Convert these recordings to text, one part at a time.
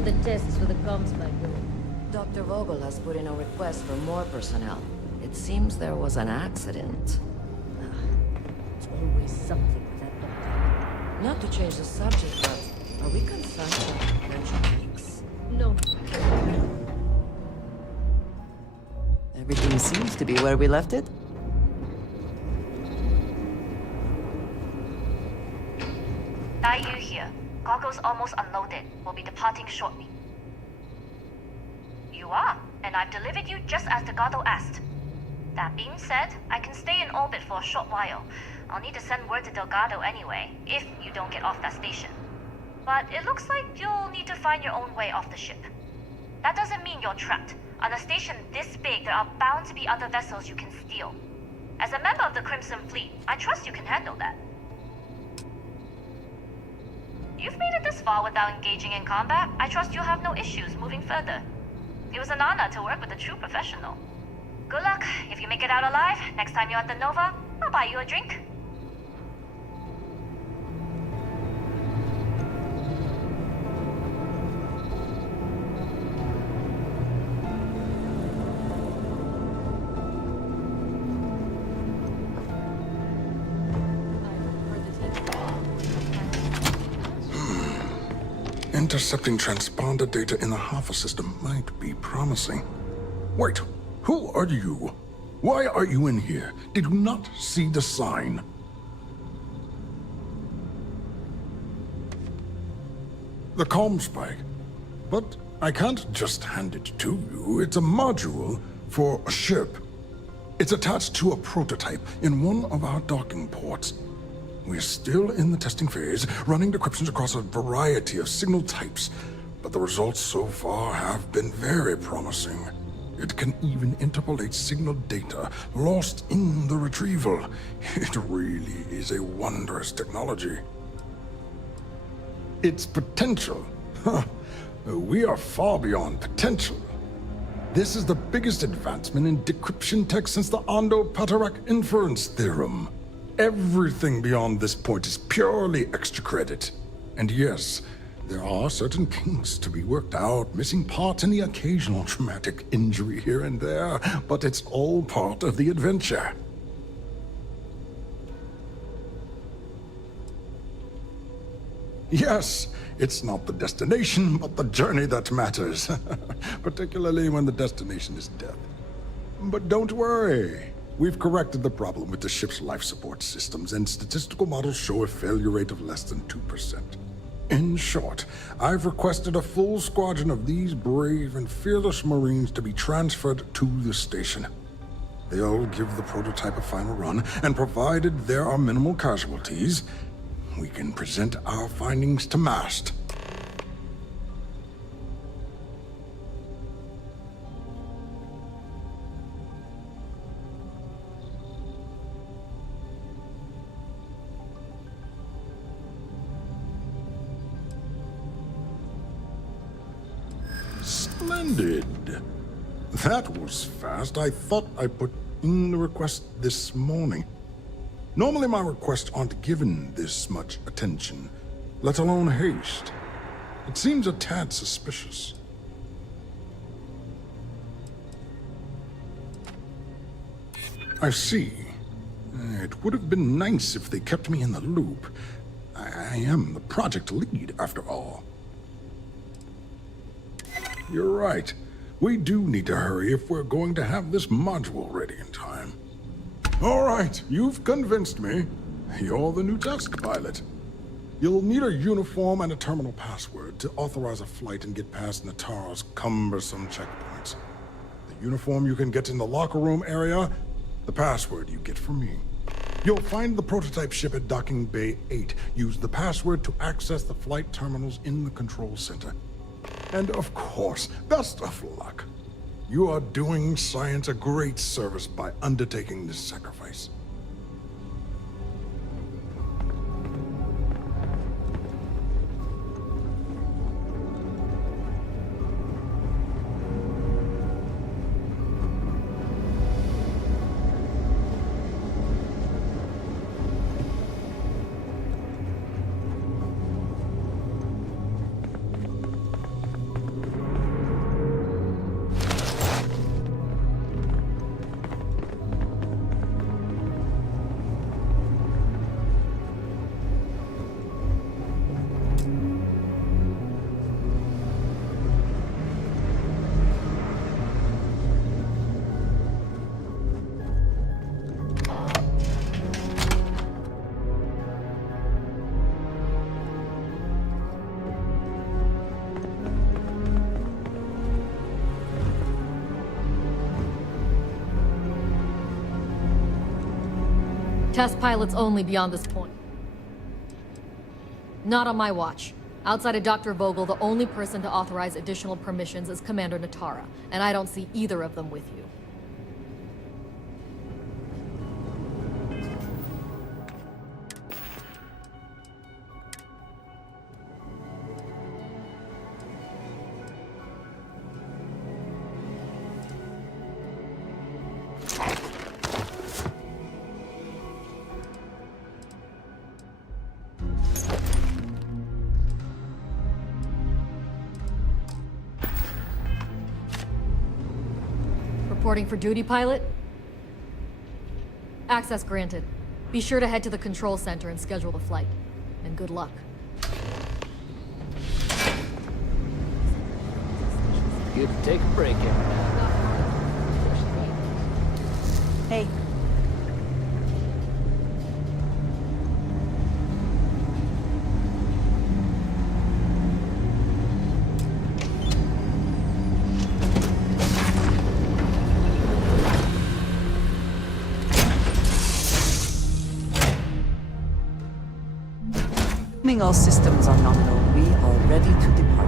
were the tests for the comms back there? Dr. Vogel has put in a request for more personnel. It seems there was an accident. It's always something with that doctor. Not to change the subject, but are we concerned about potential leaks? No. Everything seems to be where we left it. Yu here. Goggles almost unloaded. We'll be departing shortly. You are, and I've delivered you just as Delgado asked. That being said, I can stay in orbit for a short while. I'll need to send word to Delgado anyway, if you don't get off that station. But it looks like you'll need to find your own way off the ship. That doesn't mean you're trapped. On a station this big, there are bound to be other vessels you can steal. As a member of the Crimson Fleet, I trust you can handle that. You've made it this far without engaging in combat. I trust you'll have no issues moving further. It was an honor to work with a true professional. Good luck. If you make it out alive, next time you're at the Nova, I'll buy you a drink. Intercepting transponder data in the Alpha system might be promising. Wait, who are you? Why are you in here? Did you not see the sign? The comm spike. But I can't just hand it to you. It's a module for a ship. It's attached to a prototype in one of our docking ports. We're still in the testing phase, running decryptions across a variety of signal types, but the results so far have been very promising. It can even interpolate signal data lost in the retrieval. It really is a wondrous technology. Its potential? Huh. We are far beyond potential. This is the biggest advancement in decryption tech since the Ondo-Patarak inference theorem. Everything beyond this point is purely extra credit. And yes, there are certain kinks to be worked out, missing parts and the occasional traumatic injury here and there, but it's all part of the adventure. Yes, it's not the destination, but the journey that matters, particularly when the destination is death. But don't worry. We've corrected the problem with the ship's life support systems, and statistical models show a failure rate of less than 2%. In short, I've requested a full squadron of these brave and fearless Marines to be transferred to the station. They'll give the prototype a final run, and provided there are minimal casualties, we can present our findings to MAST. Splendid. That was fast. I thought I put in the request this morning. Normally my requests aren't given this much attention, let alone haste. It seems a tad suspicious. I see. It would have been nice if they kept me in the loop. I am the project lead, after all. You're right. We do need to hurry if we're going to have this module ready in time. All right, you've convinced me. You're the new test pilot. You'll need a uniform and a terminal password to authorize a flight and get past Natara's cumbersome checkpoints. The uniform you can get in the locker room area, the password you get from me. You'll find the prototype ship at Docking Bay 8. Use the password to access the flight terminals in the control center. And of course, best of luck. You are doing science a great service by undertaking this sacrifice. Test pilots only beyond this point. Not on my watch. Outside of Dr. Vogel, the only person to authorize additional permissions is Commander Natara, and I don't see either of them with you. Reporting for duty, pilot? Access granted. Be sure to head to the control center and schedule the flight. And good luck. Good to take a break every now Hey, assuming all systems are nominal, we are ready to depart.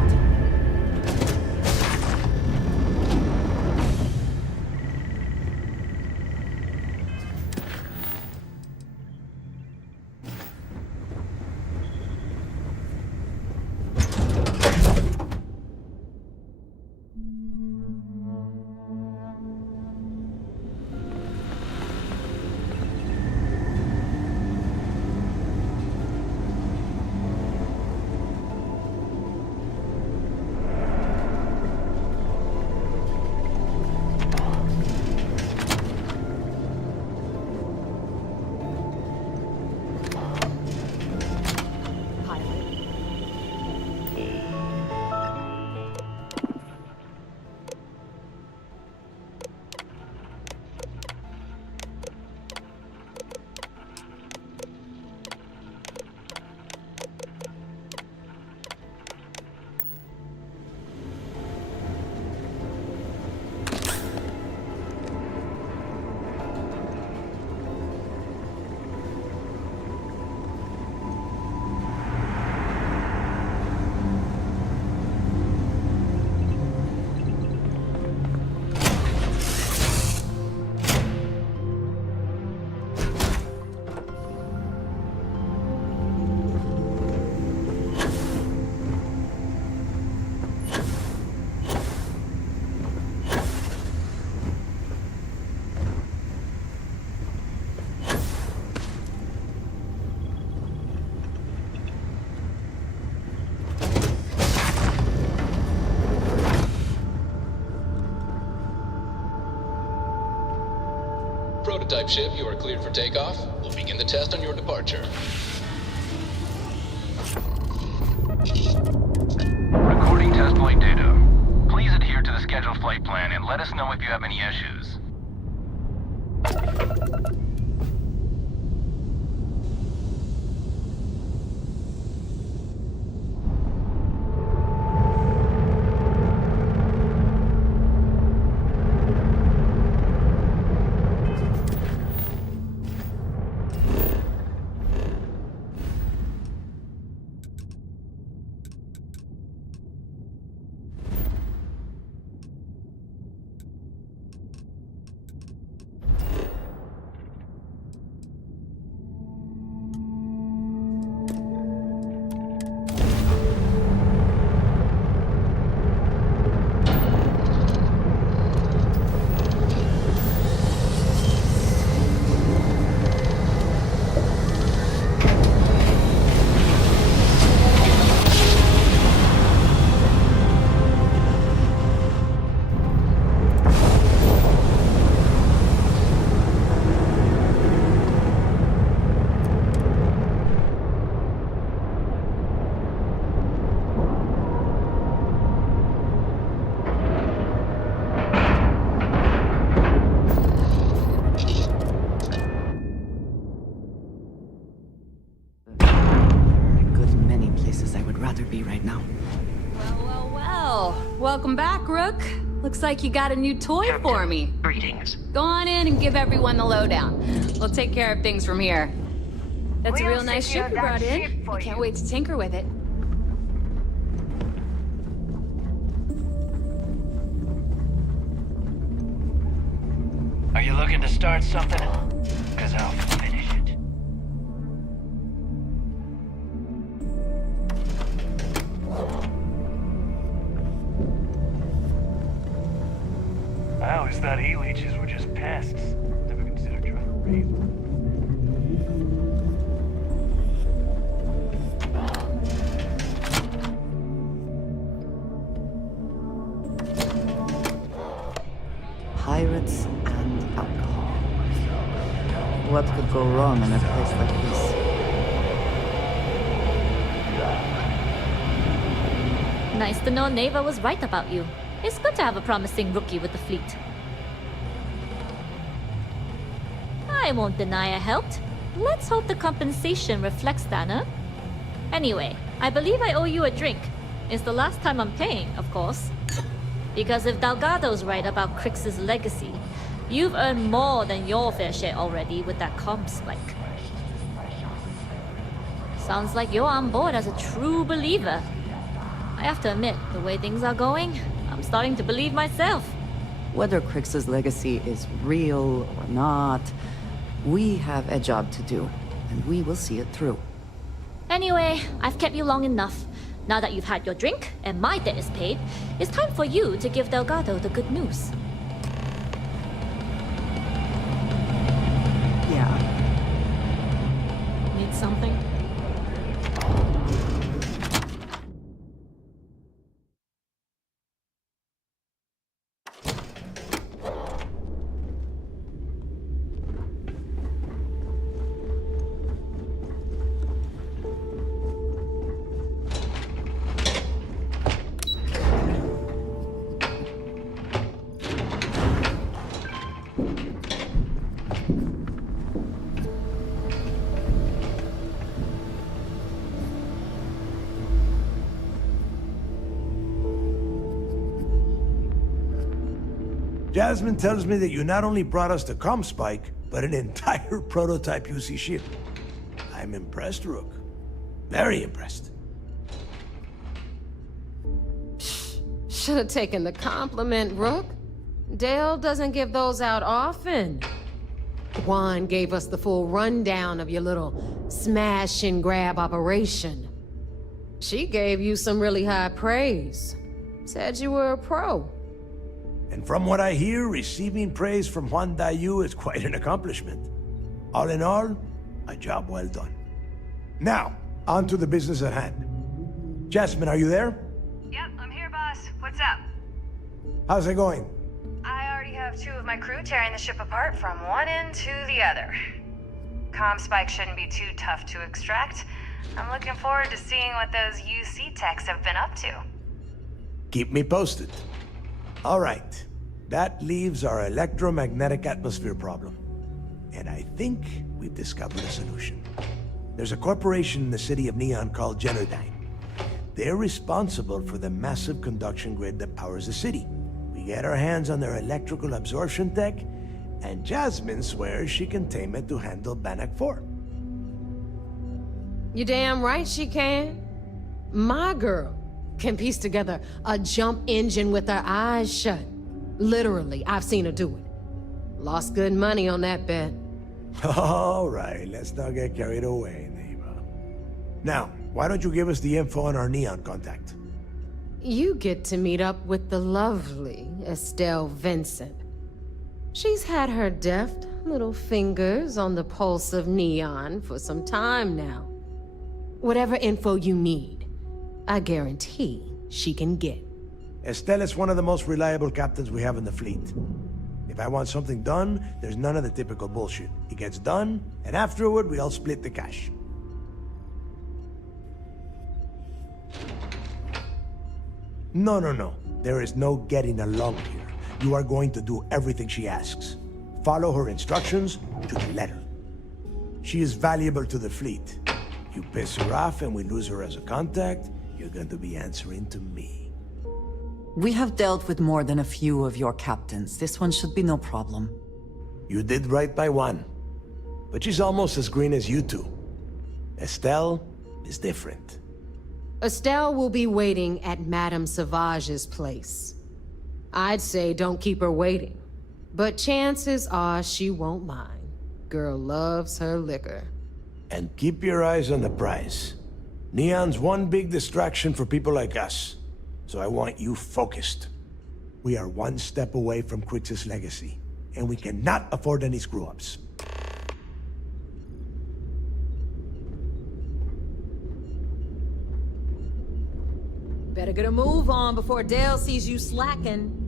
Prototype ship, you are cleared for takeoff. We'll begin the test on your departure. Recording test flight data. Please adhere to the scheduled flight plan and let us know if you have any issues. Be right now. Well, welcome back, Rook. Looks like you got a new toy for me. Greetings. Go on in and give everyone the lowdown. We'll take care of things from here. That's a We'll real nice secure ship you that brought in. ship for I can't you. wait to tinker with it. Are you looking to start something? Because I'll finish it. I always thought E-leeches were just pests. Never considered trying to raise them. Pirates and alcohol. What could go wrong in a place like this? Nice to know Neva was right about you. It's good to have a promising rookie with the fleet. I won't deny I helped. Let's hope the compensation reflects that, huh? Anyway, I believe I owe you a drink. It's the last time I'm paying, of course. Because if Delgado's right about Crix's legacy, you've earned more than your fair share already with that comp spike. Sounds like you're on board as a true believer. I have to admit, the way things are going, I'm starting to believe myself. Whether Crix's legacy is real or not, we have a job to do, and we will see it through. Anyway, I've kept you long enough. Now that you've had your drink and my debt is paid, it's time for you to give Delgado the good news. Yeah. Need something? Jasmine tells me that you not only brought us the Comspike, but an entire prototype UC ship. I'm impressed, Rook. Very impressed. Should have taken the compliment, Rook. Dale doesn't give those out often. Juan gave us the full rundown of your little smash and grab operation. She gave you some really high praise. Said you were a pro. And from what I hear, receiving praise from Juan Dayu is quite an accomplishment. All in all, a job well done. Now, on to the business at hand. Jasmine, are you there? Yep, I'm here, boss. What's up? How's it going? I already have 2 of my crew tearing the ship apart from one end to the other. Comspike shouldn't be too tough to extract. I'm looking forward to seeing what those UC techs have been up to. Keep me posted. All right, that leaves our electromagnetic atmosphere problem. And I think we've discovered a solution. There's a corporation in the city of Neon called Genodyne. They're responsible for the massive conduction grid that powers the city. We get our hands on their electrical absorption tech, and Jasmine swears she can tame it to handle Bannock 4. You damn right she can. My girl can piece together a jump engine with her eyes shut. Literally, I've seen her do it. Lost good money on that bet. All right, let's not get carried away, Neva. Now, why don't you give us the info on our Neon contact? You get to meet up with the lovely Estelle Vincent. She's had her deft little fingers on the pulse of Neon for some time now. Whatever info you need, I guarantee she can get. Estelle is one of the most reliable captains we have in the fleet. If I want something done, there's none of the typical bullshit. It gets done, and afterward, we all split the cash. No. There is no getting along here. You are going to do everything she asks. Follow her instructions to the letter. She is valuable to the fleet. You piss her off and we lose her as a contact, you're going to be answering to me. We have dealt with more than a few of your captains. This one should be no problem. You did right by one. But she's almost as green as you two. Estelle is different. Estelle will be waiting at Madame Sauvage's place. I'd say don't keep her waiting. But chances are she won't mind. Girl loves her liquor. And keep your eyes on the prize. Neon's one big distraction for people like us. So I want you focused. We are one step away from Crix's legacy. And we cannot afford any screw-ups. Better get a move on before Dale sees you slacking.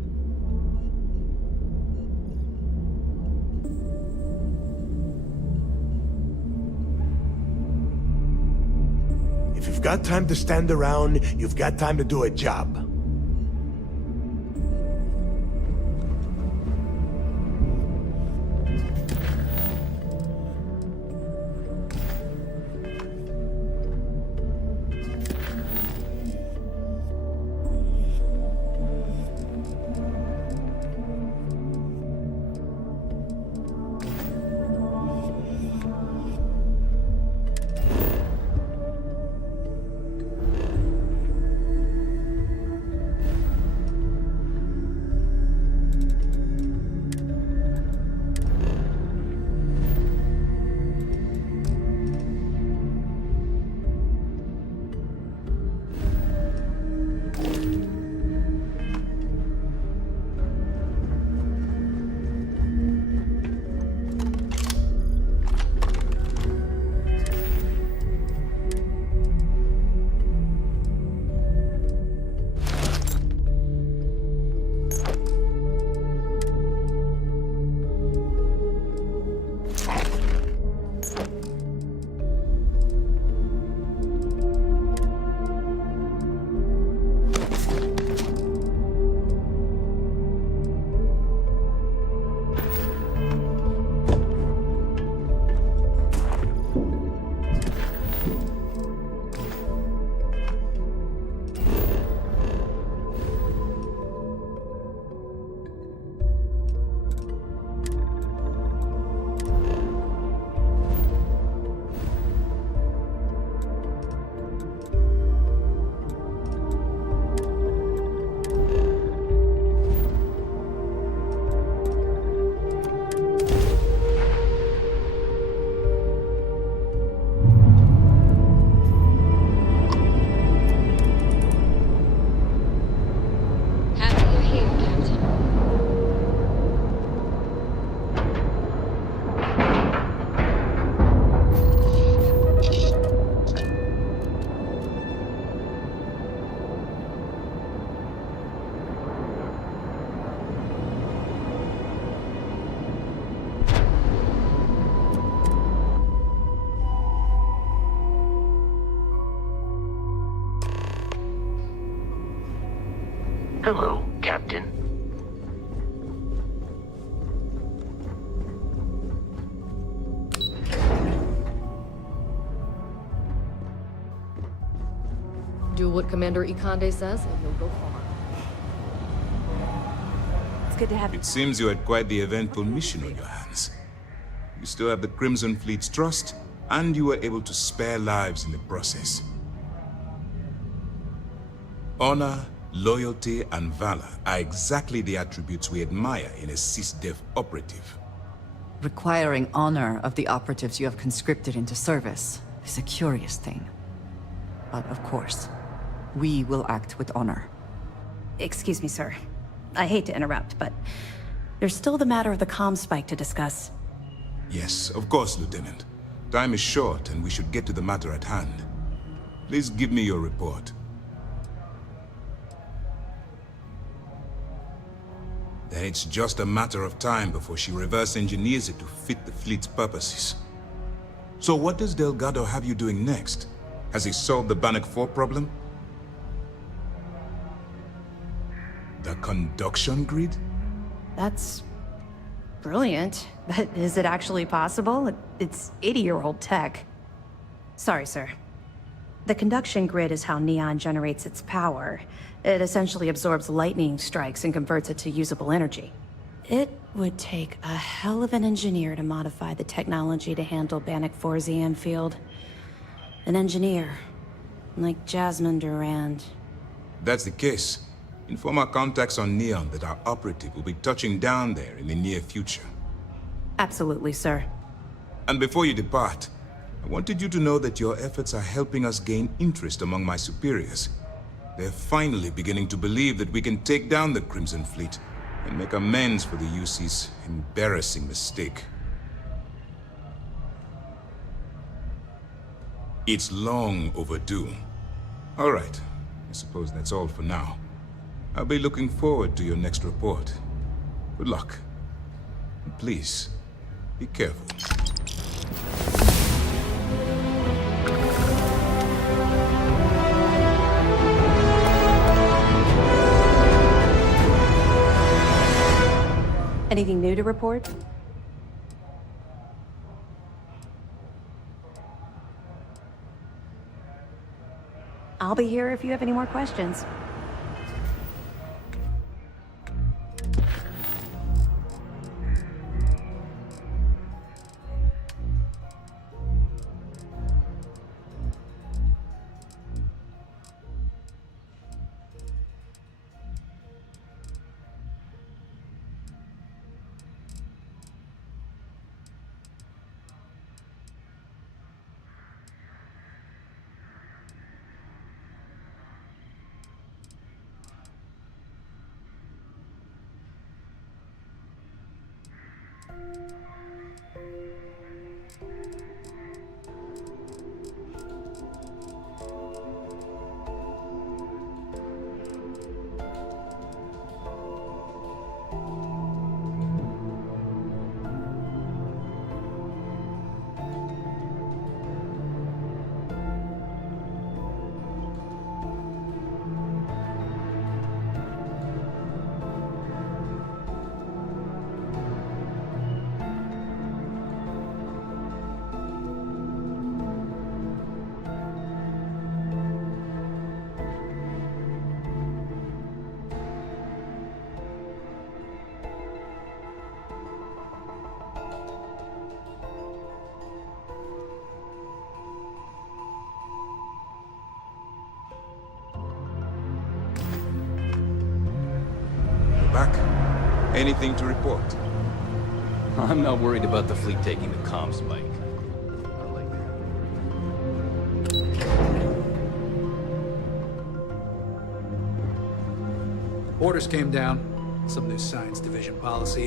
If you've got time to stand around, you've got time to do a job. Hello, Captain. Do what Commander Ikande says, and you'll go far. It's good to have you. It seems you had quite the eventful mission on your hands. You still have the Crimson Fleet's trust, and you were able to spare lives in the process. Honor, loyalty, and valor are exactly the attributes we admire in a CISDEF operative. Requiring honor of the operatives you have conscripted into service is a curious thing. But of course, we will act with honor. Excuse me, sir. I hate to interrupt, but there's still the matter of the comm spike to discuss. Yes, of course, Lieutenant. Time is short, and we should get to the matter at hand. Please give me your report. Then it's just a matter of time before she reverse engineers it to fit the fleet's purposes. So what does Delgado have you doing next? Has he solved the Bannock 4 problem? The conduction grid? That's brilliant, but is it actually possible? It's 80-year-old tech. Sorry, sir. The conduction grid is how Neon generates its power. It essentially absorbs lightning strikes and converts it to usable energy. It would take a hell of an engineer to modify the technology to handle Bannock 4's EM field. An engineer, like Jasmine Durand. That's the case. Inform our contacts on Neon that our operative will be touching down there in the near future. Absolutely, sir. And before you depart, I wanted you to know that your efforts are helping us gain interest among my superiors. They're finally beginning to believe that we can take down the Crimson Fleet and make amends for the UC's embarrassing mistake. It's long overdue. All right, I suppose that's all for now. I'll be looking forward to your next report. Good luck. And please, be careful. Anything new to report? I'll be here if you have any more questions. Back? Anything to report? I'm not worried about the fleet taking the comm spike. Orders came down. Some new science division policy.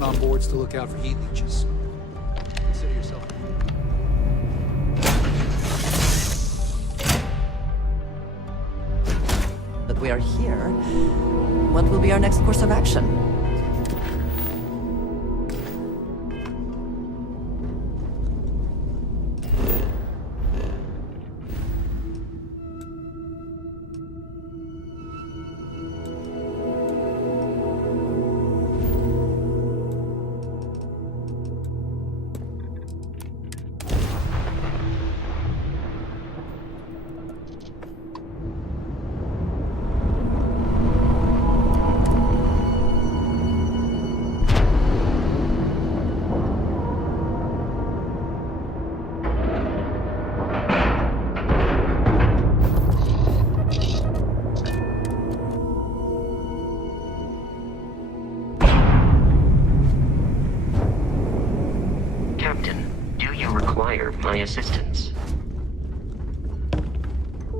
On boards to look out for heat leeches. Consider yourself. That we are here, what will be our next course of action? assistance?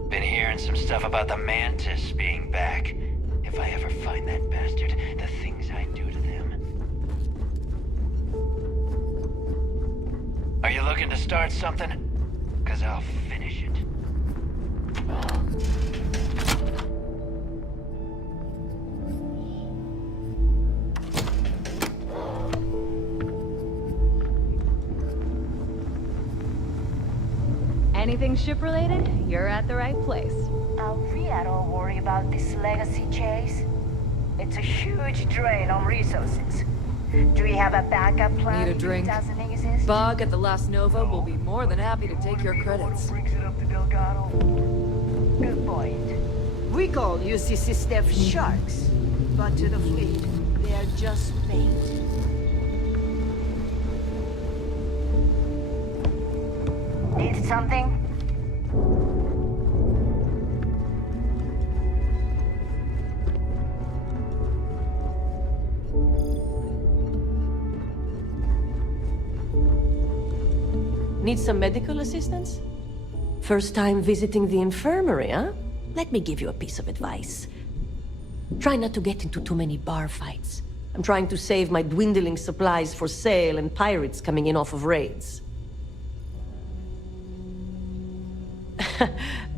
Been hearing some stuff about the Mantis being back. If I ever find that bastard, the things I do to them. Are you looking to start something? 'Cause I'll finish it. Anything ship-related, you're at the right place. Are we at all worried about this legacy chase? It's a huge drain on resources. Do we have a backup plan? Need a drink? If it doesn't exist? Bug at the Last Nova will be more than happy to take your credits. Good point. We call UCC staff sharks, but to the fleet, they are just bait. Need something? Need some medical assistance? First time visiting the infirmary, huh? Let me give you a piece of advice. Try not to get into too many bar fights. I'm trying to save my dwindling supplies for sale and pirates coming in off of raids.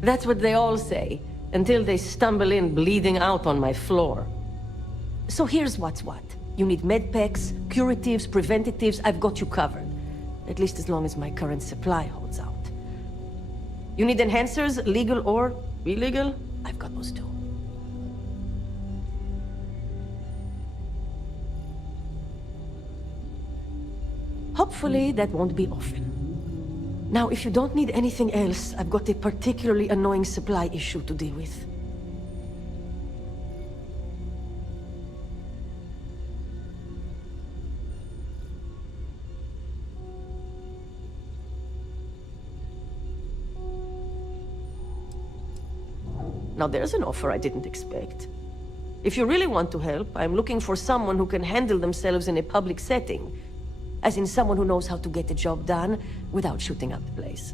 That's what they all say, until they stumble in bleeding out on my floor. So here's what's what. You need medpacks, curatives, preventatives, I've got you covered. At least as long as my current supply holds out. You need enhancers, legal or illegal? I've got those too. Hopefully that won't be often. Now, if you don't need anything else, I've got a particularly annoying supply issue to deal with. Now there's an offer I didn't expect. If you really want to help, I'm looking for someone who can handle themselves in a public setting. As in someone who knows how to get the job done without shooting up the place.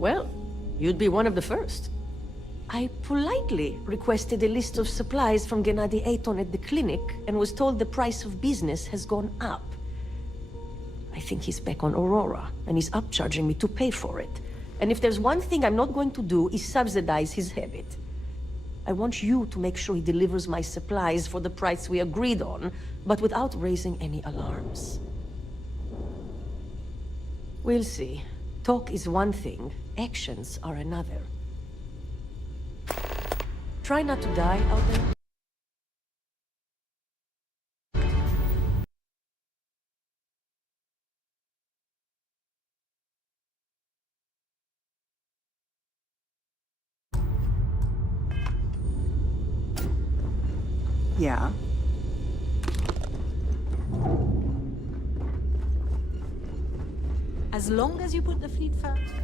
Well, you'd be one of the first. I politely requested a list of supplies from Gennady Aton at the clinic and was told the price of business has gone up. I think he's back on Aurora, and he's upcharging me to pay for it. And if there's one thing I'm not going to do is subsidize his habit. I want you to make sure he delivers my supplies for the price we agreed on, but without raising any alarms. We'll see. Talk is one thing, actions are another. Try not to die out there. Yeah. As long as you put the fleet first.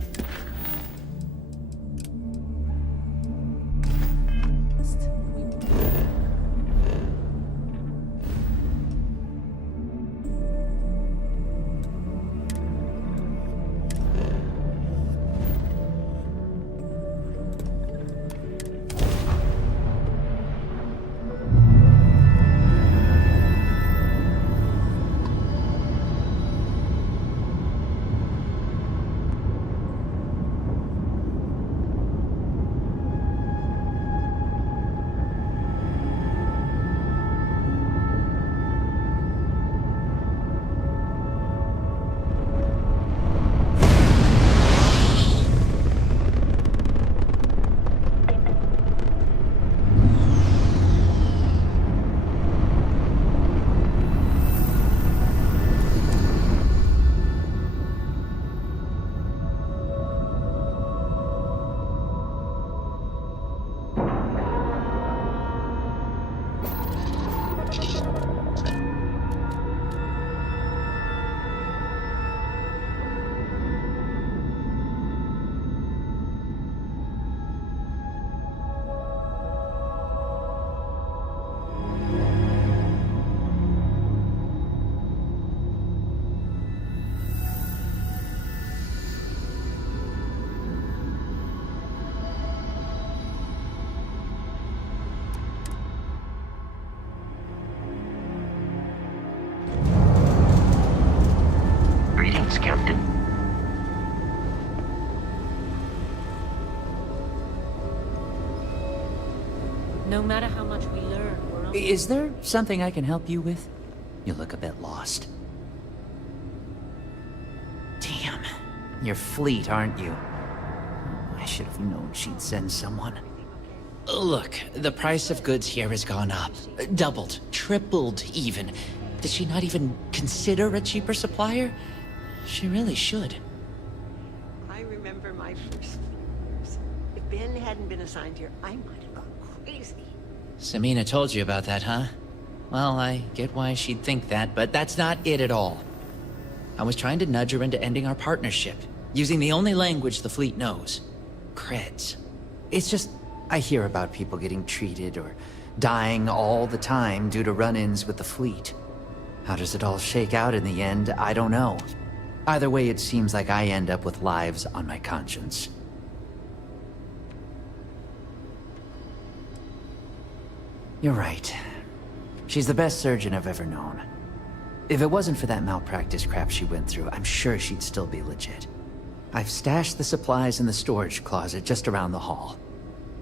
No matter how much we learn, we're only... Is there something I can help you with? You look a bit lost. Damn. You're fleet, aren't you? I should have known she'd send someone. Look, the price of goods here has gone up. Doubled, tripled even. Did she not even consider a cheaper supplier? She really should. I remember my first years. If Ben hadn't been assigned here, I might have gone crazy. Samina told you about that, huh? Well, I get why she'd think that, but that's not it at all. I was trying to nudge her into ending our partnership, using the only language the fleet knows. Creds. It's just, I hear about people getting treated or dying all the time due to run-ins with the fleet. How does it all shake out in the end? I don't know. Either way, it seems like I end up with lives on my conscience. You're right. She's the best surgeon I've ever known. If it wasn't for that malpractice crap she went through, I'm sure she'd still be legit. I've stashed the supplies in the storage closet just around the hall.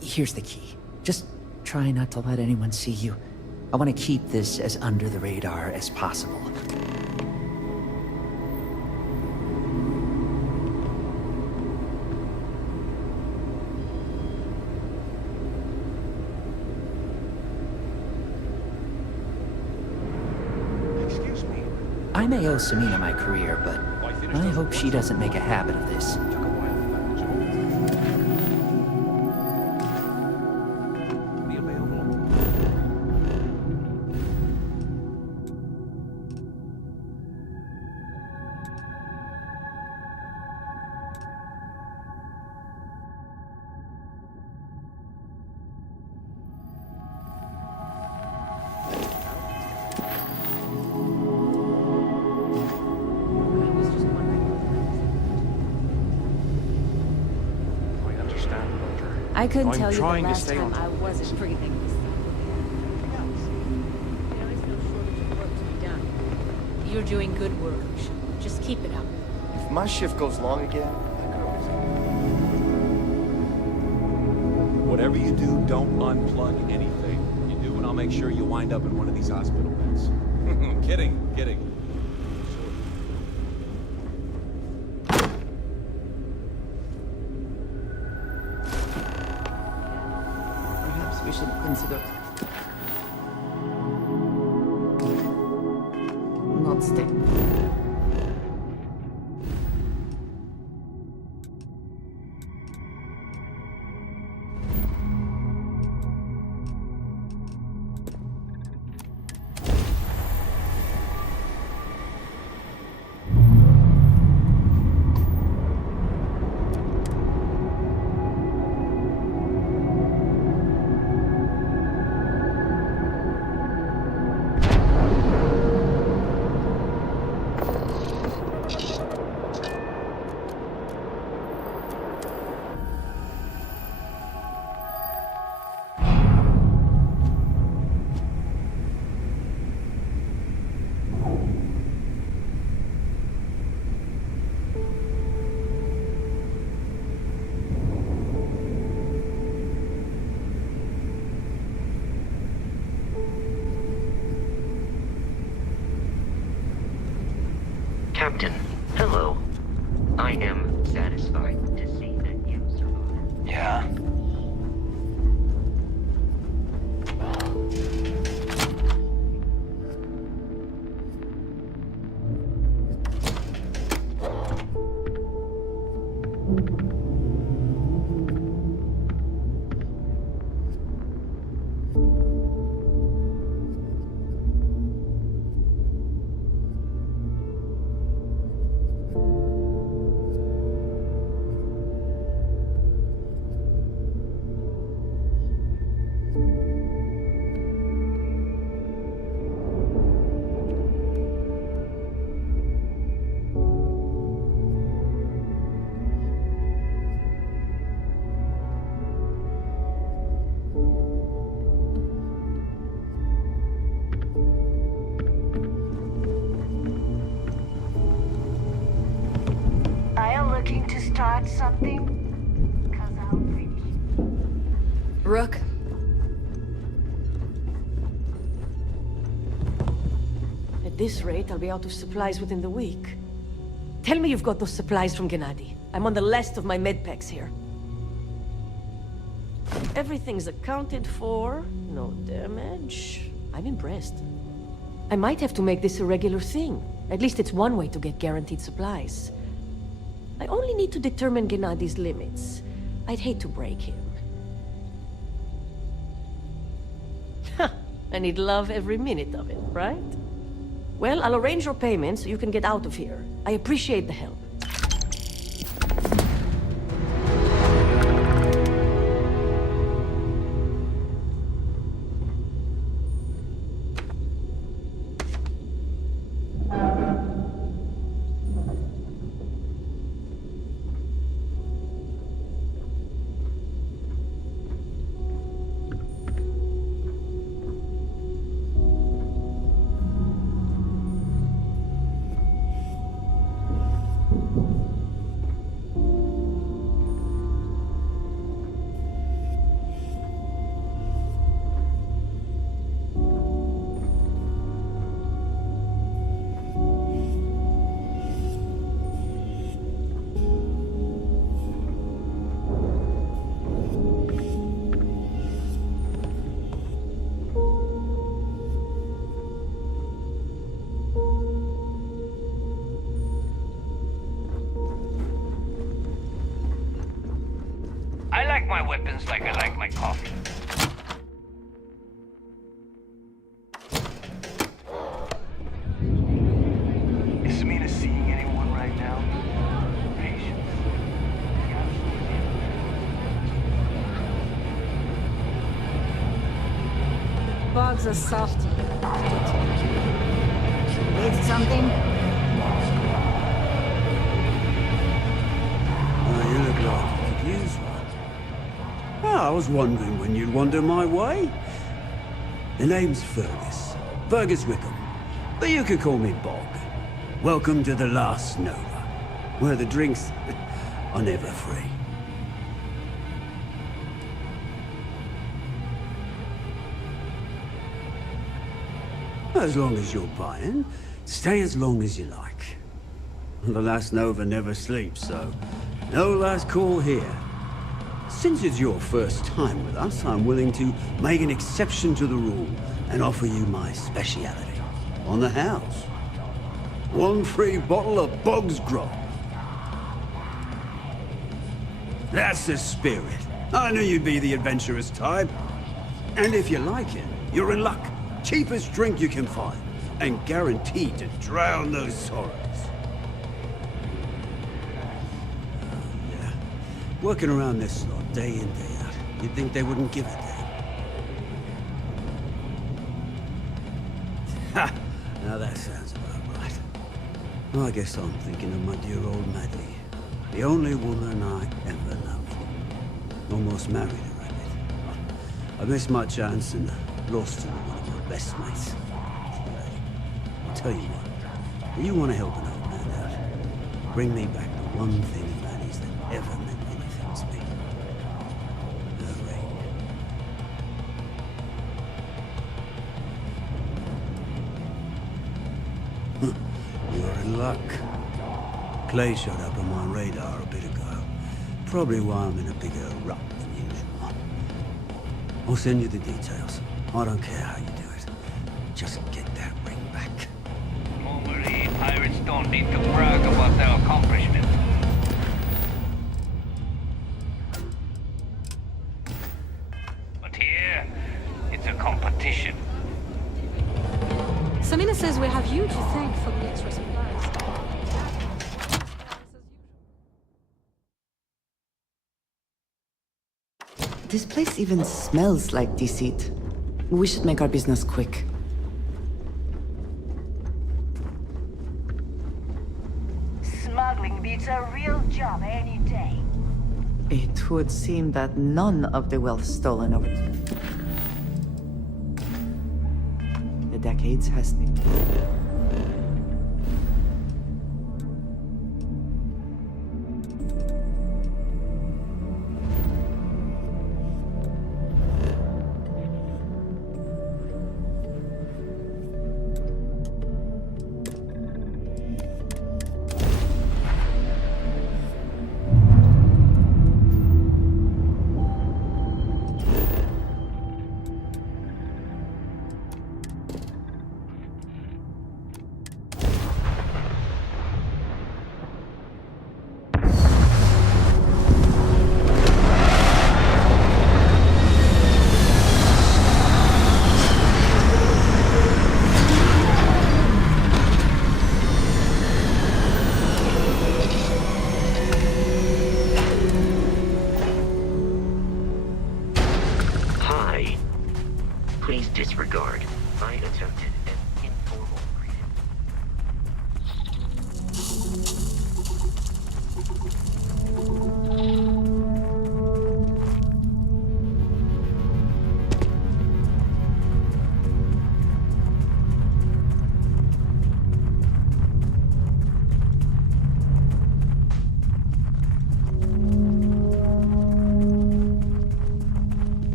Here's the key. Just try not to let anyone see you. I want to keep this as under the radar as possible. I may owe Samina my career, but I hope she doesn't make a habit of this. I couldn't tell you the trying to last stay time on I wasn't breathing. There is no shortage of work to be done. You're doing good work. Just keep it up. If my shift goes long again, I could always... Whatever you do, don't unplug anything. You do, and I'll make sure you wind up in one of these hospital beds. Kidding, kidding. Perhaps we should consider not staying. Captain, hello. I am satisfied to see that you survived. Yeah. Looking to start something? 'Cause I'll finish. Rook, At this rate, I'll be out of supplies within the week. Tell me you've got those supplies from Gennady. I'm on the last of my medpacks here. Everything's accounted for. No damage. I'm impressed. I might have to make this a regular thing. At least it's one way to get guaranteed supplies. I only need to determine Gennady's limits. I'd hate to break him. And he'd love every minute of it, right? Well, I'll arrange your payment so you can get out of here. I appreciate the help. I like my weapons like I like my coffee. Is Samina seeing anyone right now? Patience. Bugs are soft. Need something? Oh, you look like you could use one. Oh, I was wondering when you'd wander my way. The name's Fergus Wickham. But you could call me Bog. Welcome to the Last Nova, where the drinks are never free. As long as you're buying, stay as long as you like. The Last Nova never sleeps, so no last call here. Since it's your first time with us, I'm willing to make an exception to the rule and offer you my speciality on the house. One free bottle of Bog's Grog. That's the spirit. I knew you'd be the adventurous type. And if you like it, you're in luck. Cheapest drink you can find, and guaranteed to drown those sorrows. Yeah. Working around this slot, day in, day out. You'd think they wouldn't give a damn. Ha! Now that sounds about right. Well, I guess I'm thinking of my dear old Maddie. The only woman I ever loved. Almost married her, I did. I missed my chance and lost her to one of my best mates. I'll tell you what, if you want to help an old man out, bring me back the one thing of Maddie's that ever meant anything to me. Her ring. You're in luck. Clay showed up on my radar a bit ago. Probably why I'm in a bigger rut than usual. I'll send you the details. I don't care how you do it. Just get that ring back. Normally, pirates don't need to brag about their accomplishments. But here, it's a competition. Samina says we have you to thank for the extra supplies. This place even smells like deceit. We should make our business quick. Smuggling beats a real job any day. It would seem that none of the wealth stolen over the decades has been.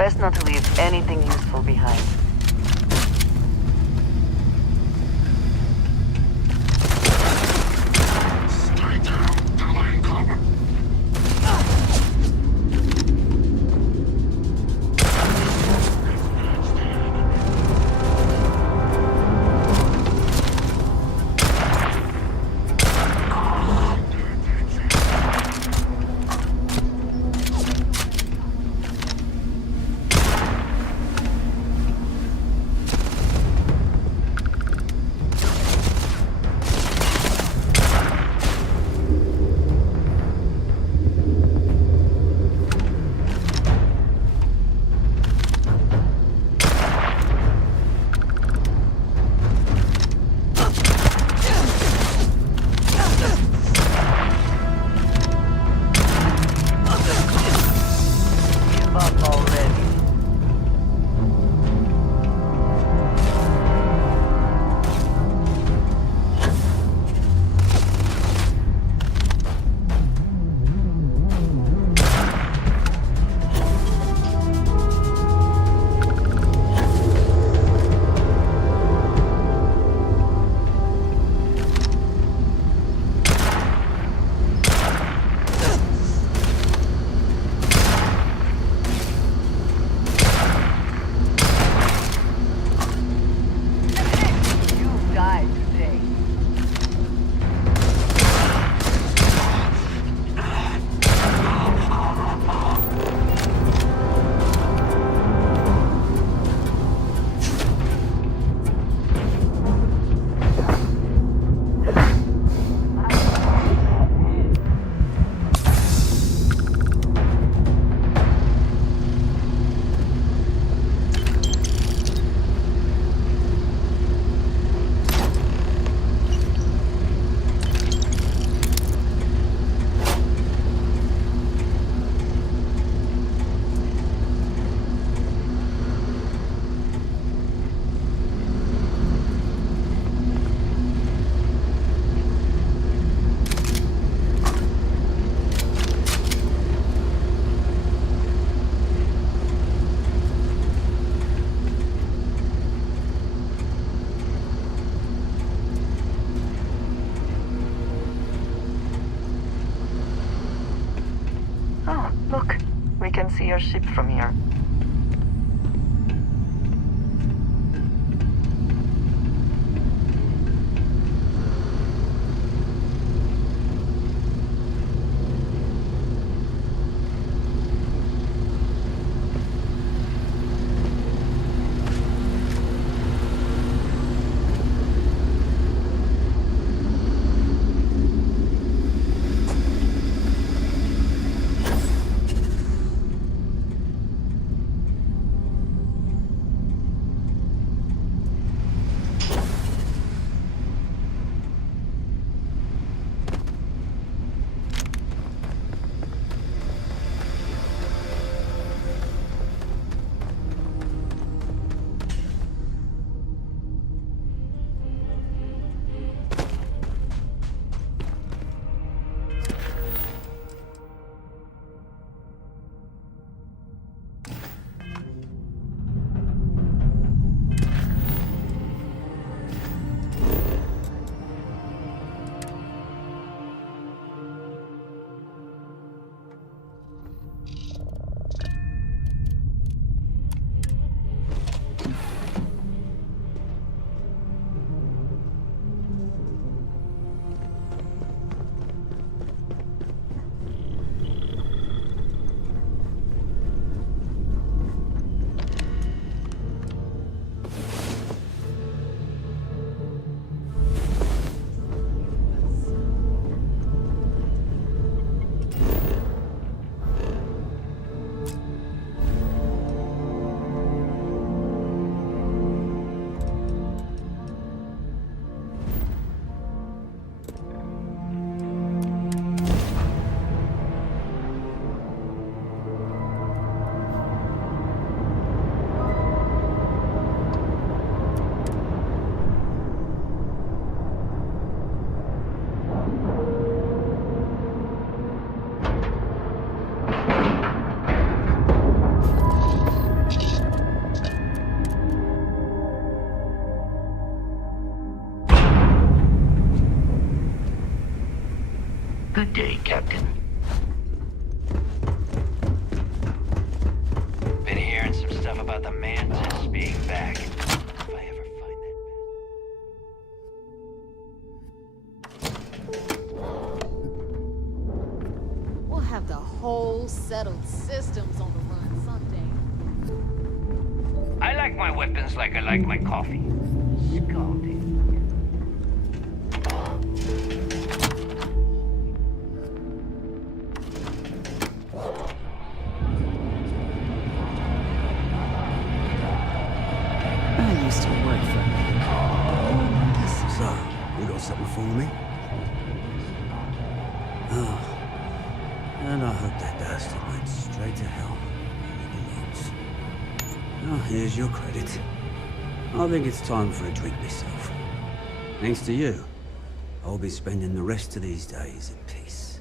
Best not to leave anything useful behind. See your ship from here. whole settled systems on the run someday. I like my weapons like I like my coffee. Scalding. I used to work for him. So, you got something for me? Oh. And I hope that bastard went straight to hell where he belongs. Oh, here's your credit. I think it's time for a drink myself. Thanks to you, I'll be spending the rest of these days at peace.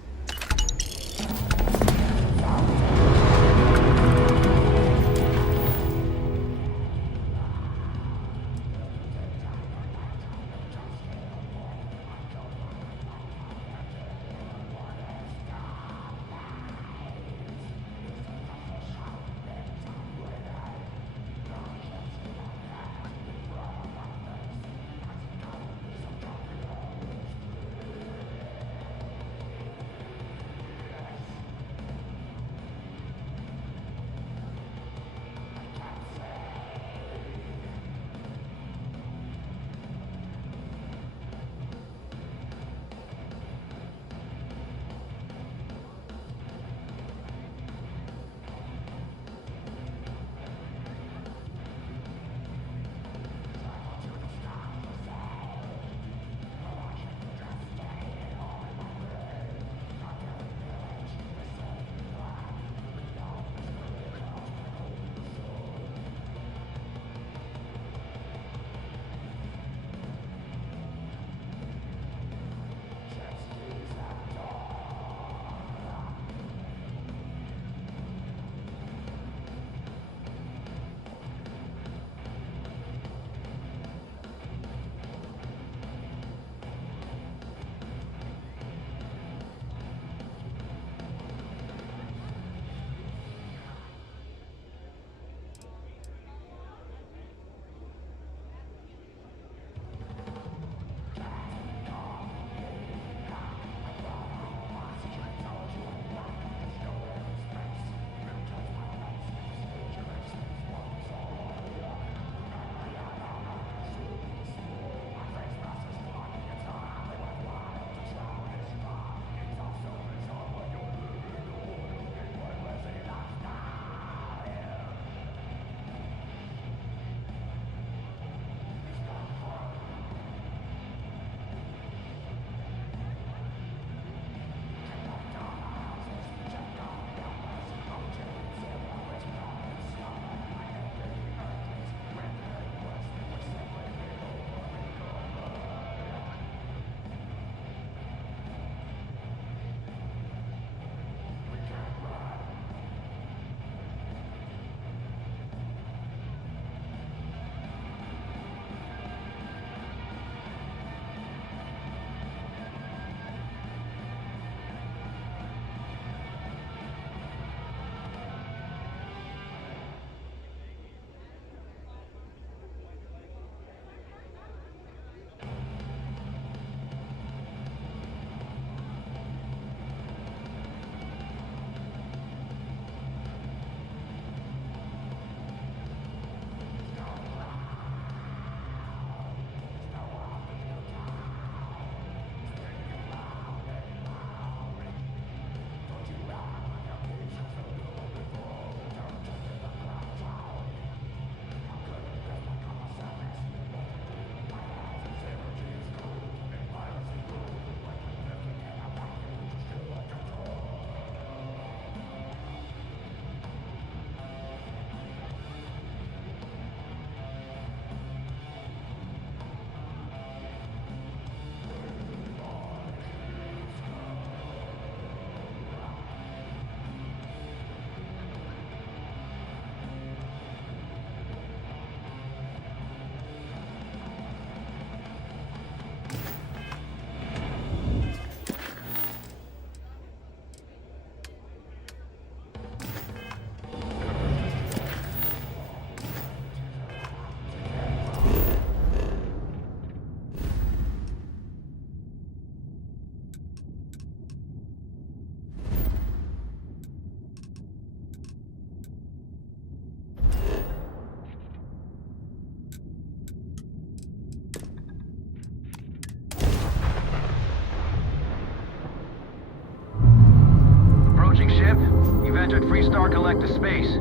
entered Freestar Collective space.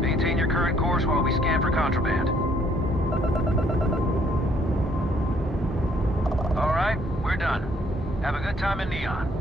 Maintain your current course while we scan for contraband. Alright, we're done. Have a good time in Neon.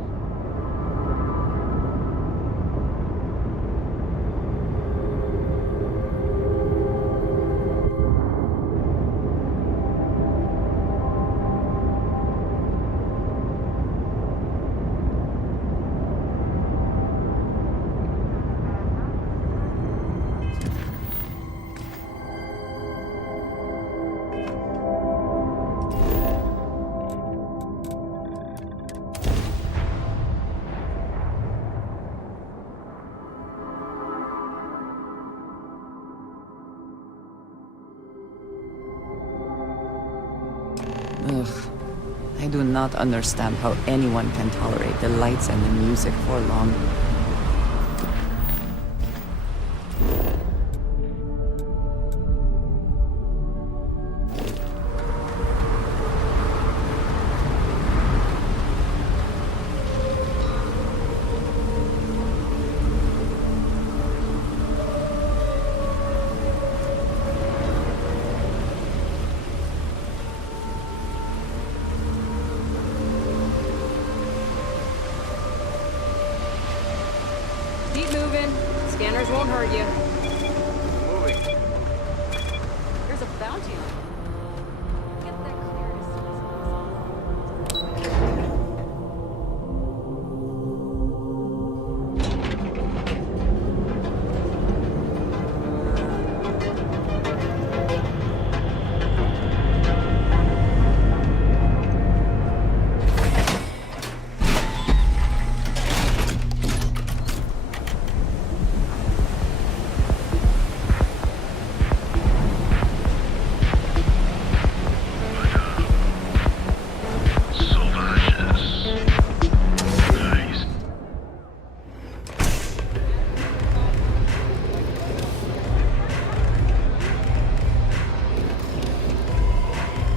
Ugh. I do not understand how anyone can tolerate the lights and the music for long. Keep moving. Scanners won't hurt you. Moving. There's a bounty on it. Get that cleared as soon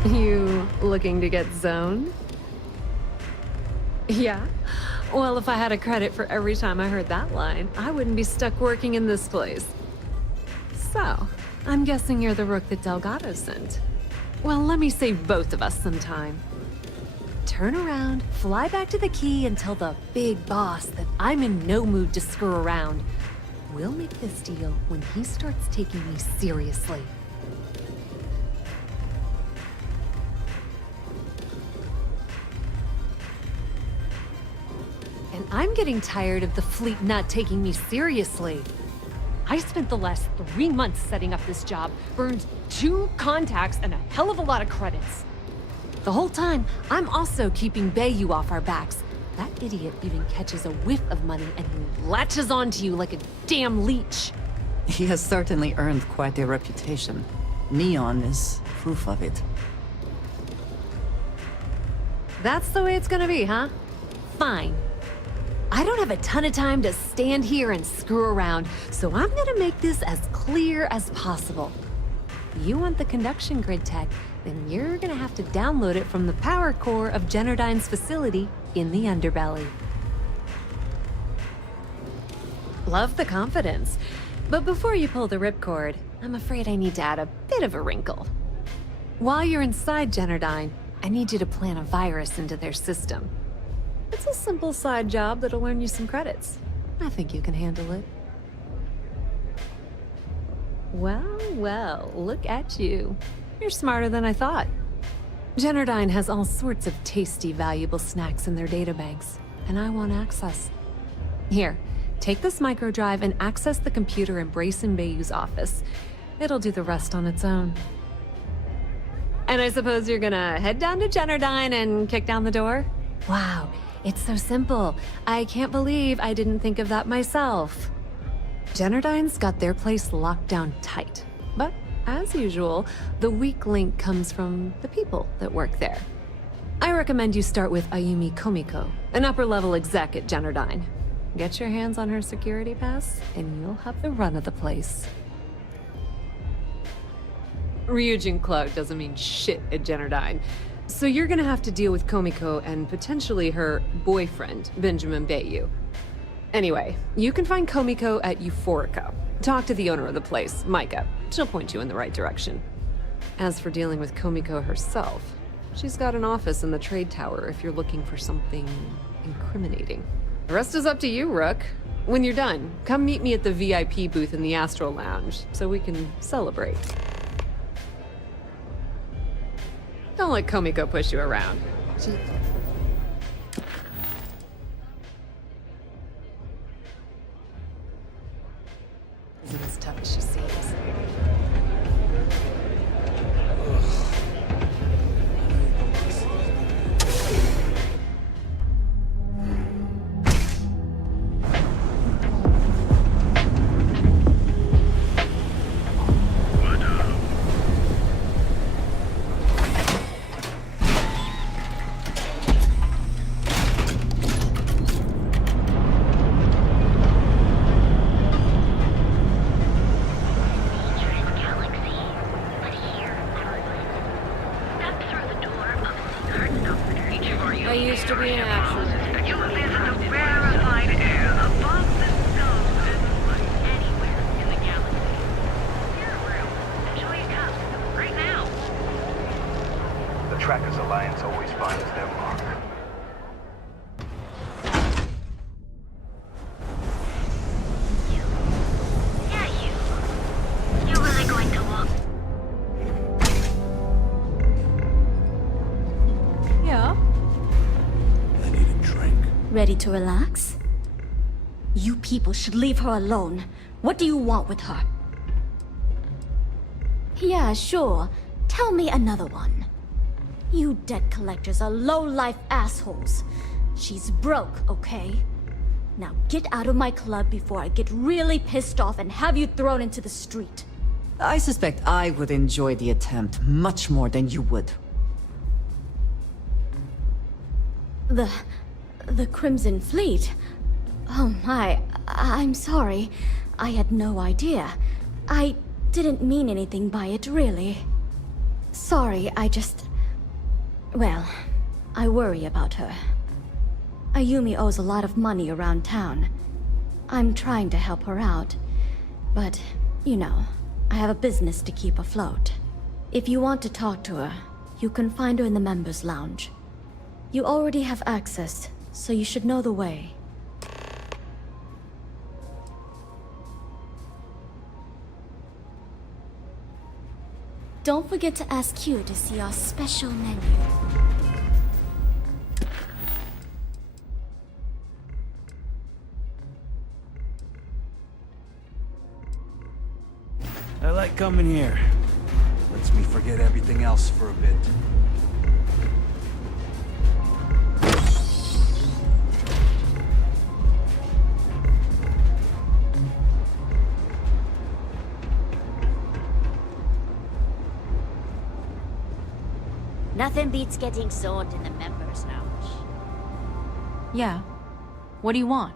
You looking to get zoned? Yeah? Well, if I had a credit for every time I heard that line, I wouldn't be stuck working in this place. So, I'm guessing you're the rook that Delgado sent. Well, let me save both of us some time. Turn around, fly back to the key, and tell the big boss that I'm in no mood to screw around. We'll make this deal when he starts taking me seriously. And I'm getting tired of the fleet not taking me seriously. I spent the last 3 months setting up this job, burned 2 contacts and a hell of a lot of credits. The whole time, I'm also keeping Bayou off our backs. That idiot even catches a whiff of money and he latches onto you like a damn leech. He has certainly earned quite a reputation. Neon is proof of it. That's the way it's gonna be, huh? Fine. I don't have a ton of time to stand here and screw around, so I'm gonna make this as clear as possible. You want the conduction grid tech, then you're gonna have to download it from the power core of Generdyne's facility in the underbelly. Love the confidence, but before you pull the ripcord, I'm afraid I need to add a bit of a wrinkle. While you're inside Generdyne, I need you to plant a virus into their system. It's a simple side job that'll earn you some credits. I think you can handle it. Well, well, look at you. You're smarter than I thought. Generdyne has all sorts of tasty, valuable snacks in their databanks, and I want access. Here, take this microdrive and access the computer in Brayson Bayou's office. It'll do the rest on its own. And I suppose you're gonna head down to Generdyne and kick down the door? Wow. It's so simple. I can't believe I didn't think of that myself. Generdyne's got their place locked down tight. But, as usual, the weak link comes from the people that work there. I recommend you start with Ayumi Komiko, an upper-level exec at Generdyne. Get your hands on her security pass, and you'll have the run of the place. Ryujin Clark doesn't mean shit at Generdyne. So you're gonna have to deal with Komiko and potentially her boyfriend, Benjamin Bayou. Anyway, you can find Komiko at Euphorica. Talk to the owner of the place, Micah. She'll point you in the right direction. As for dealing with Komiko herself, she's got an office in the trade tower if you're looking for something incriminating. The rest is up to you, Rook. When you're done, come meet me at the VIP booth in the Astral Lounge so we can celebrate. Don't let Komiko push you around. Isn't as tough as she seems. I used to be an action. You live in the rarefied air above the stars and light anywhere in the galaxy. Here, Will. Enjoy your cup. Right now. The Trackers Alliance always finds their mark. You're really going to walk? Yeah. Ready to relax? You people should leave her alone. What do you want with her? Yeah, sure. Tell me another one. You debt collectors are low-life assholes. She's broke, okay? Now get out of my club before I get really pissed off and have you thrown into the street. I suspect I would enjoy the attempt much more than you would. The Crimson Fleet? Oh my, I'm sorry. I had no idea. I didn't mean anything by it, really. Sorry, well, I worry about her. Ayumi owes a lot of money around town. I'm trying to help her out. But, you know, I have a business to keep afloat. If you want to talk to her, you can find her in the members' lounge. You already have access, so you should know the way. Don't forget to ask Q to see our special menu. I like coming here. Lets me forget everything else for a bit. Nothing beats getting zoned in the members' lounge. Yeah. What do you want?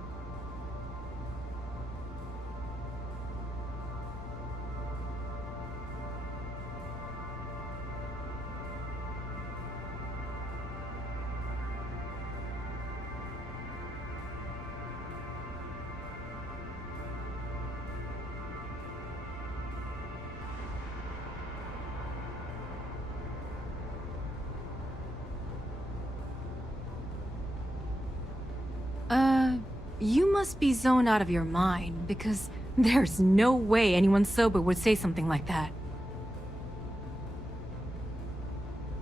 You must be zoned out of your mind, because there's no way anyone sober would say something like that.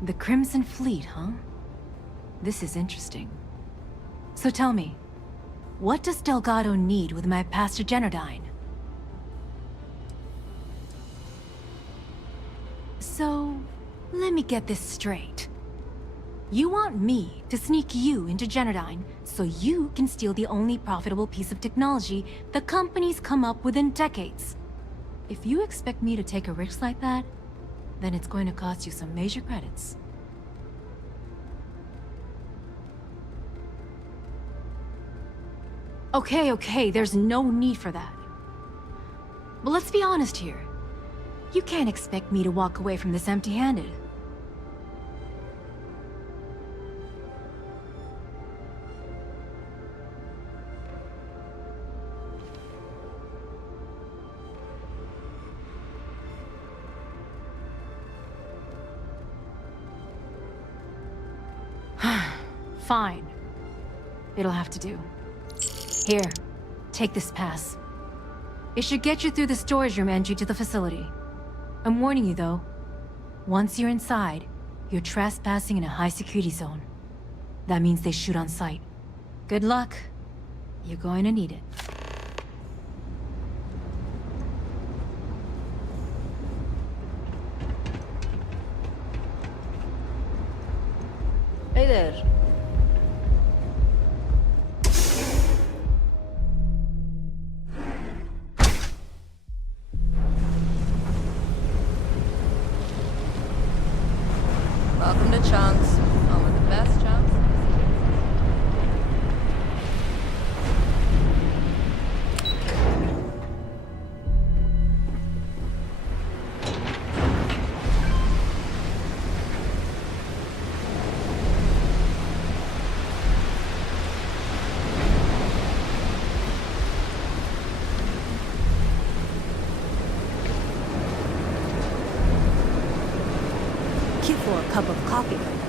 The Crimson Fleet, huh? This is interesting. So tell me, what does Delgado need with my Pastor Generdyne? So, let me get this straight. You want me to sneak you into Generdyne so you can steal the only profitable piece of technology the company's come up with in decades. If you expect me to take a risk like that, then it's going to cost you some major credits. Okay, there's no need for that. But let's be honest here. You can't expect me to walk away from this empty-handed. Fine. It'll have to do. Here, take this pass. It should get you through the storage room entry to the facility. I'm warning you though. Once you're inside, you're trespassing in a high security zone. That means they shoot on sight. Good luck. You're going to need it. Hey there. Welcome to Chunks. Home of the best chunks. Cute for a cup of coffee right now.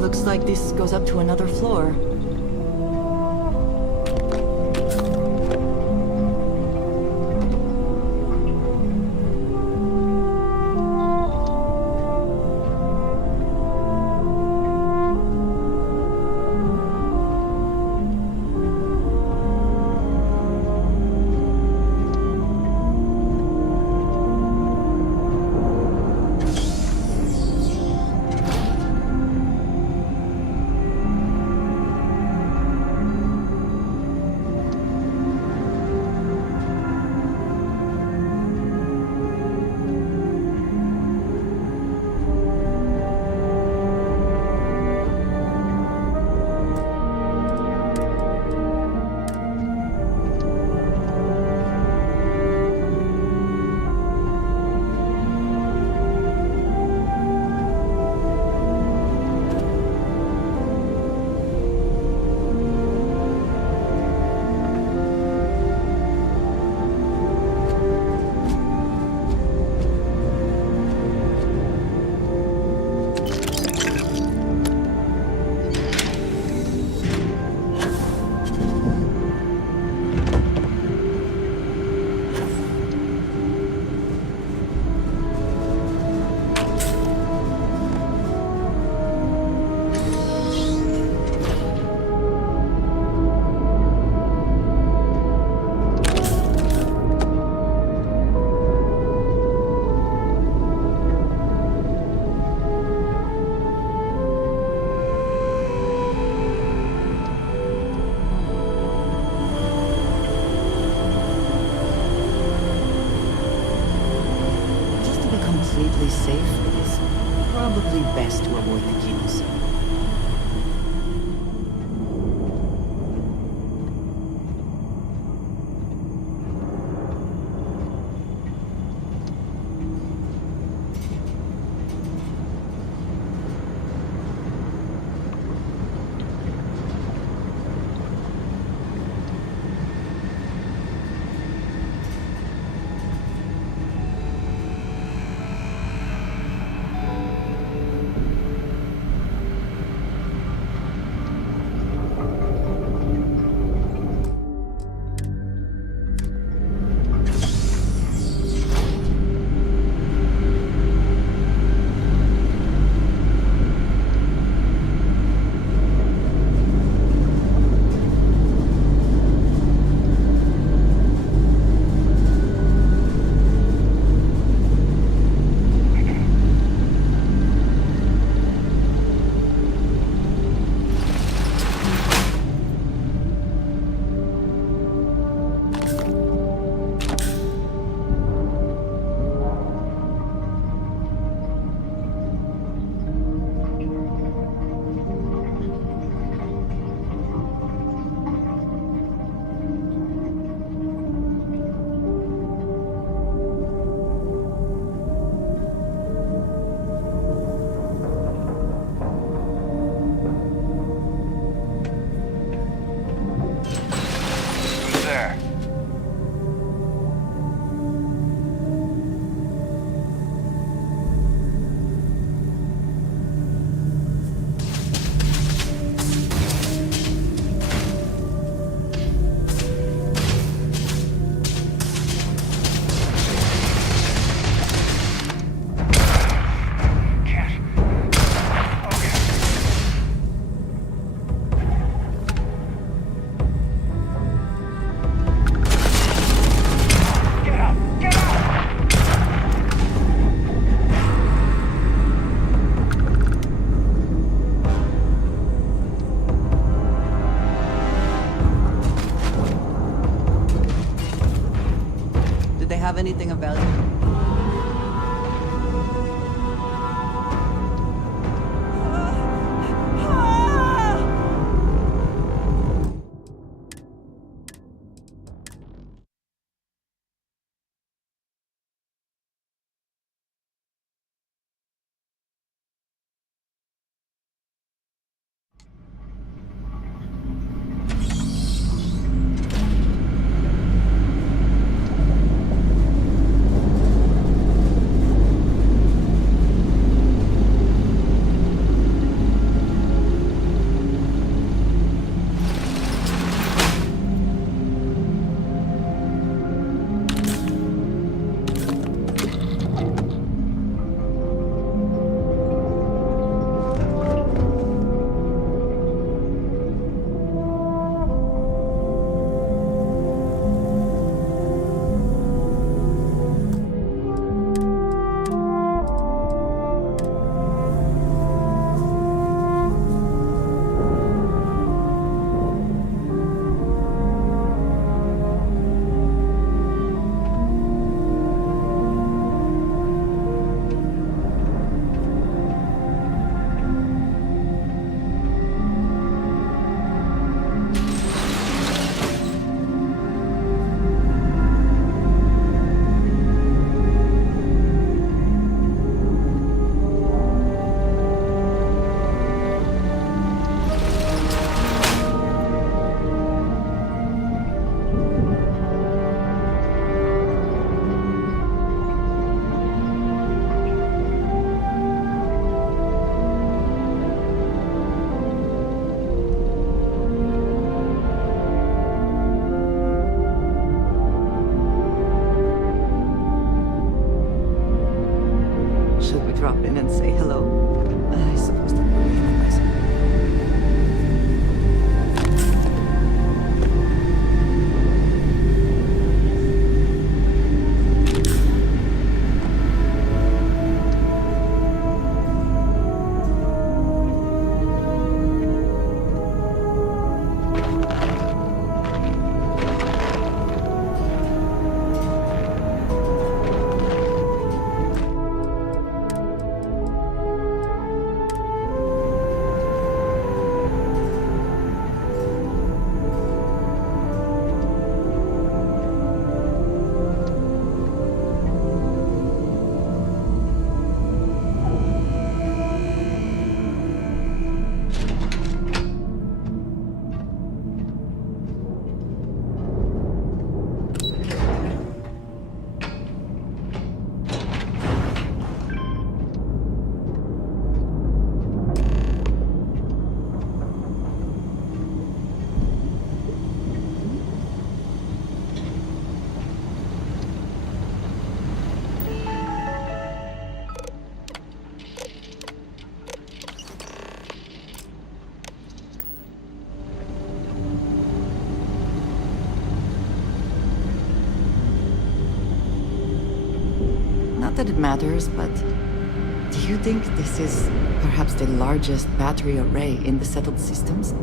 Looks like this goes up to another floor. have anything of value? Drop in and say hello. I suppose that would be nice. Not that it matters, but do you think this is perhaps the largest battery array in the settled systems?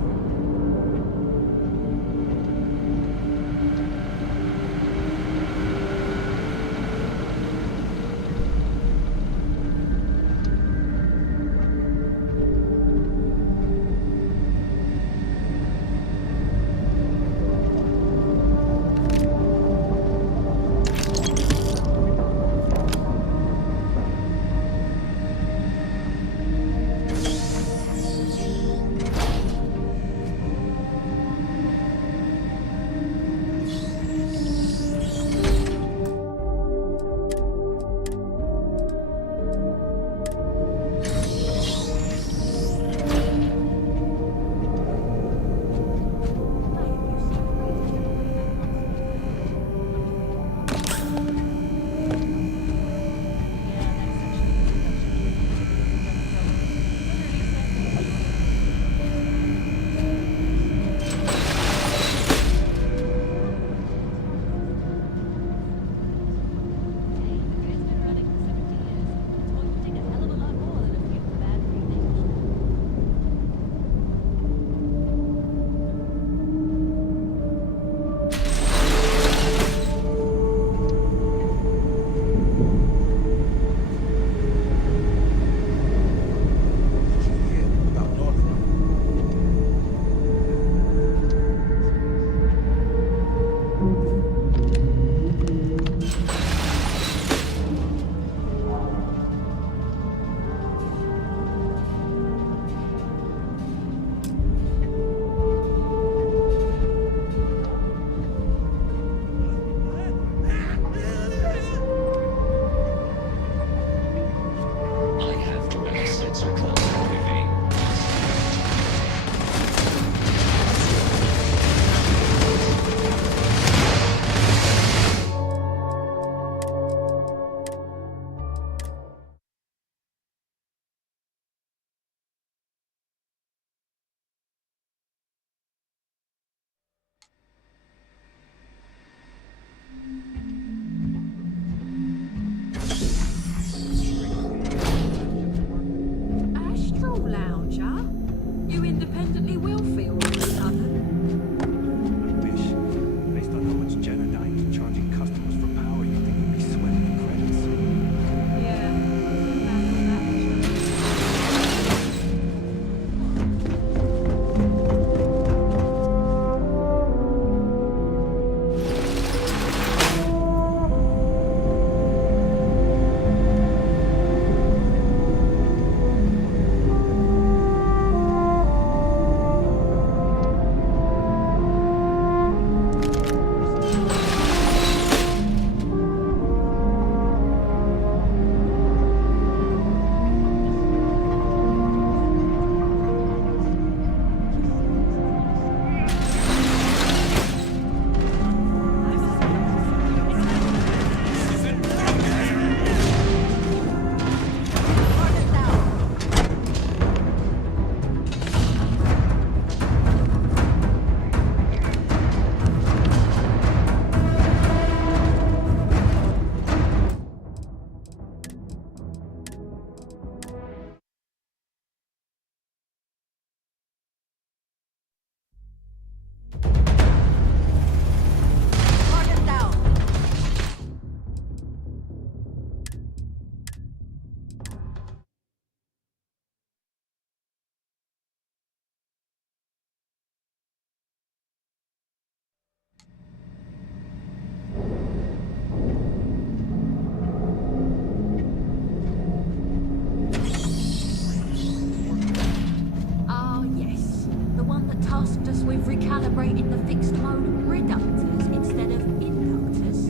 one that tasked us with recalibrating the fixed mode reductors instead of inductors?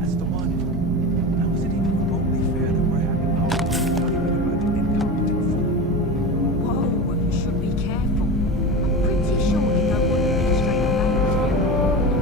That's the one. How is it even remotely fair that we're having our own judgment about an incompetent fool? Whoa, should be careful. I'm pretty sure you don't want to be straight about it.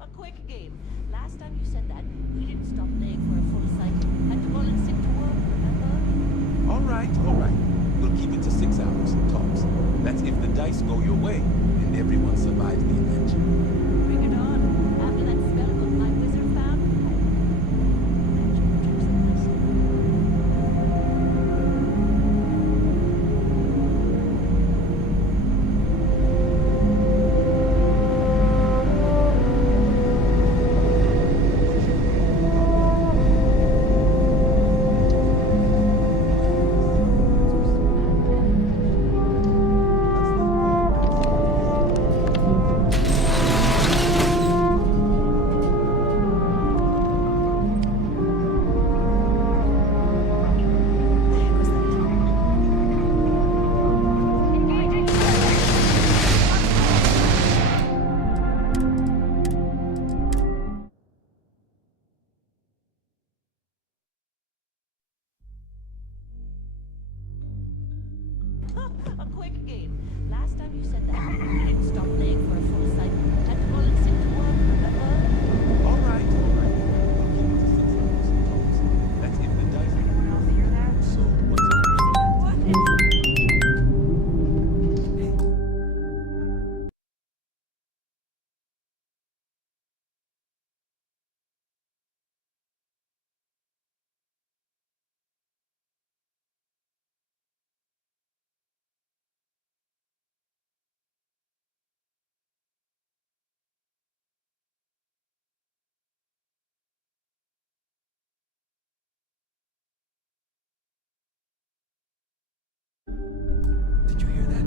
A quick game. Last time you said that, we didn't stop playing for a full cycle. Had to call in sick to work, remember? All right. We'll keep it to 6 hours, tops. That's if the dice go your way and everyone survives the adventure. Bring it on. After that spellbook my wizard found, a quick game. Last time you said that, we didn't stop playing for a full cycle. Had to call in sick to work, remember? All right. We'll keep it to 6 hours, tops. That's if the dice. Anyone else hear that? So what's up? Did you hear that?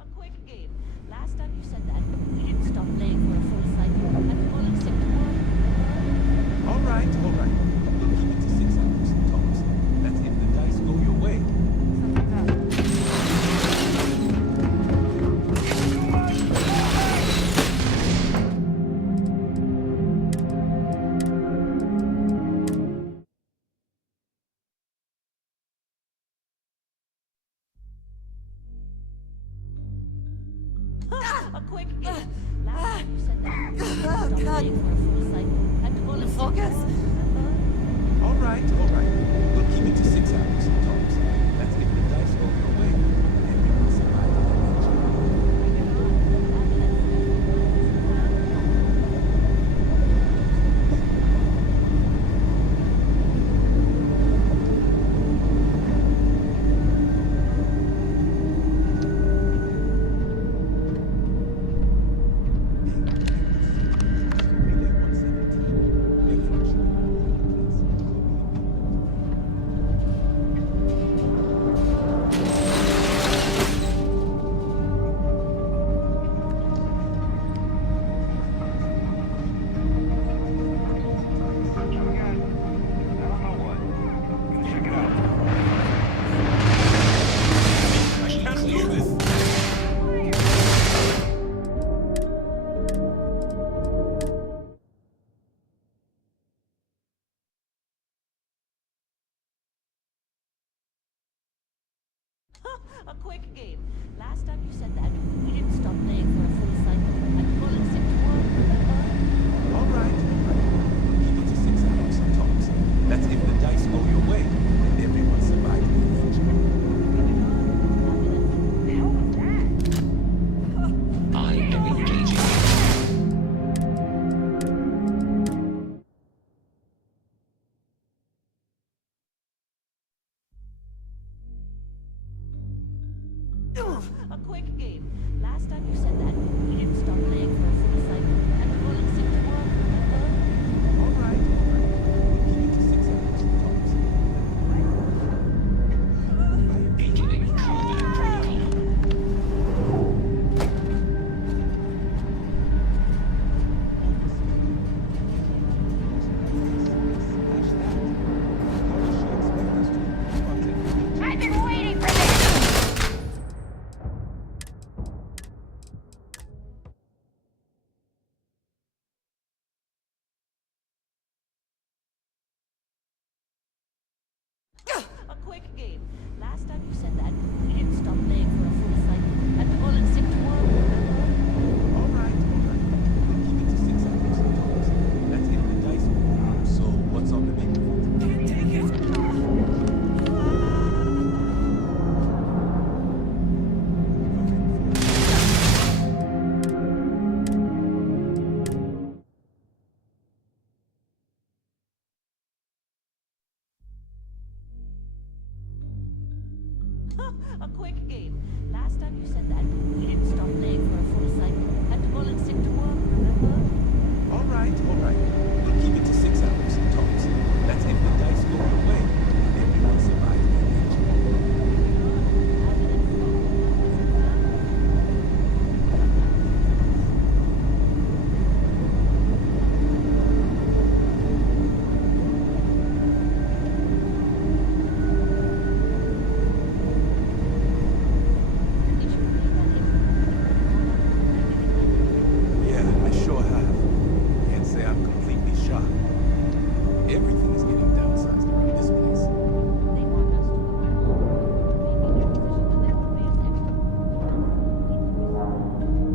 A quick game. Last time you said that, we didn't stop playing for a full cycle. Had to call in sick to work, remember? All right. We'll keep it to 6 hours, tops. That's if the dice go your way. A quick game. Last time you said that, we didn't stop playing for a full cycle. Had to call in sick to work, remember? All right, all right. We'll keep it to 6 hours, tops. That's if the dice go your way. And we will survive the adventure. A quick game. Last time you said that, we didn't stop playing for a full cycle. Like calling 6 to 1, remember? All right, all right. We'll keep it to 6 hours, tops. That's if the dice go your way. And everyone survives the adventure. I am engaging. A quick game. Last time you said that, we didn't stop playing for a full cycle. Like calling 6 to 1, remember? All right, all right. We'll keep it to 6 hours, tops. Beginning combat protocol. I've been waiting for this! A quick game. Last time you said that, we didn't stop playing for a full cycle. Like calling 6 to 1, remember? All right, all right. We'll keep it to 6 hours, tops. That's if the dice go. So what's on the menu? A quick game. Last time you said that, we didn't stop playing for a full cycle. Like calling 6 to 1, remember? All right, all right. We'll keep it to 6 hours, tops. That's if the dice go your way. And everyone survives the adventure. Yeah, I sure have. Can't say I'm completely shocked. Everything is getting downsized around this place.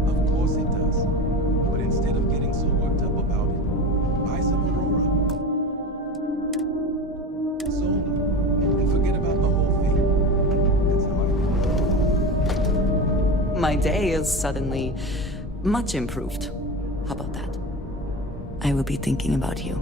Of course it does. But instead of getting so worked up about it, buy some Aurora. Sold. And forget about the whole thing. That's how I My day is suddenly much improved. How about that? I will be thinking about you.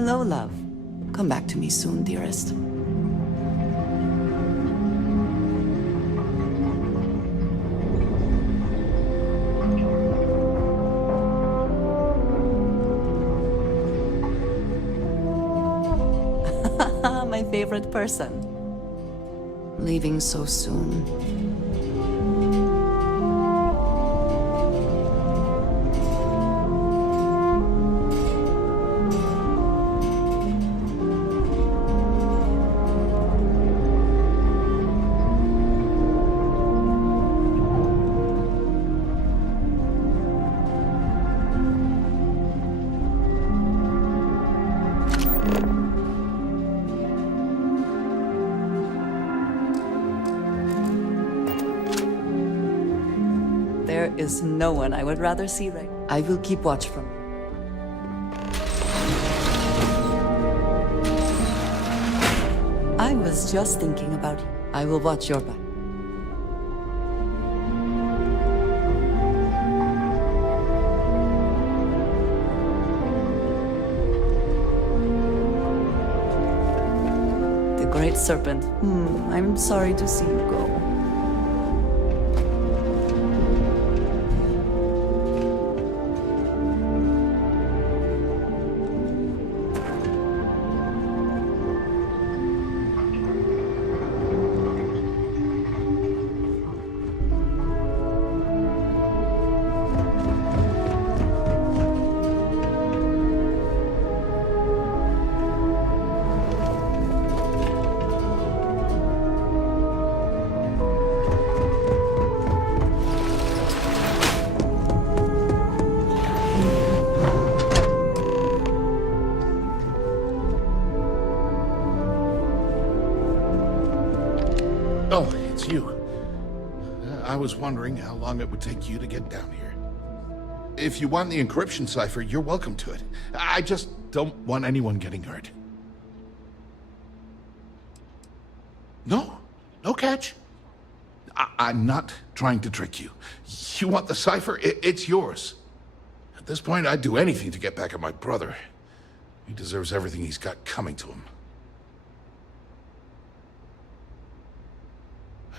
Hello, love. Come back to me soon, dearest. My favorite person. Leaving so soon. There is no one I would rather see right now. I will keep watch from you. I was just thinking about you. I will watch your back. The Great Serpent. I'm sorry to see you go. Oh, it's you. I was wondering how long it would take you to get down here. If you want the encryption cipher, you're welcome to it. I just don't want anyone getting hurt. No catch. I'm not trying to trick you. You want the cipher? It's yours. At this point, I'd do anything to get back at my brother. He deserves everything he's got coming to him.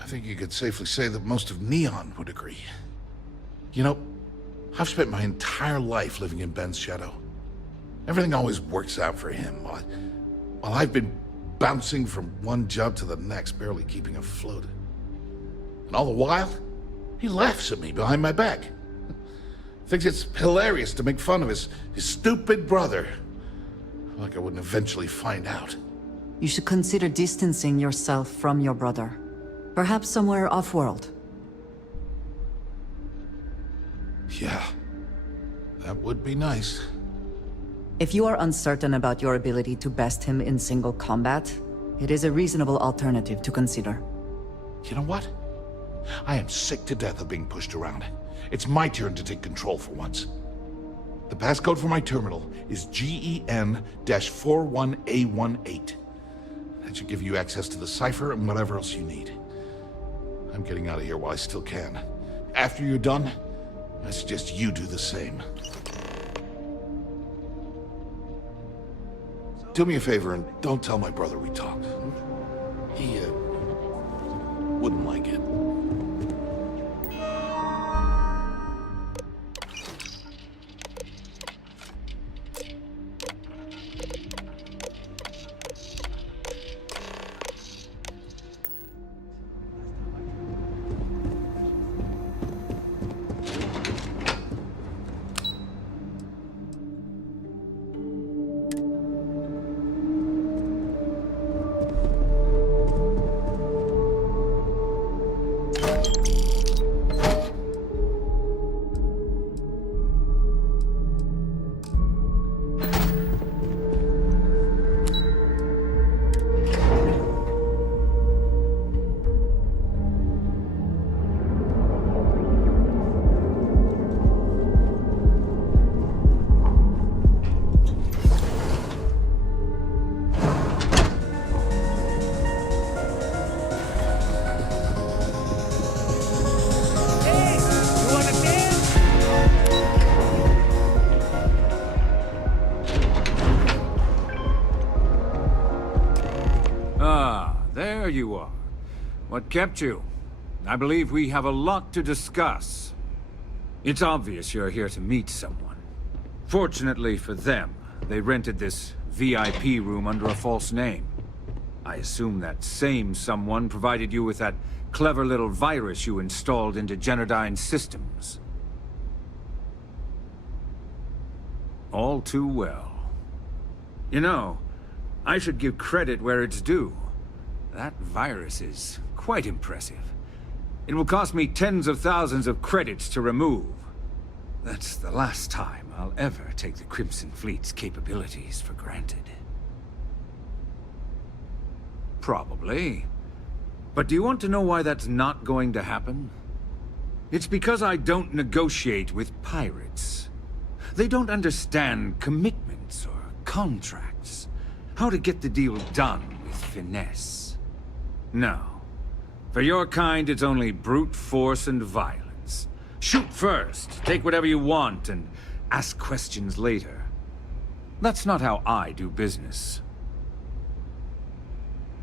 I think you could safely say that most of Neon would agree. You know, I've spent my entire life living in Ben's shadow. Everything always works out for him, while I've been bouncing from one job to the next, barely keeping afloat. And all the while, he laughs at me behind my back. Thinks it's hilarious to make fun of his stupid brother. Like I wouldn't eventually find out. You should consider distancing yourself from your brother. Perhaps somewhere off-world. Yeah, that would be nice. If you are uncertain about your ability to best him in single combat, it is a reasonable alternative to consider. You know what? I am sick to death of being pushed around. It's my turn to take control for once. The passcode for my terminal is GEN-41A18. That should give you access to the cipher and whatever else you need. I'm getting out of here while I still can. After you're done, I suggest you do the same. Do me a favor and don't tell my brother we talked. He, wouldn't like it. What kept you? I believe we have a lot to discuss. It's obvious you're here to meet someone. Fortunately for them, they rented this VIP room under a false name. I assume that same someone provided you with that clever little virus you installed into Generdyne's systems. All too well. You know, I should give credit where it's due. That virus is quite impressive. It will cost me tens of thousands of credits to remove. That's the last time I'll ever take the Crimson Fleet's capabilities for granted. Probably. But do you want to know why that's not going to happen? It's because I don't negotiate with pirates. They don't understand commitments or contracts. How to get the deal done with finesse. No. For your kind, it's only brute force and violence. Shoot first, take whatever you want, and ask questions later. That's not how I do business.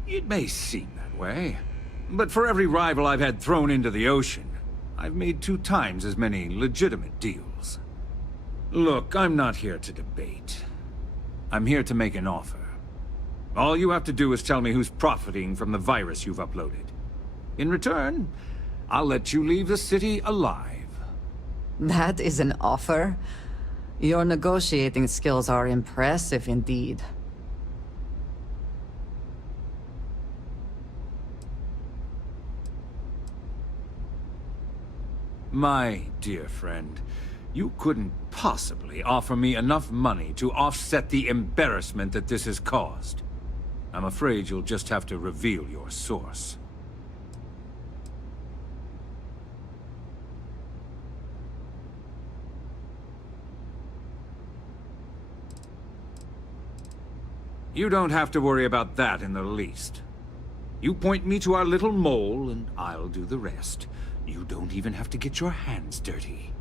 It may seem that way, but for every rival I've had thrown into the ocean, I've made 2 times as many legitimate deals. Look, I'm not here to debate. I'm here to make an offer. All you have to do is tell me who's profiting from the virus you've uploaded. In return, I'll let you leave the city alive. That is an offer? Your negotiating skills are impressive indeed. My dear friend, you couldn't possibly offer me enough money to offset the embarrassment that this has caused. I'm afraid you'll just have to reveal your source. You don't have to worry about that in the least. You point me to our little mole, and I'll do the rest. You don't even have to get your hands dirty.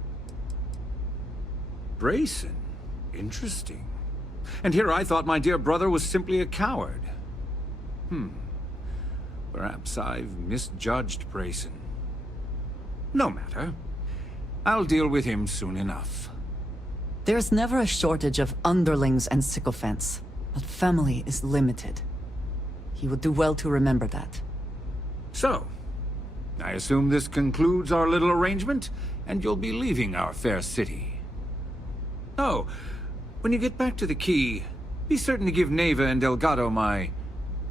Brayson? Interesting. And here I thought my dear brother was simply a coward. Perhaps I've misjudged Brayson. No matter. I'll deal with him soon enough. There's never a shortage of underlings and sycophants, but family is limited. He would do well to remember that. So, I assume this concludes our little arrangement, and you'll be leaving our fair city. Oh, when you get back to the key, be certain to give Neva and Delgado my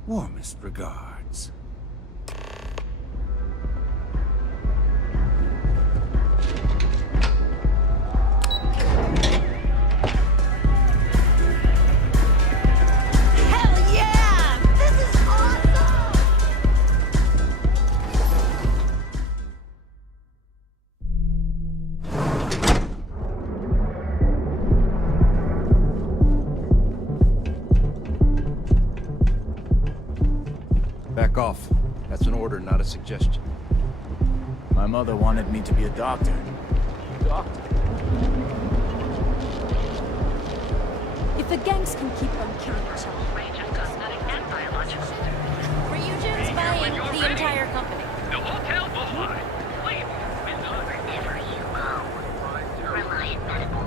warmest regards. Hell yeah! This is awesome! Back off. That's an order, not a suggestion. My mother wanted me to be a doctor. Doctor? If the gangs can keep on killing each other. Ryujin's buying the entire company. The hotel Bohai. Please, whenever you are. Reliant Medical.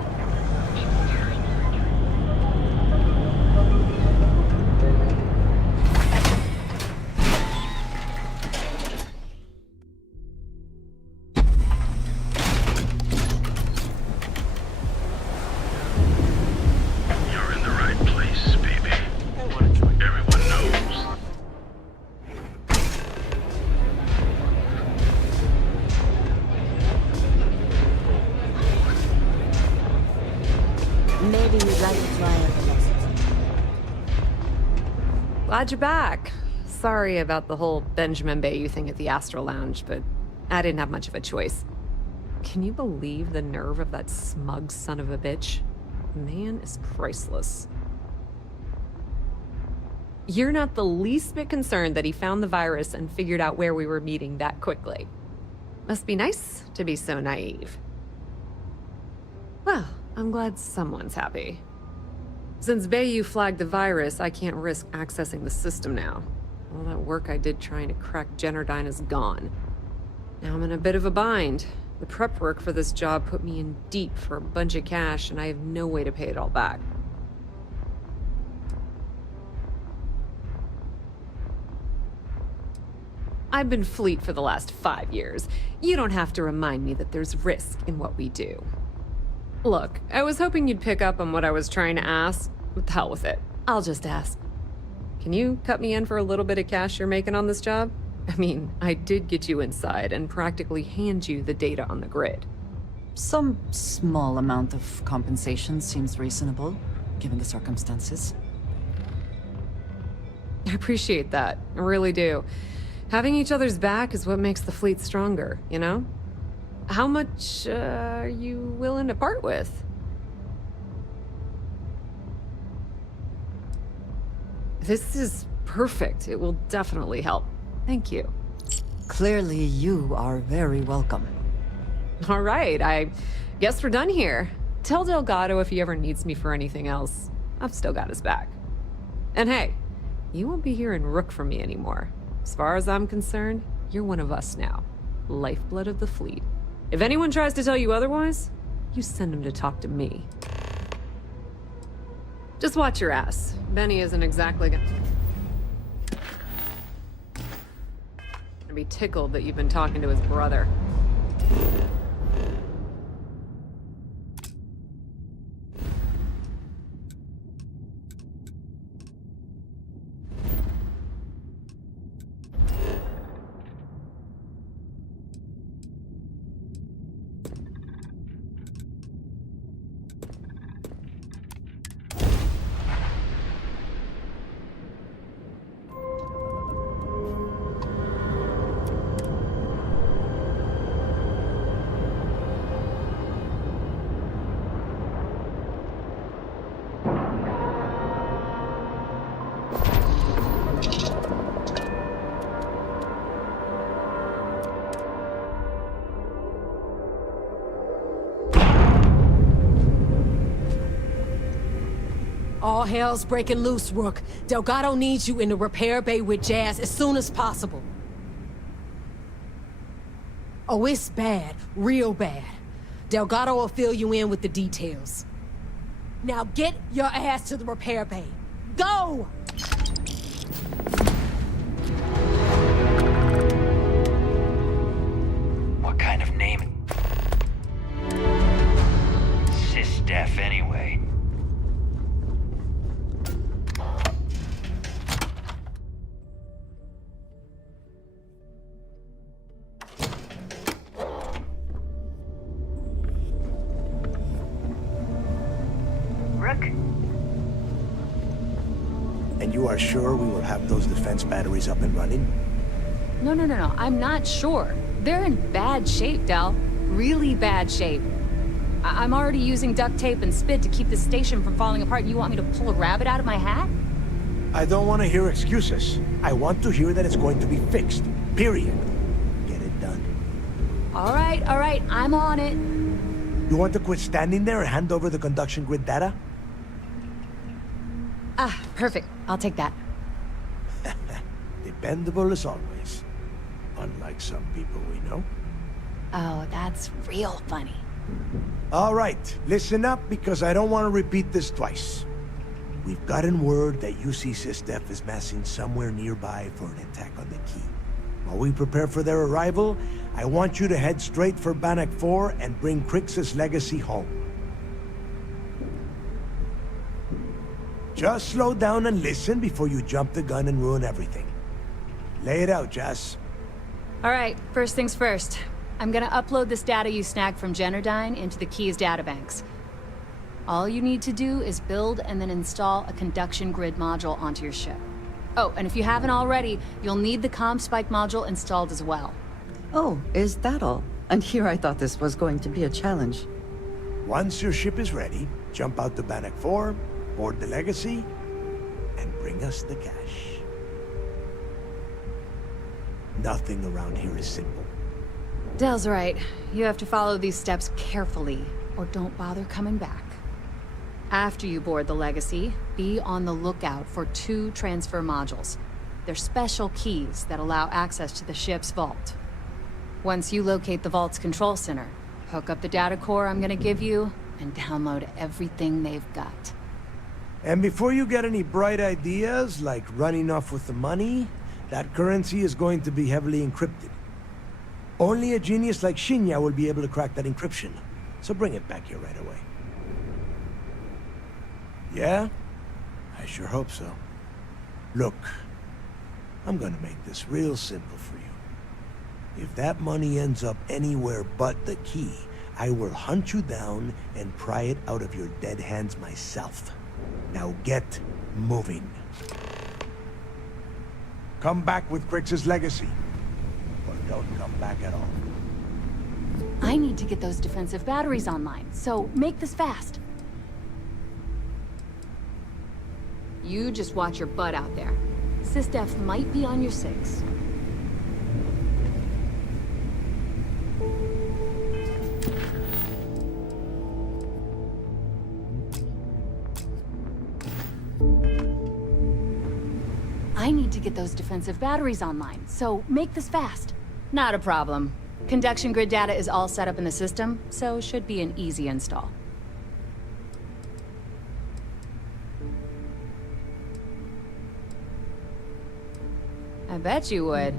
You're in the right place, baby. Everyone knows. Maybe you'd like to try out the lessons. Glad you're back. Sorry about the whole Benjamin Bayou thing at the Astral Lounge, but I didn't have much of a choice. Can you believe the nerve of that smug son of a bitch? The man is priceless. You're not the least bit concerned that he found the virus and figured out where we were meeting that quickly. Must be nice to be so naive. Well, I'm glad someone's happy. Since Bayou flagged the virus, I can't risk accessing the system now. All that work I did trying to crack Generdyne is gone. Now I'm in a bit of a bind. The prep work for this job put me in deep for a bunch of cash, and I have no way to pay it all back. I've been Fleet for the last 5 years. You don't have to remind me that there's risk in what we do. Look, I was hoping you'd pick up on what I was trying to ask. What the hell with it? I'll just ask. Can you cut me in for a little bit of cash you're making on this job? I mean, I did get you inside and practically hand you the data on the grid. Some small amount of compensation seems reasonable, given the circumstances. I appreciate that. I really do. Having each other's back is what makes the fleet stronger, you know? How much are you willing to part with? This is perfect. It will definitely help. Thank you. Clearly, you are very welcome. All right, I guess we're done here. Tell Delgado if he ever needs me for anything else. I've still got his back. And hey, you won't be hearing Rook from me anymore. As far as I'm concerned, you're one of us now. Lifeblood of the fleet. If anyone tries to tell you otherwise, you send them to talk to me. Just watch your ass. Benny isn't exactly gonna be tickled that you've been talking to his brother. All hell's breaking loose, Rook. Delgado needs you in the repair bay with Jazz as soon as possible. Oh, it's bad. Real bad. Delgado will fill you in with the details. Now get your ass to the repair bay. Go! What kind of name? Sysdef, anyway. And you are sure we will have those defense batteries up and running? No. I'm not sure. They're in bad shape, Del. Really bad shape. I'm already using duct tape and spit to keep the station from falling apart. You want me to pull a rabbit out of my hat? I don't want to hear excuses. I want to hear that it's going to be fixed. Period. Get it done. All right. I'm on it. You want to quit standing there and hand over the conduction grid data? Ah, perfect. I'll take that. Dependable as always. Unlike some people we know. Oh, that's real funny. All right, listen up because I don't want to repeat this twice. We've gotten word that UC Sysdef is massing somewhere nearby for an attack on the key. While we prepare for their arrival, I want you to head straight for Bannock 4 and bring Crixus' legacy home. Just slow down and listen before you jump the gun and ruin everything. Lay it out, Jess. All right, first things first. I'm gonna upload this data you snagged from Generdyne into the Key's databanks. All you need to do is build and then install a conduction grid module onto your ship. Oh, and if you haven't already, you'll need the comm spike module installed as well. Oh, is that all? And here I thought this was going to be a challenge. Once your ship is ready, jump out to Bannock 4, board the legacy, and bring us the cash. Nothing around here is simple. Del's right. You have to follow these steps carefully, or don't bother coming back. After you board the legacy, be on the lookout for 2 transfer modules. They're special keys that allow access to the ship's vault. Once you locate the vault's control center, hook up the data core I'm gonna give you, and download everything they've got. And before you get any bright ideas, like running off with the money, that currency is going to be heavily encrypted. Only a genius like Shinya will be able to crack that encryption. So bring it back here right away. Yeah? I sure hope so. Look, I'm gonna make this real simple for you. If that money ends up anywhere but the key, I will hunt you down and pry it out of your dead hands myself. Now get moving. Come back with Crix's legacy. Or don't come back at all. I need to get those defensive batteries online, so make this fast. You just watch your butt out there. SysDef might be on your 6. I need to get those defensive batteries online, so make this fast. Not a problem. Conduction grid data is all set up in the system, so should be an easy install. I bet you would.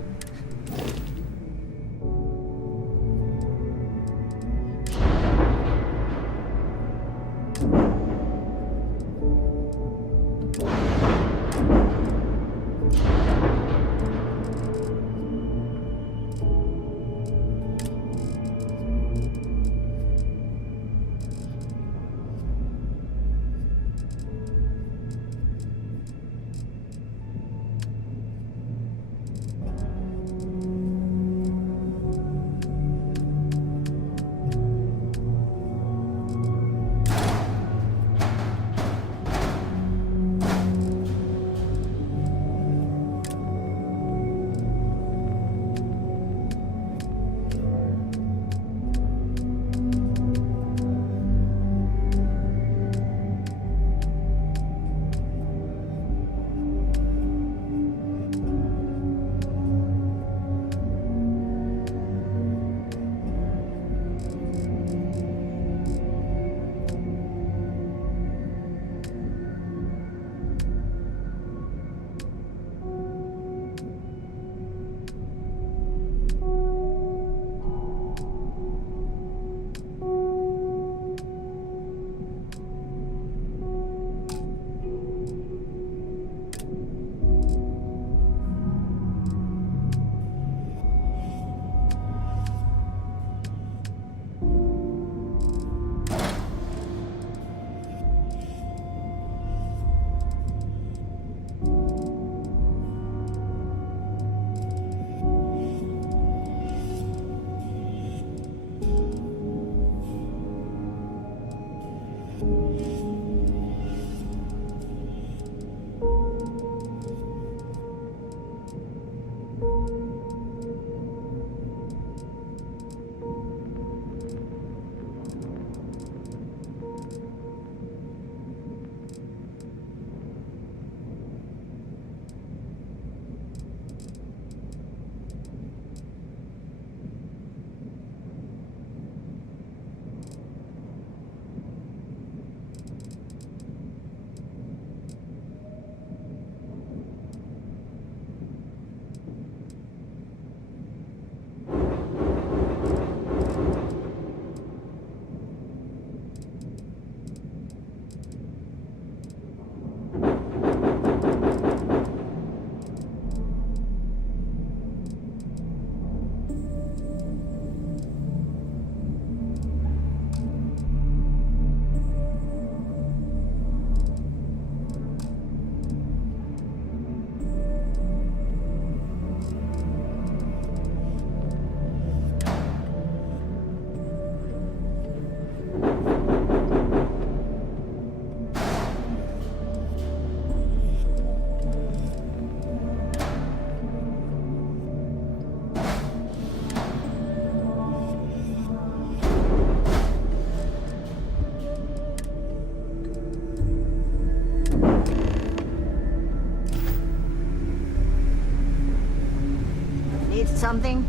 something?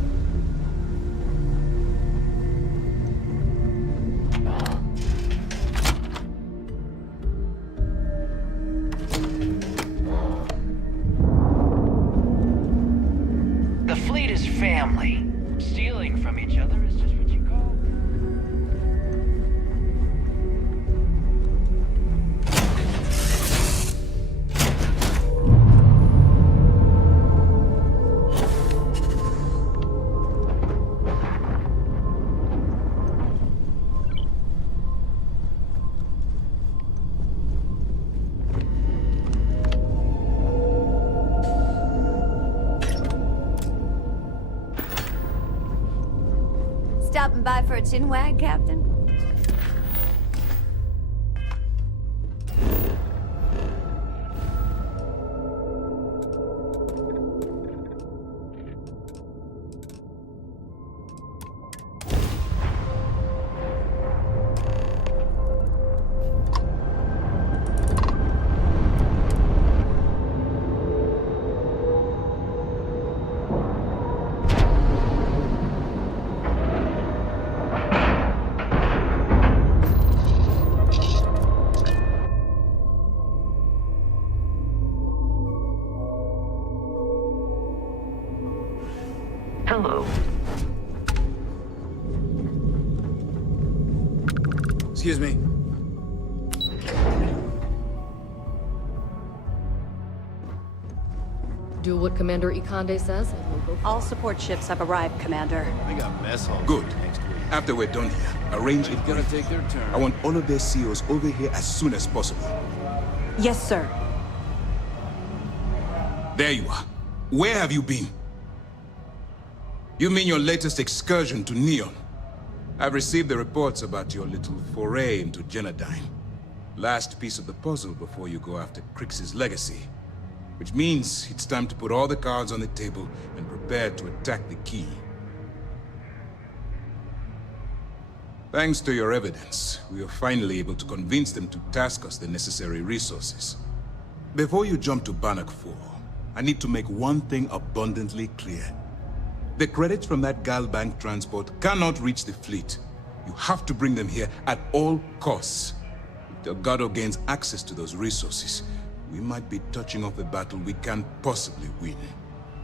The fleet is family. Stealing from each other is just what you call. Stopping by for a chinwag, Captain? Hello. Excuse me. Do what Commander Ikande says, and we'll go. All support ships have arrived, Commander. I got mess halls. Good. Next week. After we're done here, arrange it. Gonna take their turn. I want all of their CEOs over here as soon as possible. Yes, sir. There you are. Where have you been? You mean your latest excursion to Neon? I've received the reports about your little foray into Genodyne. Last piece of the puzzle before you go after Crix's legacy. Which means it's time to put all the cards on the table and prepare to attack the key. Thanks to your evidence, we were finally able to convince them to task us the necessary resources. Before you jump to Bannock 4, I need to make one thing abundantly clear. The credits from that Galbank transport cannot reach the fleet. You have to bring them here at all costs. If Delgado gains access to those resources, we might be touching off a battle we can't possibly win.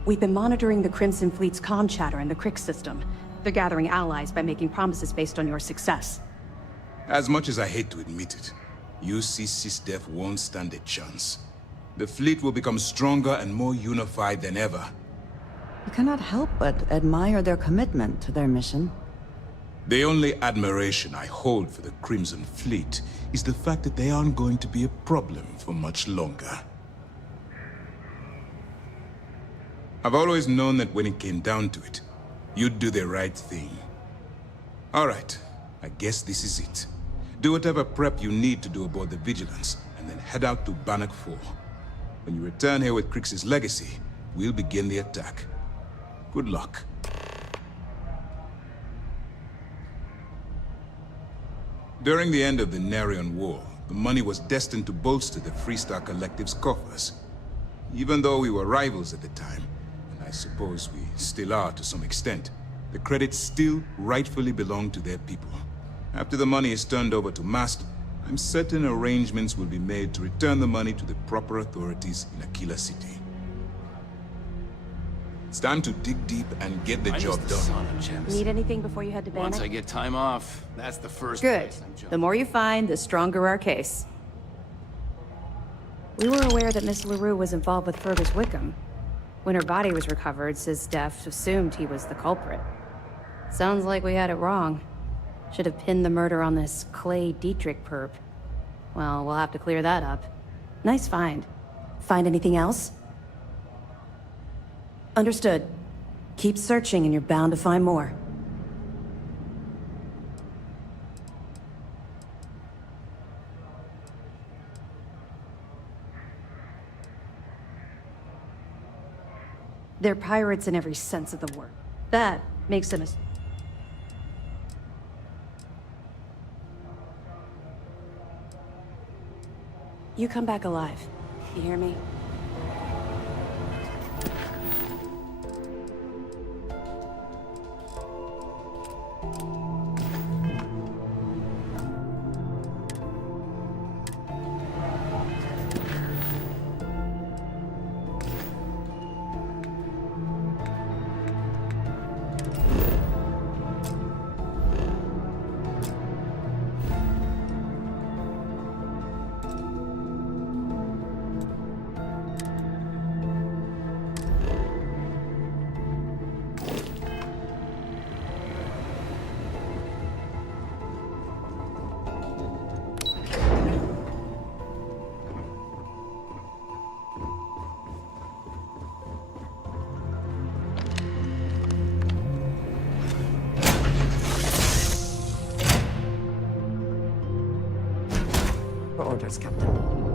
We've been monitoring the Crimson Fleet's comm chatter in the Crix system. They're gathering allies by making promises based on your success. As much as I hate to admit it, UC SysDef won't stand a chance. The fleet will become stronger and more unified than ever. You cannot help but admire their commitment to their mission. The only admiration I hold for the Crimson Fleet is the fact that they aren't going to be a problem for much longer. I've always known that when it came down to it, you'd do the right thing. All right, I guess this is it. Do whatever prep you need to do aboard the Vigilance, and then head out to Bannock 4. When you return here with Crix's legacy, we'll begin the attack. Good luck. During the end of the Narion War, the money was destined to bolster the Freestar Collective's coffers. Even though we were rivals at the time, and I suppose we still are to some extent, the credits still rightfully belong to their people. After the money is turned over to Mast, I'm certain arrangements will be made to return the money to the proper authorities in Aquila City. It's time to dig deep and get the job done. Need anything before you head to Bannock? Once I get time off, that's the first Good. place I'm jumping. The more you find, the stronger our case. We were aware that Miss LaRue was involved with Fergus Wickham. When her body was recovered, SysDef assumed he was the culprit. Sounds like we had it wrong. Should have pinned the murder on this Clay Dietrich perp. Well, we'll have to clear that up. Nice find. Find anything else? Understood. Keep searching and you're bound to find more. They're pirates in every sense of the word. That makes them a... You come back alive. You hear me? orders, Captain.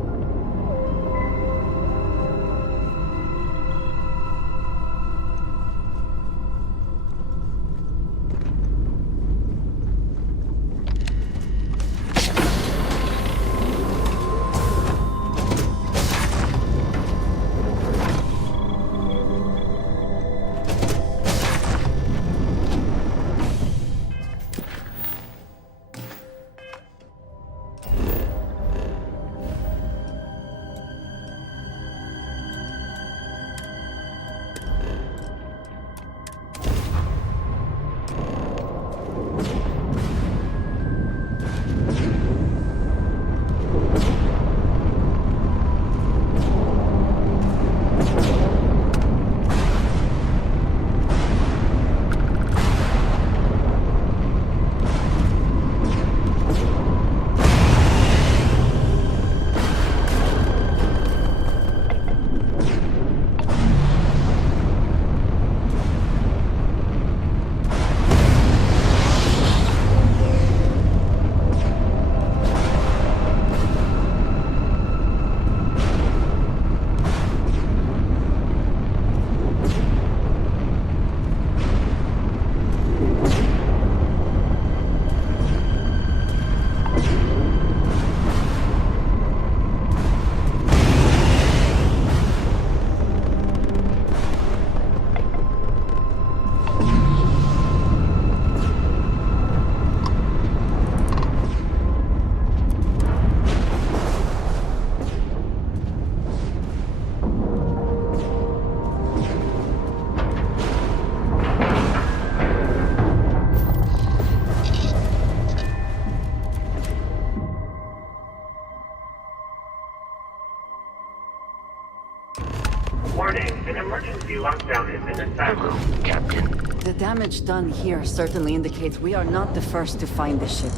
Warning, an emergency lockdown has been established. Captain. The damage done here certainly indicates we are not the first to find the ship.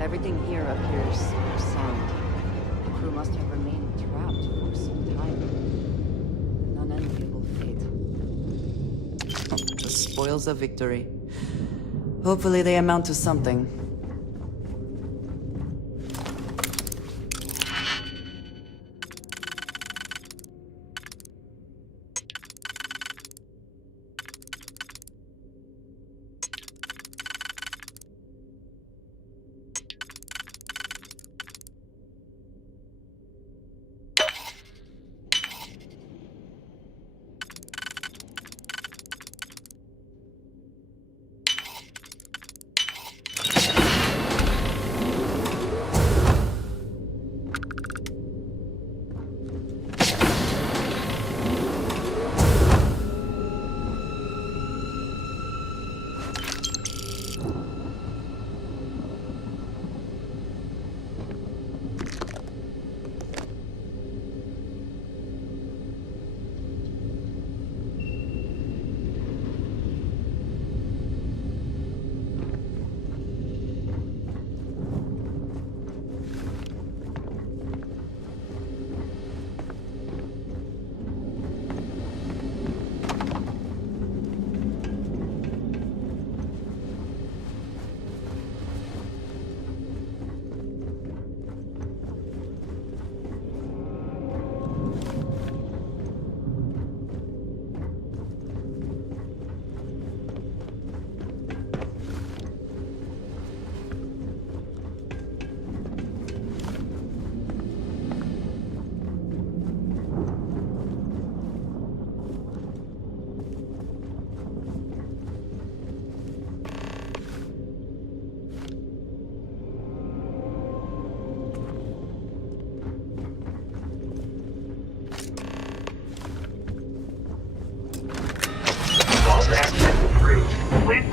Everything here appears sound. The crew must have remained trapped for some time. An unenviable fate. The spoils of victory. Hopefully they amount to something.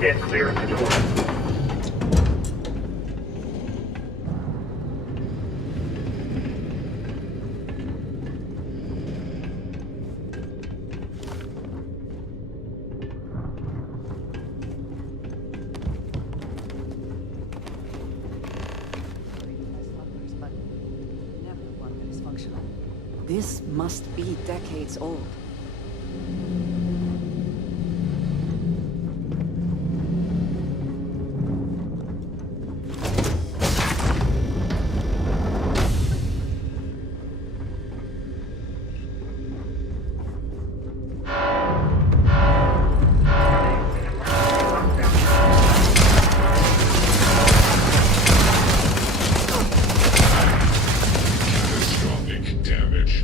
Stand clear of the door. This must be decades old. Catastrophic damage.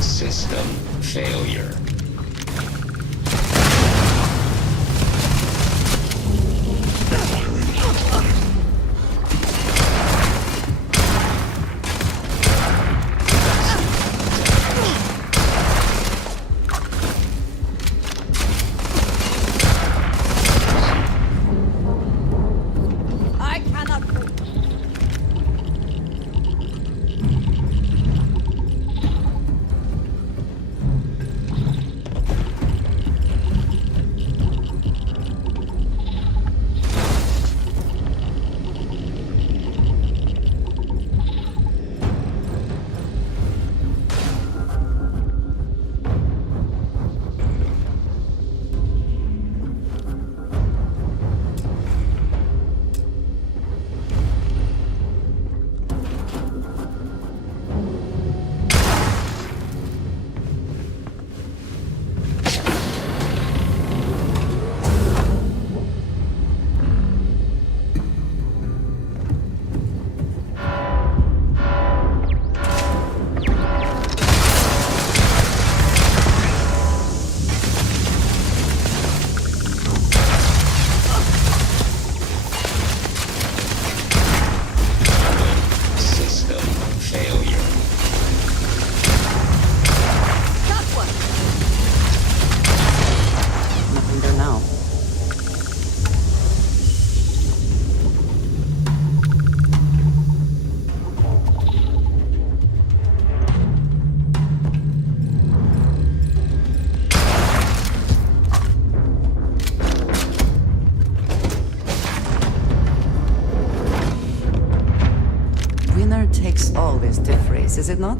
System failure. I cannot. System failure. That's one. Nothing there now. Winner takes all this diff race, is it not?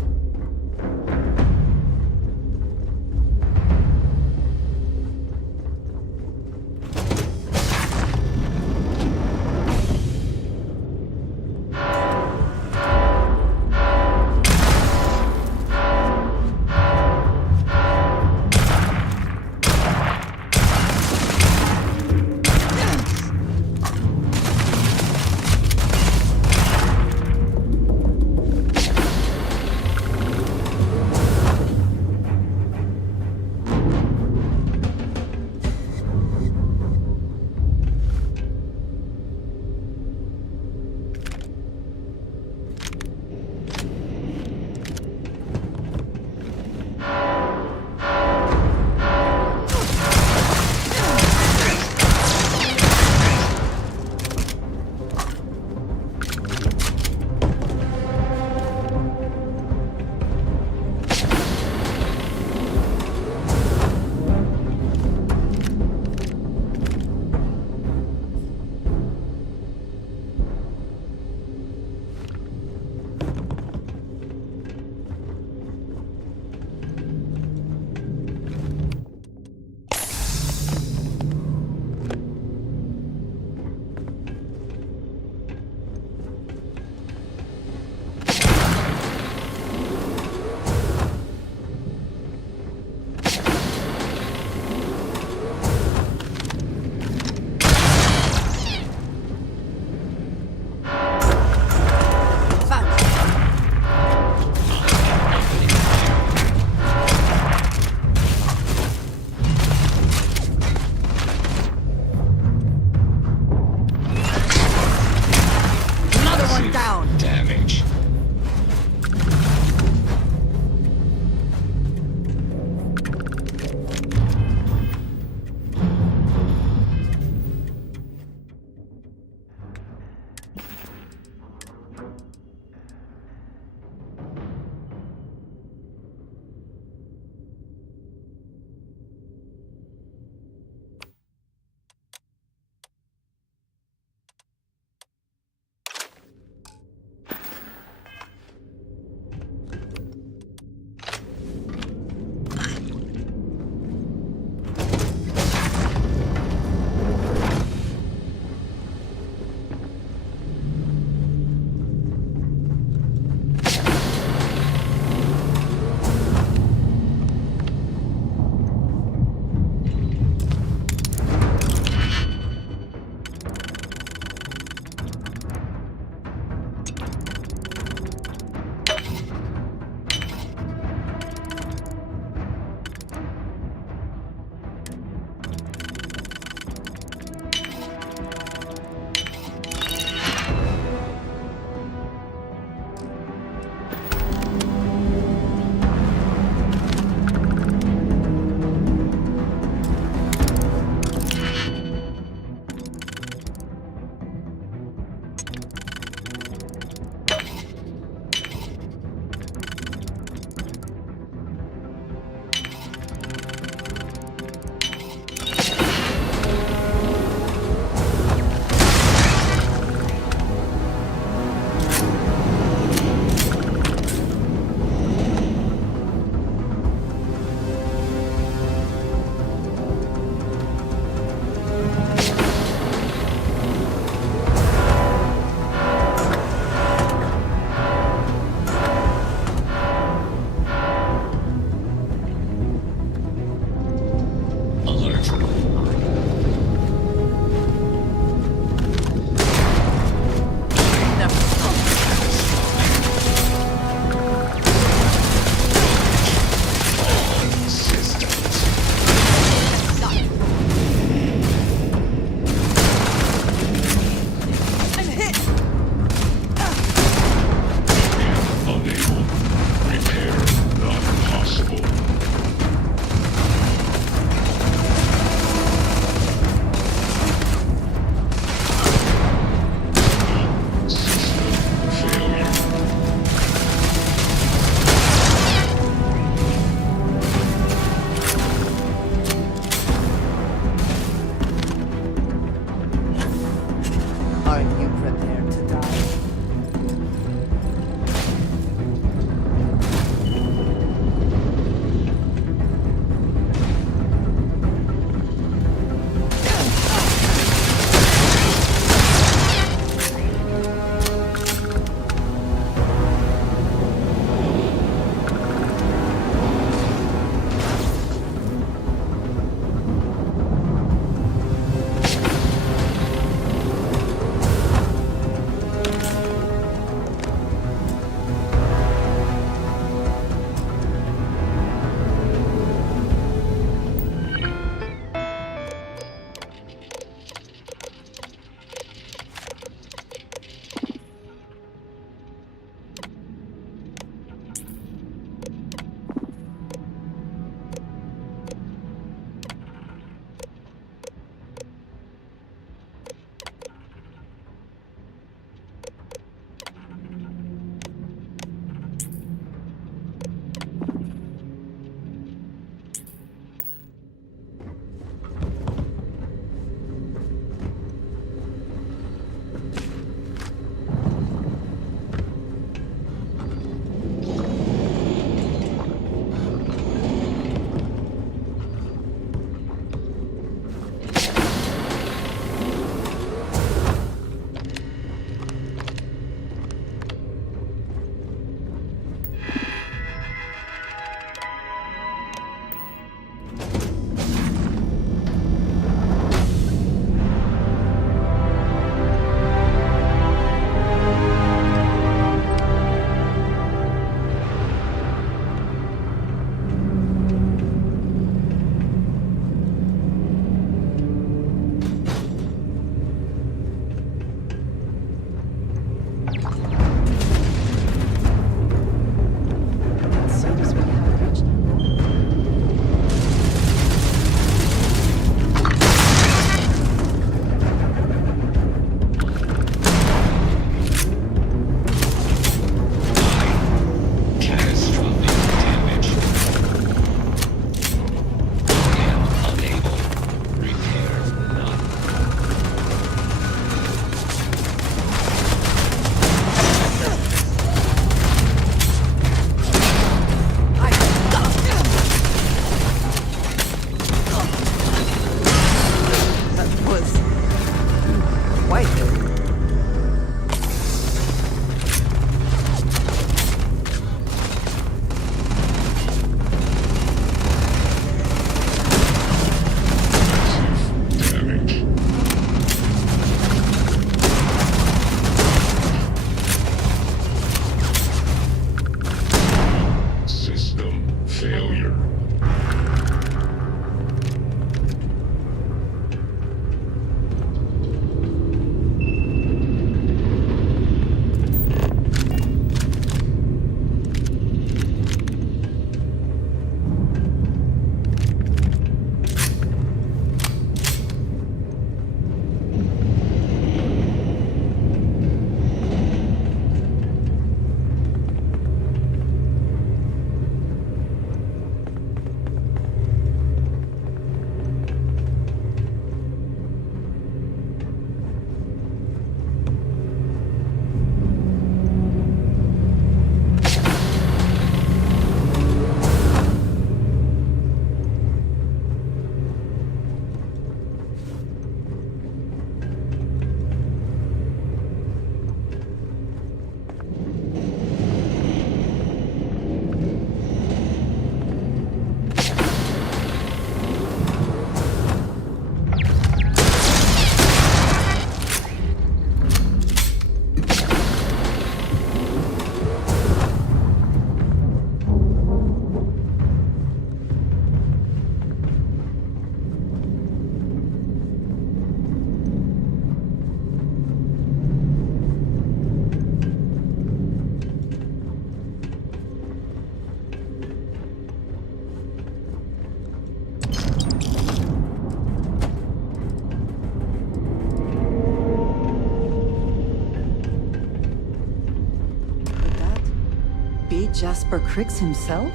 Jasper Cricks himself?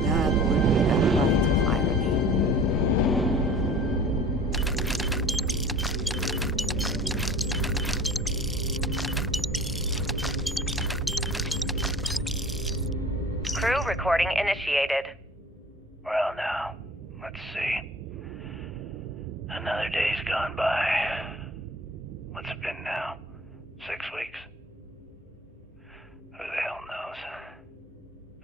That would be the height of irony. Crew recording initiated. Well, now, let's see. Another day's gone by. What's it been now? 6 weeks? Who the hell knows?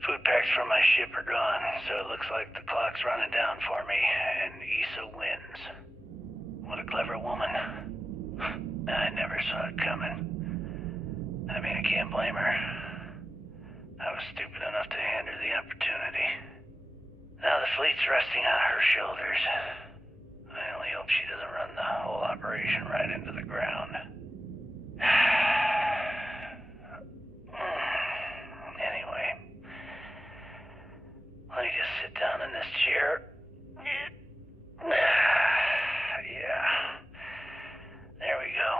Food packs from my ship are gone, so it looks like the clock's running down for me, and Issa wins. What a clever woman. I never saw it coming. I mean, I can't blame her. I was stupid enough to hand her the opportunity. Now the fleet's resting on her shoulders. I only hope she doesn't run the whole operation right into the ground. Anyway, let me just sit down in this chair. Yeah. There we go.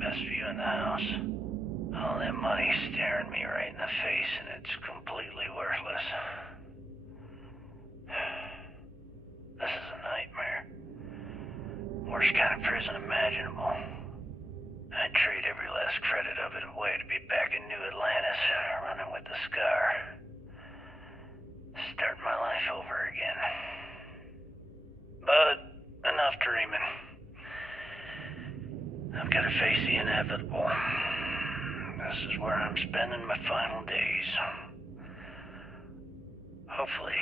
Best view in the house. All that money staring me right in the face, and it's completely worthless. This is a nightmare. Worst kind of prison imaginable. I'd trade every last credit of it away to be back in New Atlantis, running with the Scar. Start my life over again. But enough dreaming. I've got to face the inevitable. This is where I'm spending my final days. Hopefully,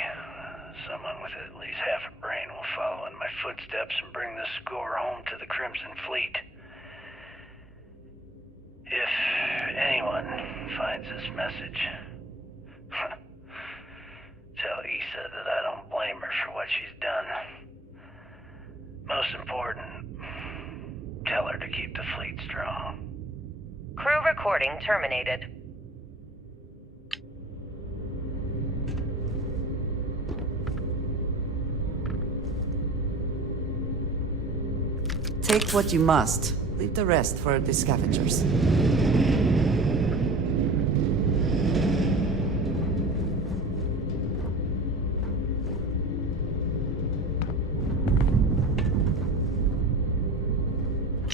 someone with at least half a brain will follow in my footsteps and bring the score home to the Crimson Fleet. If anyone finds this message, tell Issa that I don't blame her for what she's done. Most important, tell her to keep the fleet strong. Crew recording terminated. Take what you must. Leave the rest for the scavengers.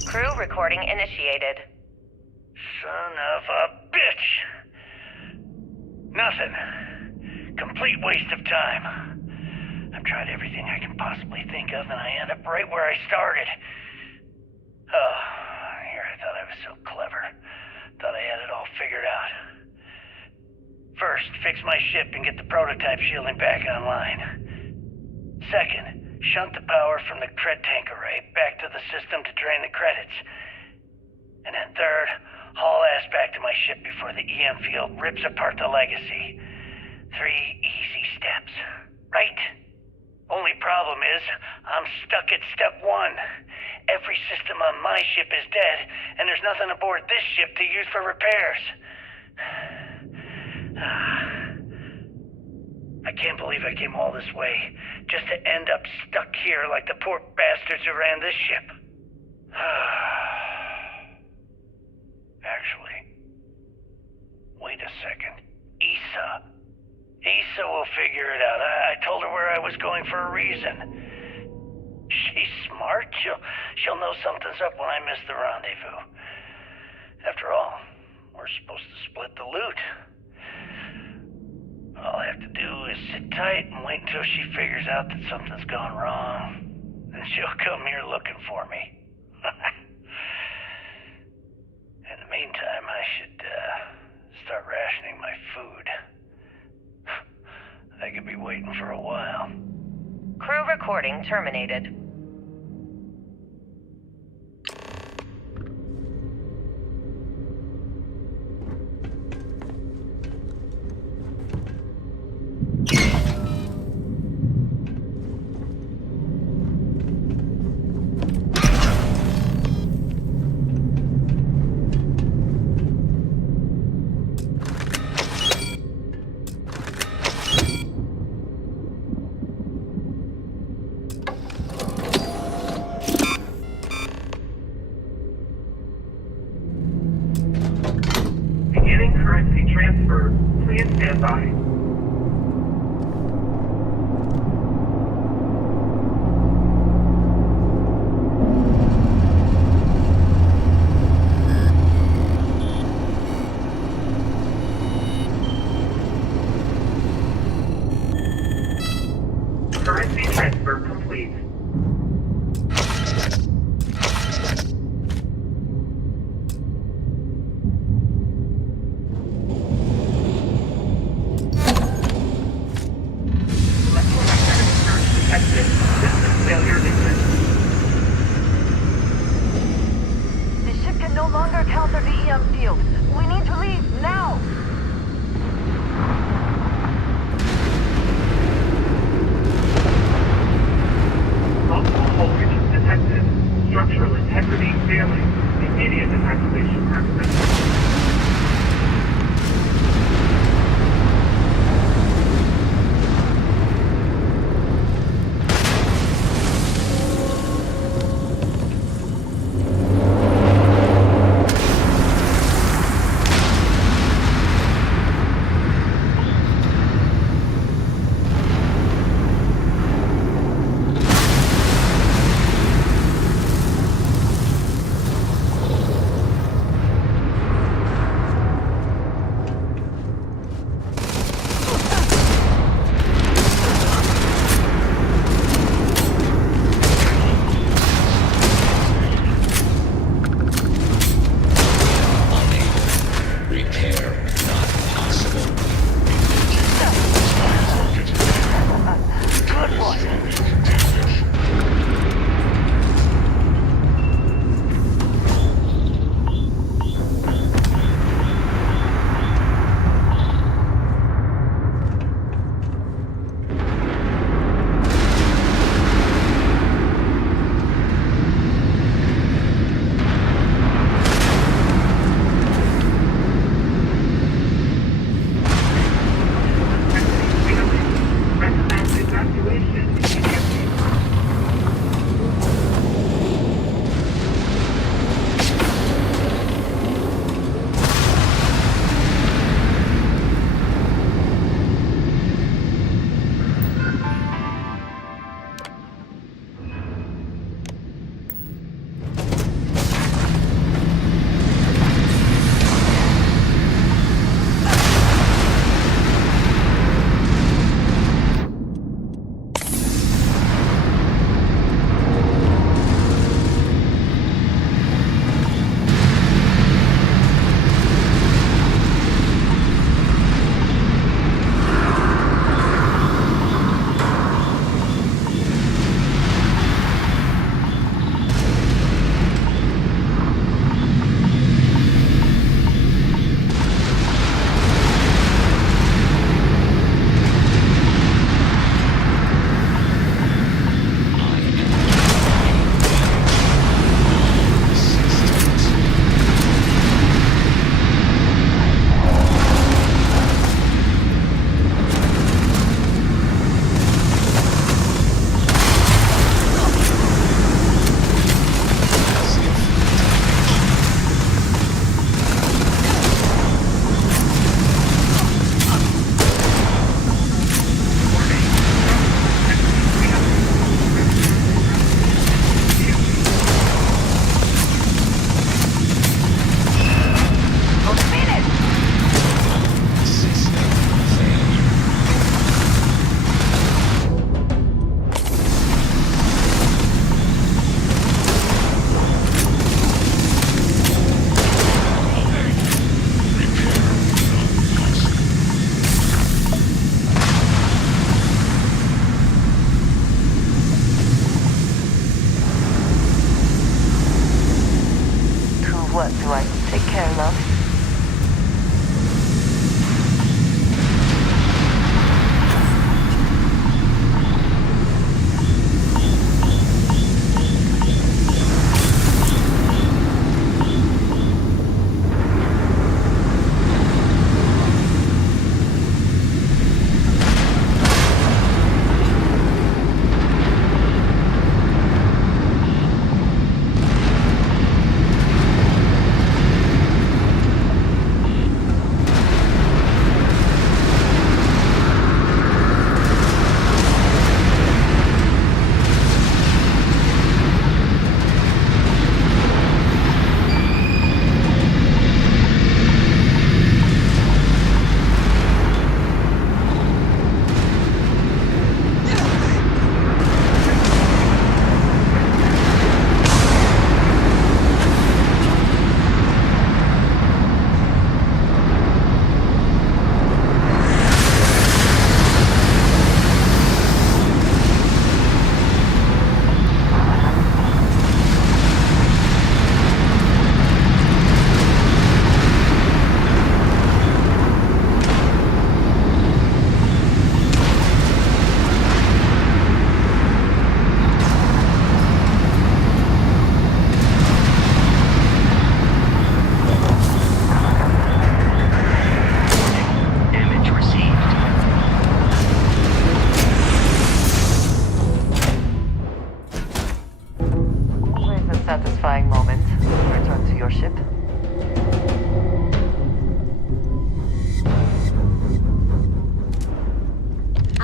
Crew recording initiated. Son of a bitch! Nothing. Complete waste of time. I've tried everything I can possibly think of, and I end up right where I started. Oh, here I thought I was so clever. Thought I had it all figured out. First, fix my ship and get the prototype shielding back online. Second, shunt the power from the cred tank array back to the system to drain the credits. And then third, haul ass back to my ship before the EM field rips apart the legacy. 3 easy steps, right? Only problem is, I'm stuck at step 1. Every system on my ship is dead, and there's nothing aboard this ship to use for repairs. I can't believe I came all this way, just to end up stuck here like the poor bastards who ran this ship. Actually, wait a second. Issa will figure it out. I told her where I was going for a reason. She's smart. She'll know something's up when I miss the rendezvous. After all, we're supposed to split the loot. All I have to do is sit tight and wait until she figures out that something's gone wrong. Then she'll come here looking for me. In the meantime, I should start rationing my food. I could be waiting for a while. Crew recording terminated. Stand by. Currency transfer complete. Electromagnetic surge detected. System failure exists. The ship can no longer counter the EM field. We need to leave now!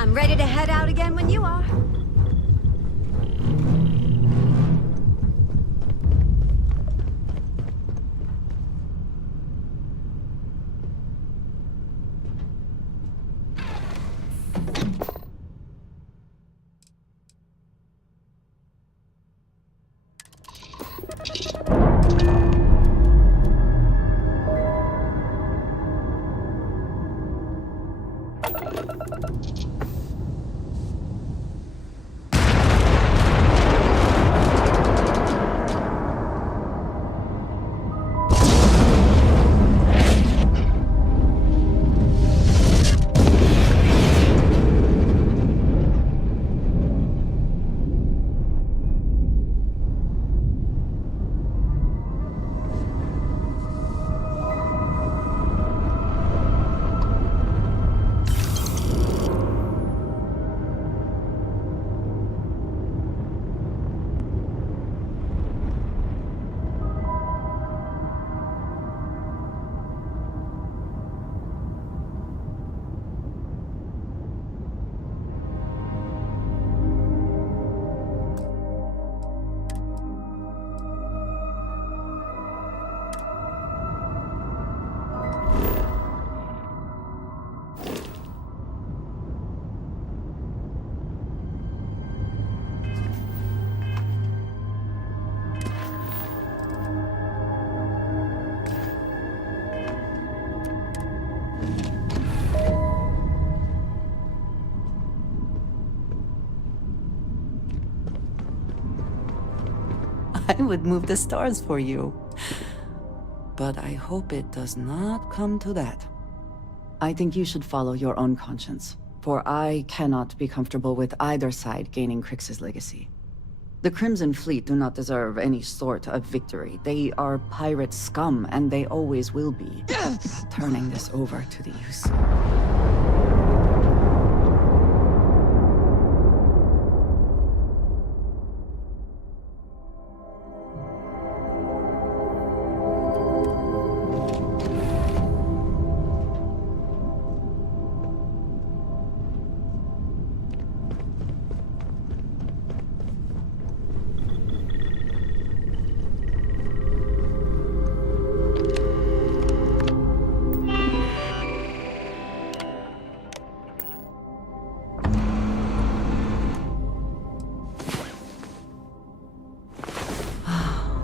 I'm ready to head out again when you are. I would move the stars for you. But I hope it does not come to that. I think you should follow your own conscience, for I cannot be comfortable with either side gaining Crix's legacy. The Crimson Fleet do not deserve any sort of victory. They are pirate scum, and they always will be. Turning this over to the UC.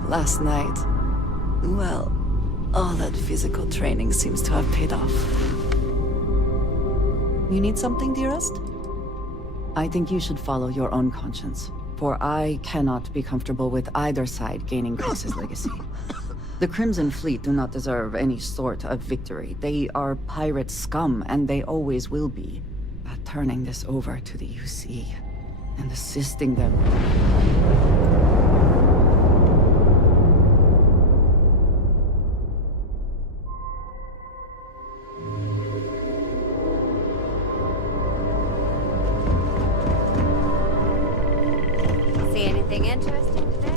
Last night, well, all that physical training seems to have paid off. You need something, dearest? I think you should follow your own conscience, for I cannot be comfortable with either side gaining Crix's legacy. The Crimson Fleet do not deserve any sort of victory. They are pirate scum, and they always will be. Turning this over to the UC and assisting them. See anything interesting today?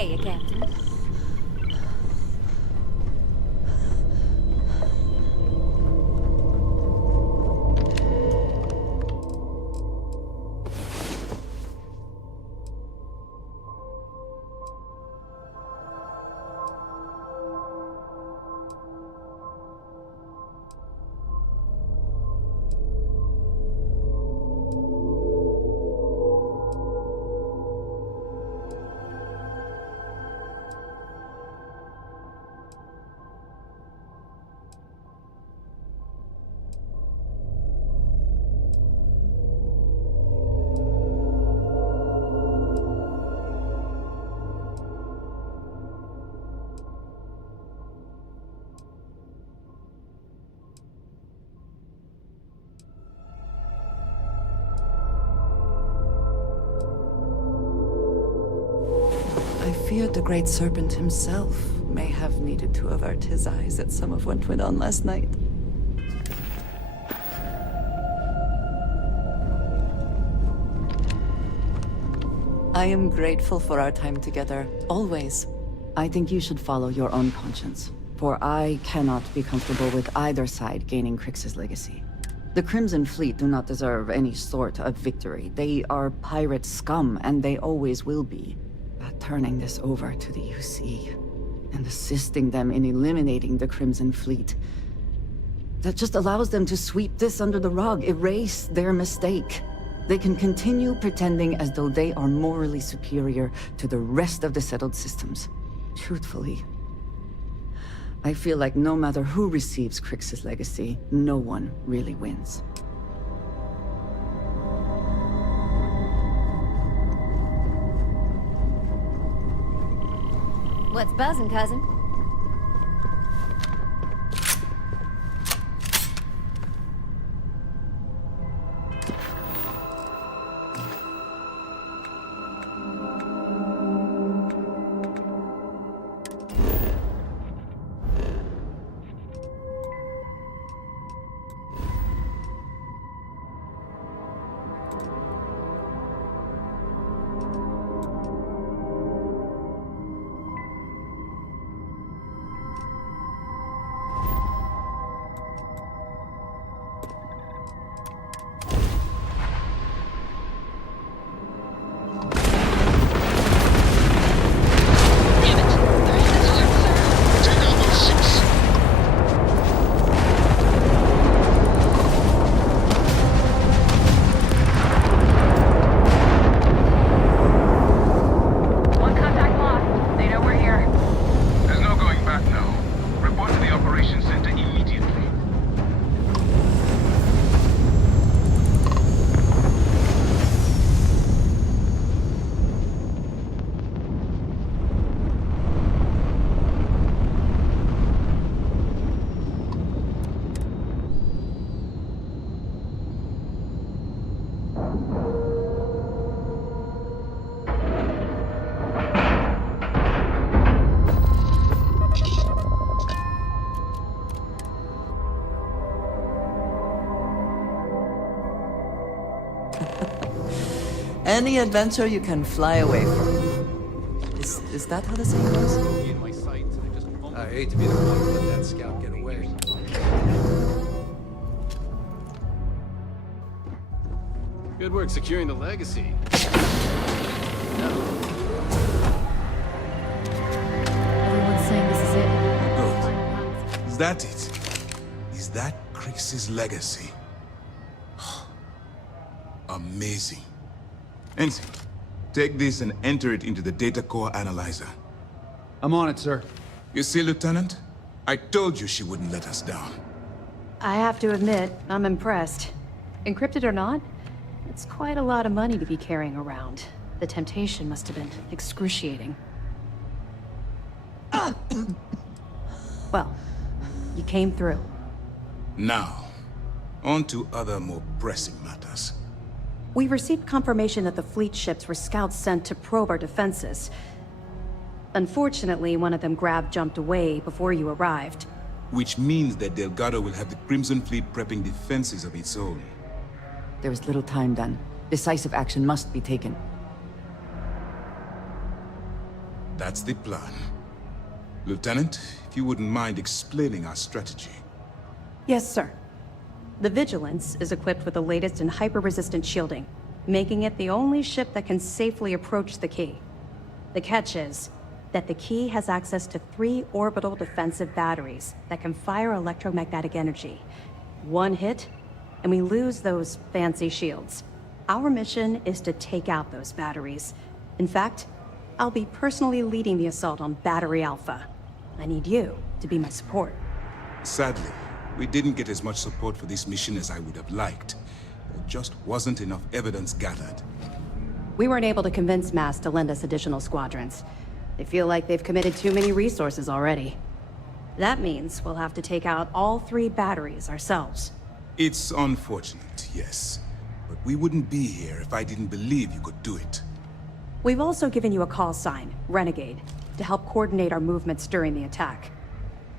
Hey, Captain. I feared the Great Serpent himself may have needed to avert his eyes at some of what went on last night. I am grateful for our time together, always. I think you should follow your own conscience, for I cannot be comfortable with either side gaining Crix's legacy. The Crimson Fleet do not deserve any sort of victory. They are pirate scum, and they always will be. But turning this over to the UC, and assisting them in eliminating the Crimson Fleet, that just allows them to sweep this under the rug, erase their mistake. They can continue pretending as though they are morally superior to the rest of the settled systems. Truthfully, I feel like no matter who receives Crix's legacy, no one really wins. What's buzzing, cousin? Any adventure you can fly away from. Is that how the saying goes? I hate to be the one who let that scout get away. Good work securing the legacy. Everyone's saying this is it. Good. Is that it? Is that Crix's legacy? Amazing. Ensign, take this and enter it into the data core analyzer. I'm on it, sir. You see, Lieutenant? I told you she wouldn't let us down. I have to admit, I'm impressed. Encrypted or not, it's quite a lot of money to be carrying around. The temptation must have been excruciating. Well, you came through. Now, on to other more pressing matters. We received confirmation that the fleet ships were scouts sent to probe our defenses. Unfortunately, one of them jumped away before you arrived. Which means that Delgado will have the Crimson Fleet prepping defenses of its own. There is little time, then. Decisive action must be taken. That's the plan. Lieutenant, if you wouldn't mind explaining our strategy. Yes, sir. The Vigilance is equipped with the latest in hyper-resistant shielding, making it the only ship that can safely approach the key. The catch is that the key has access to 3 orbital defensive batteries that can fire electromagnetic energy. One hit, and we lose those fancy shields. Our mission is to take out those batteries. In fact, I'll be personally leading the assault on Battery Alpha. I need you to be my support. Sadly, we didn't get as much support for this mission as I would have liked. There just wasn't enough evidence gathered. We weren't able to convince MAS to lend us additional squadrons. They feel like they've committed too many resources already. That means we'll have to take out all 3 batteries ourselves. It's unfortunate, yes. But we wouldn't be here if I didn't believe you could do it. We've also given you a call sign, Renegade, to help coordinate our movements during the attack.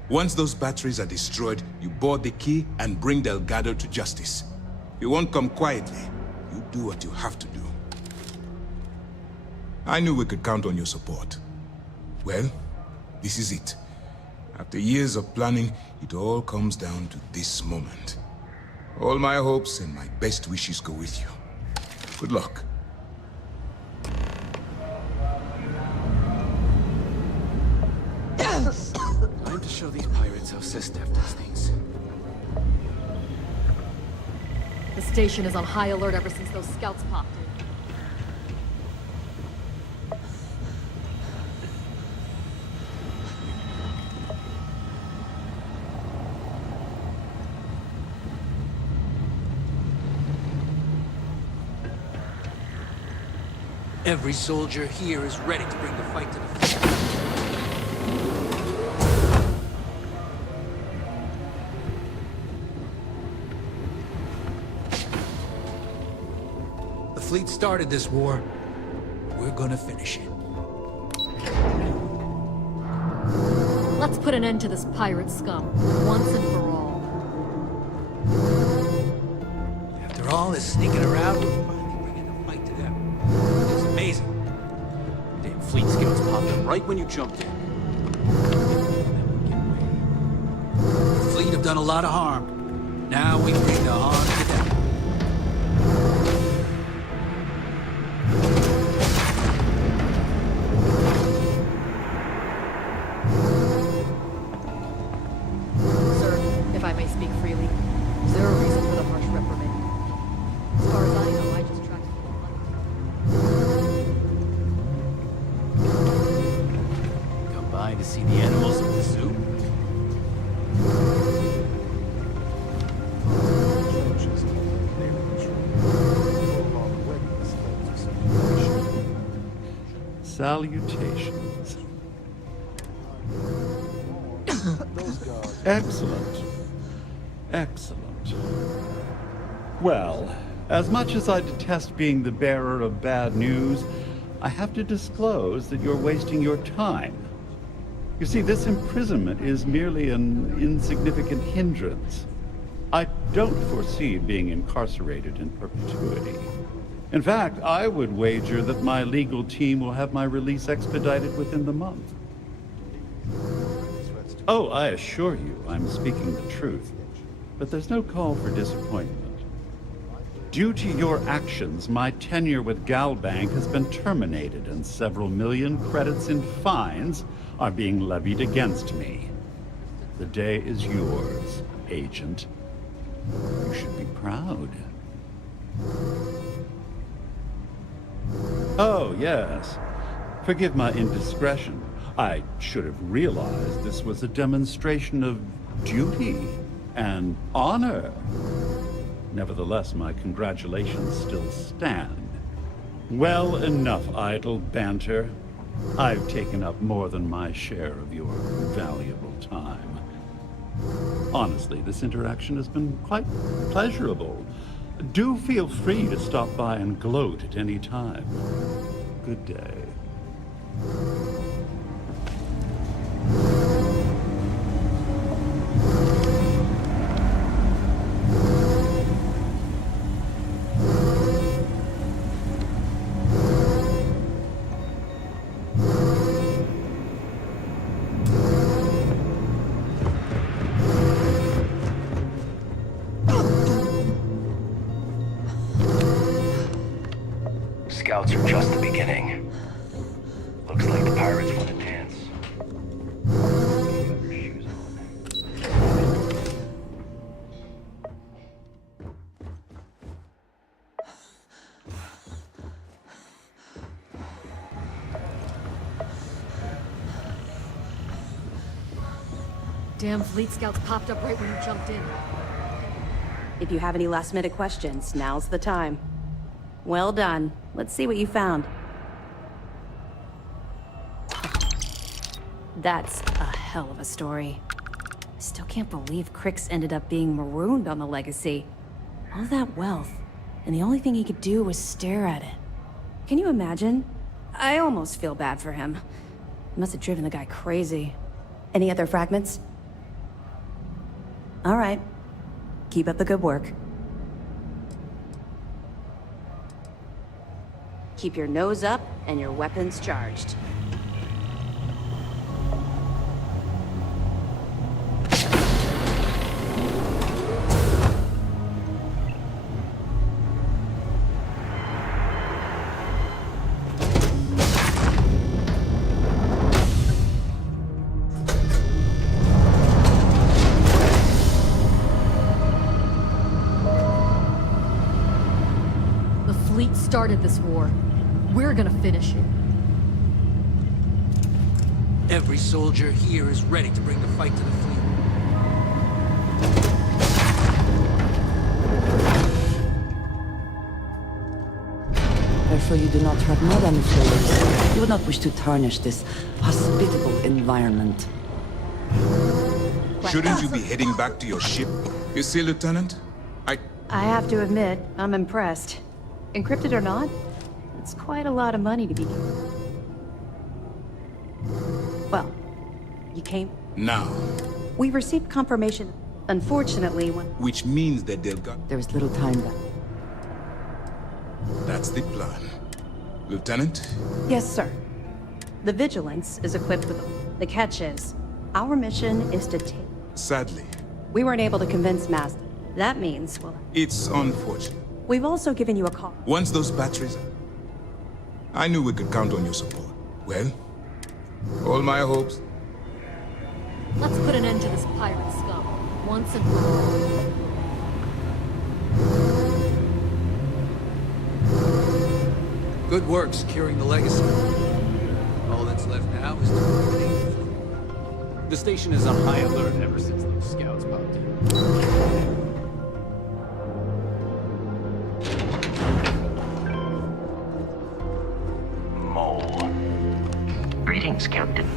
Once those batteries are destroyed, you board the key and bring Delgado to justice. You won't come quietly. You do what you have to do. I knew we could count on your support. Well, this is it. After years of planning, it all comes down to this moment. All my hopes and my best wishes go with you. Good luck. Time to show these pirates how SysDef does things. The station is on high alert ever since those scouts popped in. Every soldier here is ready to bring the fight to the front. The fleet started this war. We're gonna finish it. Let's put an end to this pirate scum, once and for all. After all this sneaking around, we're finally bringing the fight to them. It's amazing. Damn fleet scouts popped up right when you jumped in. The fleet have done a lot of harm. Now we bring the harm to them. Sir, if I may speak freely, is there a reason for the harsh reprimand? As far as I know, I just tracked Come by to see the animals at the zoo? Salutations. Excellent. Excellent. Well, as much as I detest being the bearer of bad news, I have to disclose that you're wasting your time. You see, this imprisonment is merely an insignificant hindrance. I don't foresee being incarcerated in perpetuity. In fact, I would wager that my legal team will have my release expedited within the month. Oh, I assure you, I'm speaking the truth. But there's no call for disappointment. Due to your actions, my tenure with Galbank has been terminated, and several million credits in fines are being levied against me. The day is yours, Agent. You should be proud. Oh, yes. Forgive my indiscretion. I should have realized this was a demonstration of duty and honor. Nevertheless, my congratulations still stand. Well, enough idle banter. I've taken up more than my share of your valuable time. Honestly, this interaction has been quite pleasurable. Do feel free to stop by and gloat at any time. Good day. Damn fleet scouts popped up right when you jumped in. If you have any last-minute questions, now's the time. Well done. Let's see what you found. That's a hell of a story. I still can't believe Crix ended up being marooned on the Legacy. All that wealth, and the only thing he could do was stare at it. Can you imagine? I almost feel bad for him. It must have driven the guy crazy. Any other fragments? All right. Keep up the good work. Keep your nose up and your weapons charged. The fleet started this war. We're gonna finish it. Every soldier here is ready to bring the fight to the fleet. Therefore, you do not have Madame Flores. You would not wish to tarnish this hospitable environment. Shouldn't you be heading back to your ship? You see, Lieutenant? I have to admit, I'm impressed. Encrypted or not, it's quite a lot of money to be... Well, you came... Now. We received confirmation. Unfortunately, when... Which means that they'll got... There is little time left. That's the plan. Lieutenant? Yes, sir. The Vigilance is equipped with... The catch is, our mission is to take... Sadly. We weren't able to convince Master. That means, well... It's unfortunate. We've also given you a call. Once those batteries... I knew we could count on your support. Well, all my hopes... Let's put an end to this pirate scum, once and for all. Good work securing the Legacy. All that's left now is to eliminate the fleet. The station is on high alert ever since those scouts popped in. Greetings, Captain.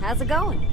How's it going?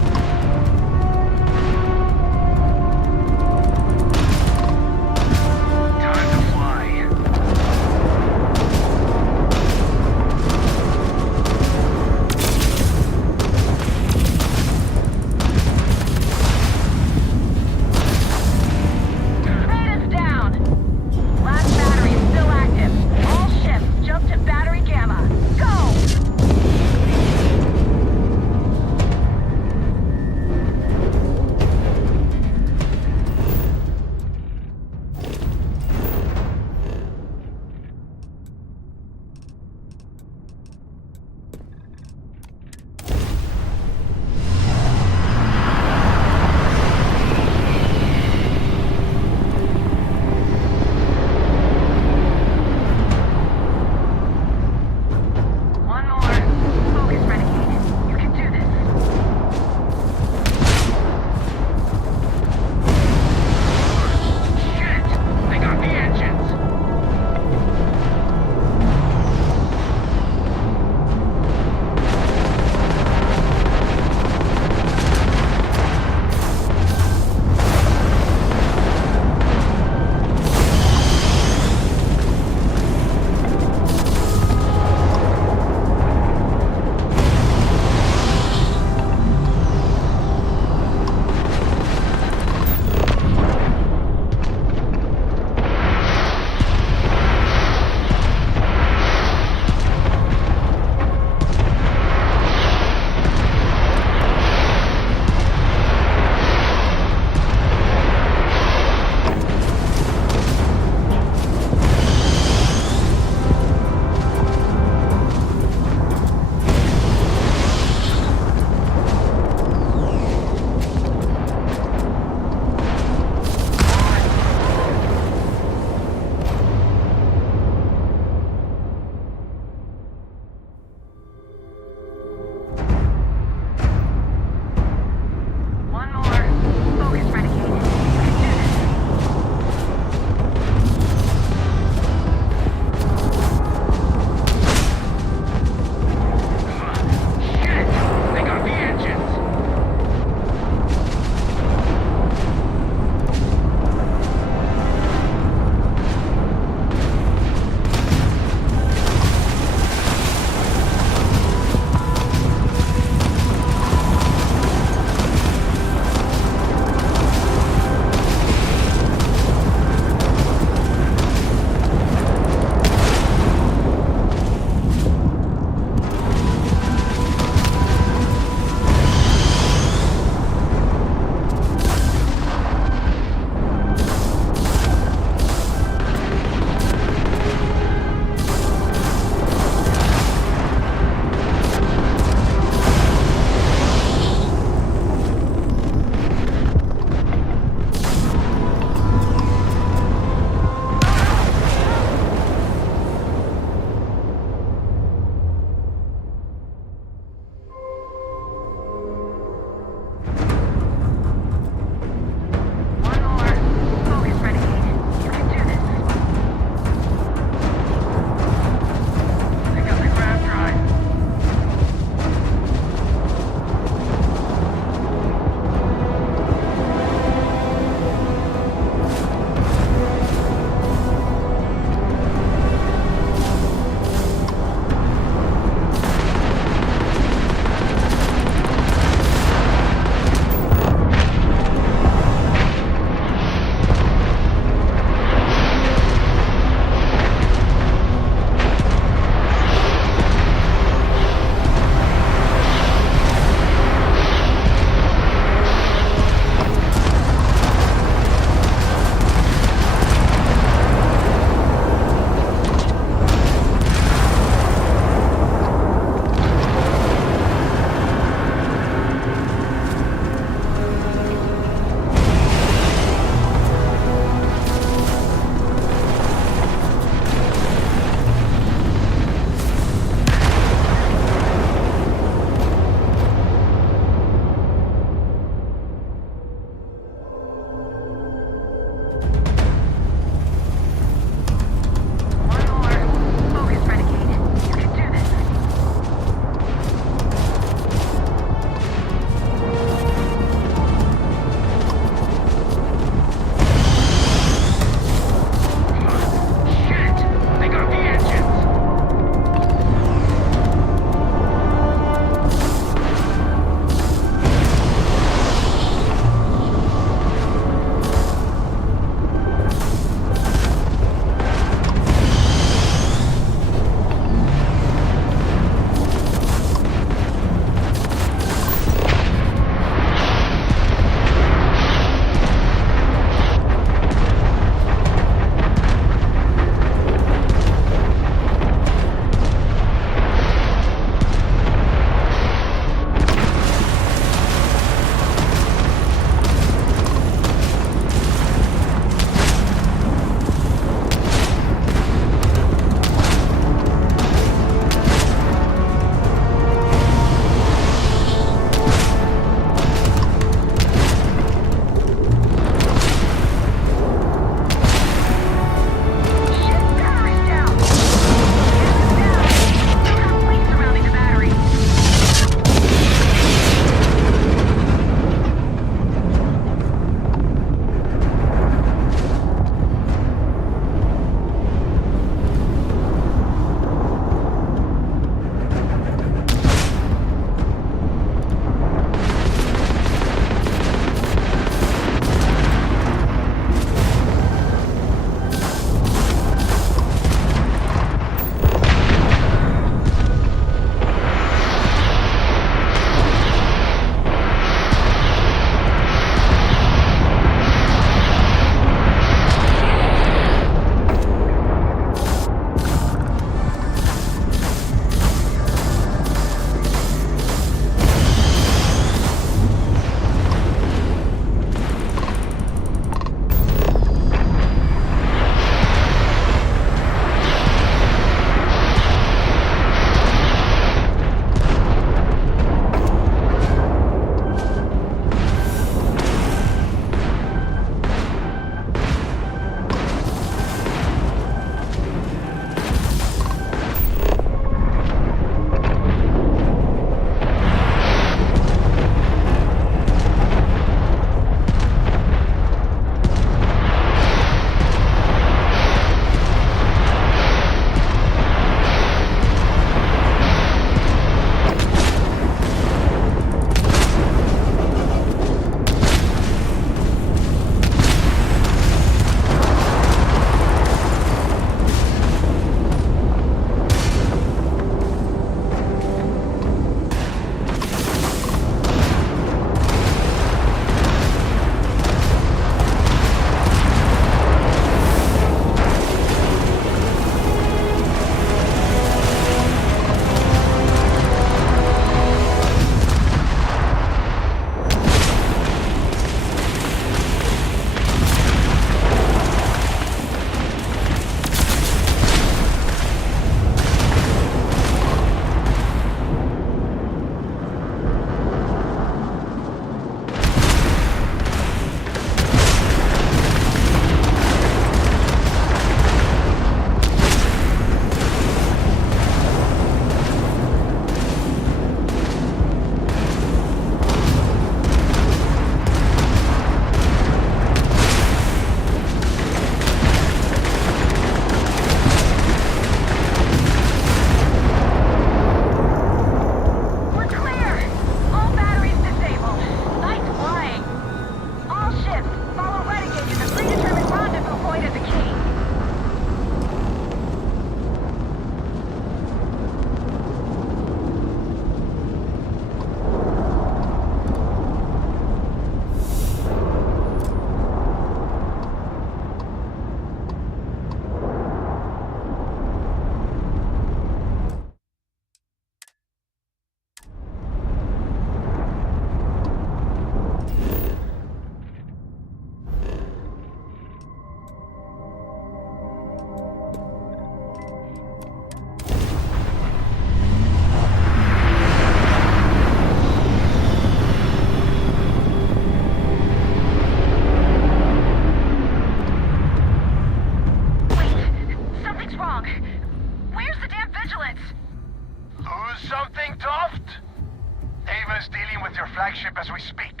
is dealing with your flagship as we speak.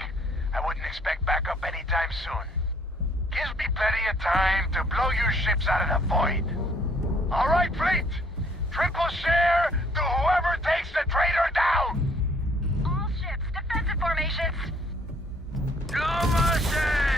I wouldn't expect backup anytime soon. Gives me plenty of time to blow your ships out of the void. All right, fleet. Triple share to whoever takes the traitor down! All ships, defensive formations. No mercy!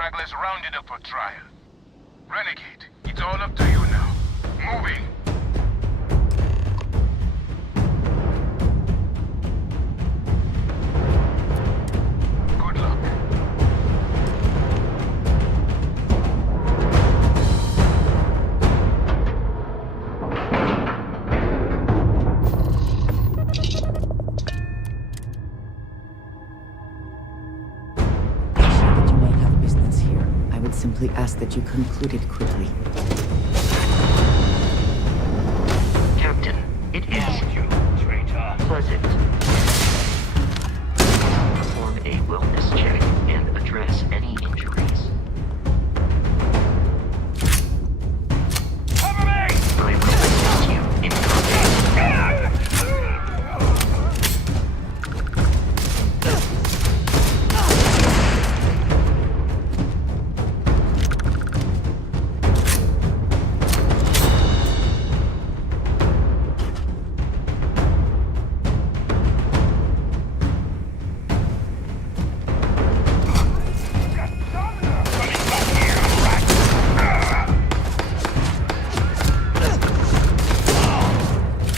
stragglers rounded up for trial. Renegade, it's all up to you now. Moving. Good luck. That you may have business here. I would simply ask that you conclude it quickly. Captain, it is You, traitor. pleasant. Perform a wellness check and address any injuries. Cover me! I will assist you in combat.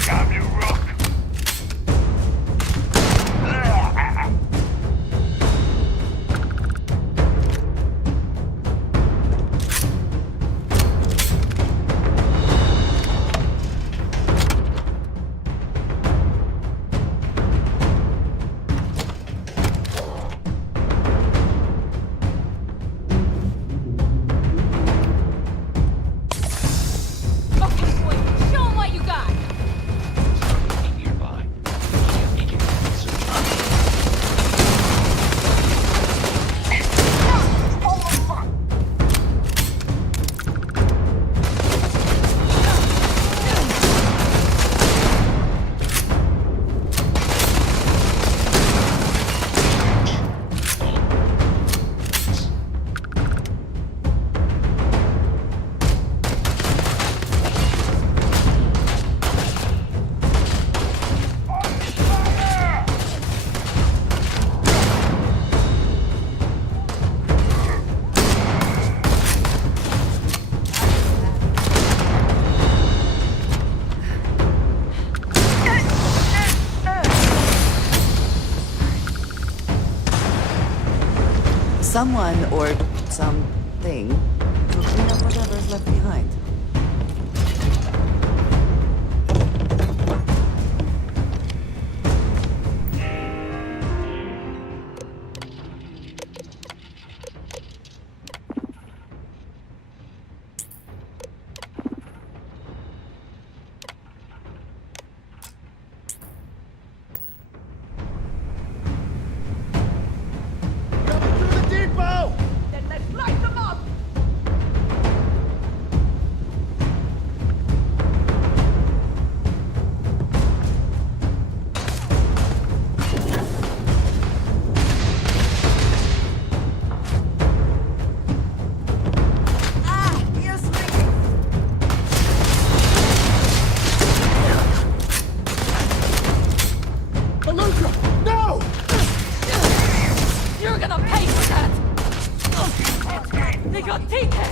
Damn you, Rook! Okay, boy, show 'em what you got. Nearby. Can't make it research. Someone or something will clean up whatever's left behind. Then let's light them up. You're gonna pay for that! They got taken!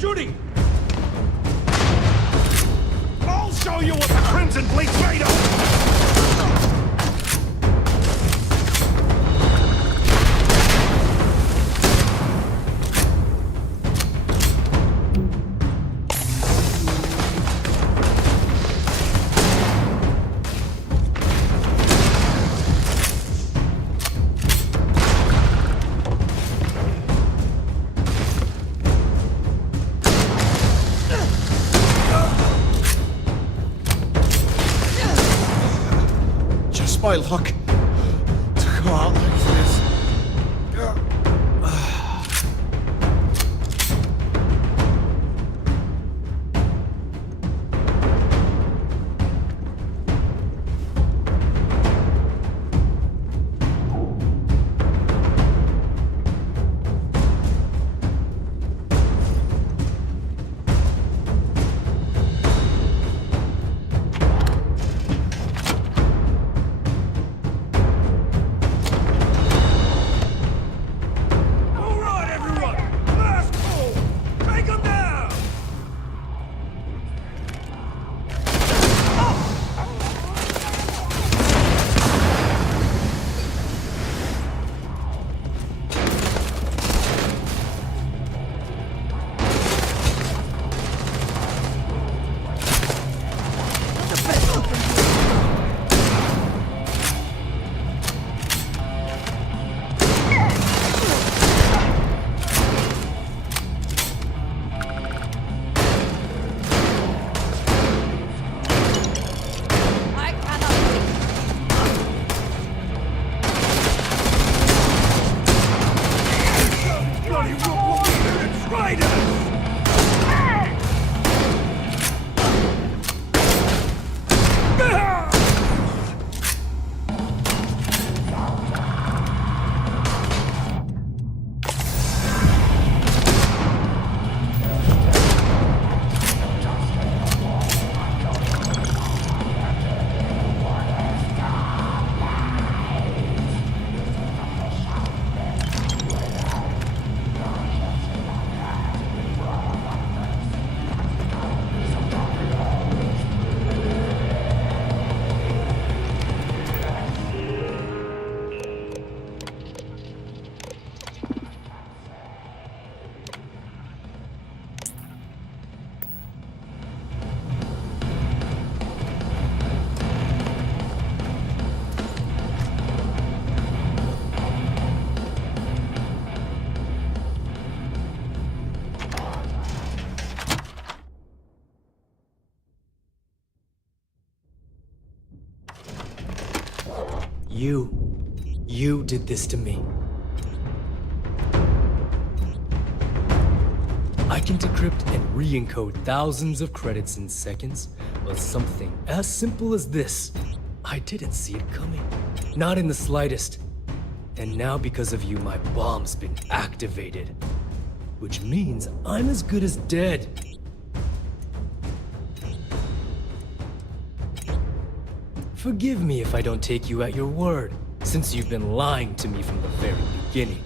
shooting! I'll show you what the Crimson Fleet's made of! my luck to go out like this. You did this to me. I can decrypt and re-encode thousands of credits in seconds, but something as simple as this, I didn't see it coming. Not in the slightest. And now because of you, my bomb's been activated. Which means I'm as good as dead. Forgive me if I don't take you at your word, since you've been lying to me from the very beginning.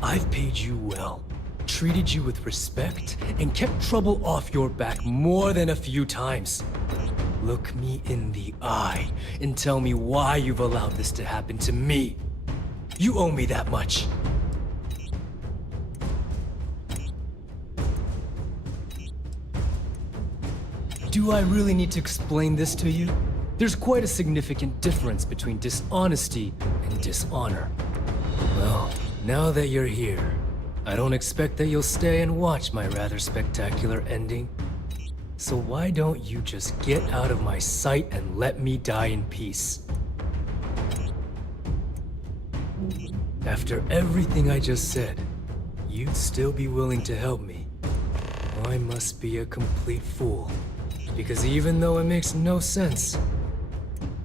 I've paid you well, treated you with respect, and kept trouble off your back more than a few times. Look me in the eye and tell me why you've allowed this to happen to me. You owe me that much. Do I really need to explain this to you? There's quite a significant difference between dishonesty and dishonor. Well, now that you're here, I don't expect that you'll stay and watch my rather spectacular ending. So why don't you just get out of my sight and let me die in peace? After everything I just said, you'd still be willing to help me. I must be a complete fool. Because even though it makes no sense,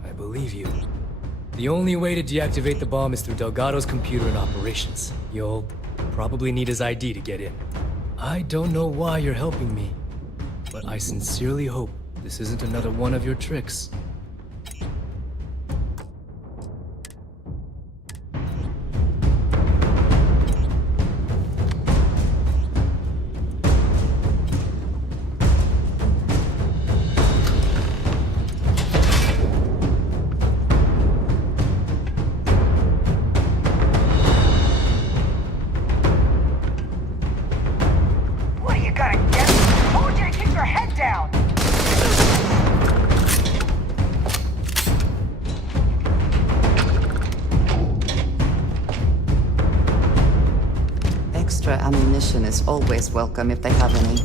I believe you. The only way to deactivate the bomb is through Delgado's computer and operations. You'll probably need his ID to get in. I don't know why you're helping me, but I sincerely hope this isn't another one of your tricks. Ammunition is always welcome if they have any.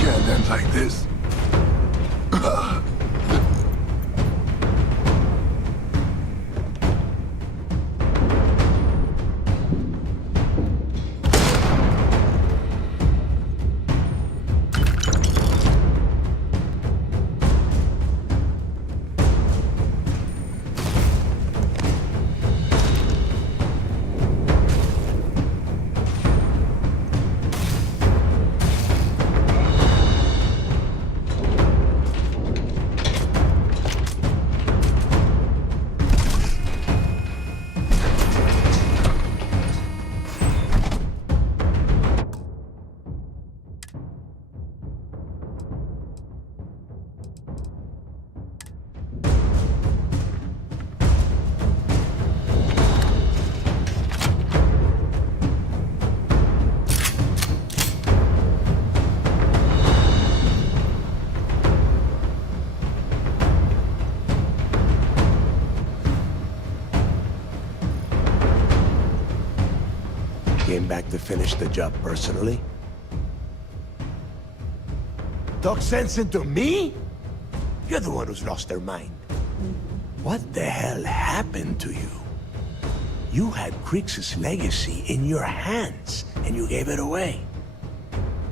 Can't end like this. Came back to finish the job personally? Talk sense into me? You're the one who's lost their mind. What the hell happened to you? You had Krix's legacy in your hands, and you gave it away.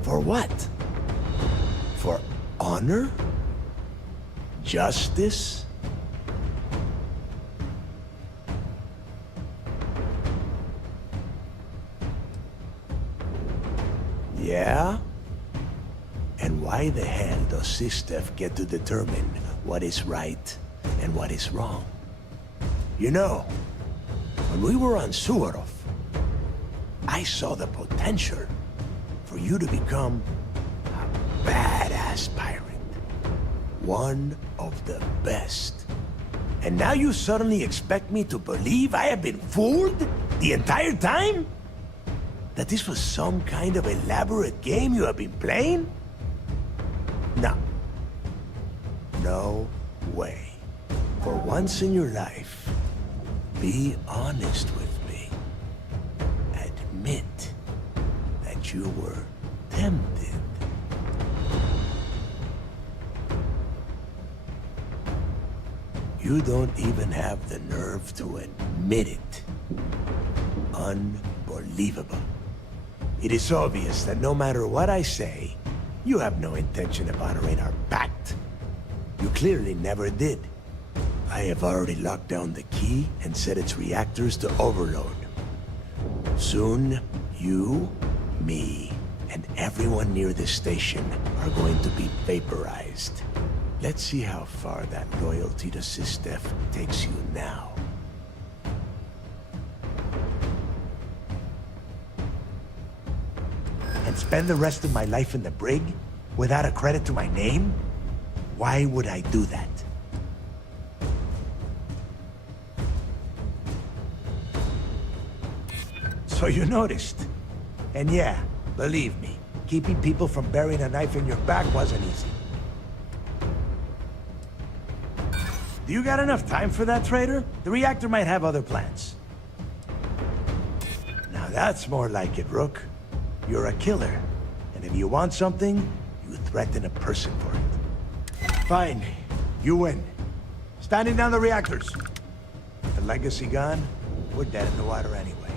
For what? For honor? Justice? Yeah? And why the hell does Sistef get to determine what is right and what is wrong? You know, when we were on Suarov, I saw the potential for you to become a badass pirate. One of the best. And now you suddenly expect me to believe I have been fooled the entire time? That this was some kind of elaborate game you have been playing? No. No way. For once in your life, be honest with me. Admit that you were tempted. You don't even have the nerve to admit it. Unbelievable. It is obvious that no matter what I say, you have no intention of honoring our pact. You clearly never did. I have already locked down the key and set its reactors to overload. Soon, you, me, and everyone near this station are going to be vaporized. Let's see how far that loyalty to Sistef takes you now. And spend the rest of my life in the brig without a credit to my name? Why would I do that? So you noticed. And yeah, believe me, keeping people from burying a knife in your back wasn't easy. Do you got enough time for that, traitor? The reactor might have other plans. Now that's more like it, Rook. You're a killer. And if you want something, you threaten a person for it. Fine. You win. Standing down the reactors. The legacy gone, we're dead in the water anyway.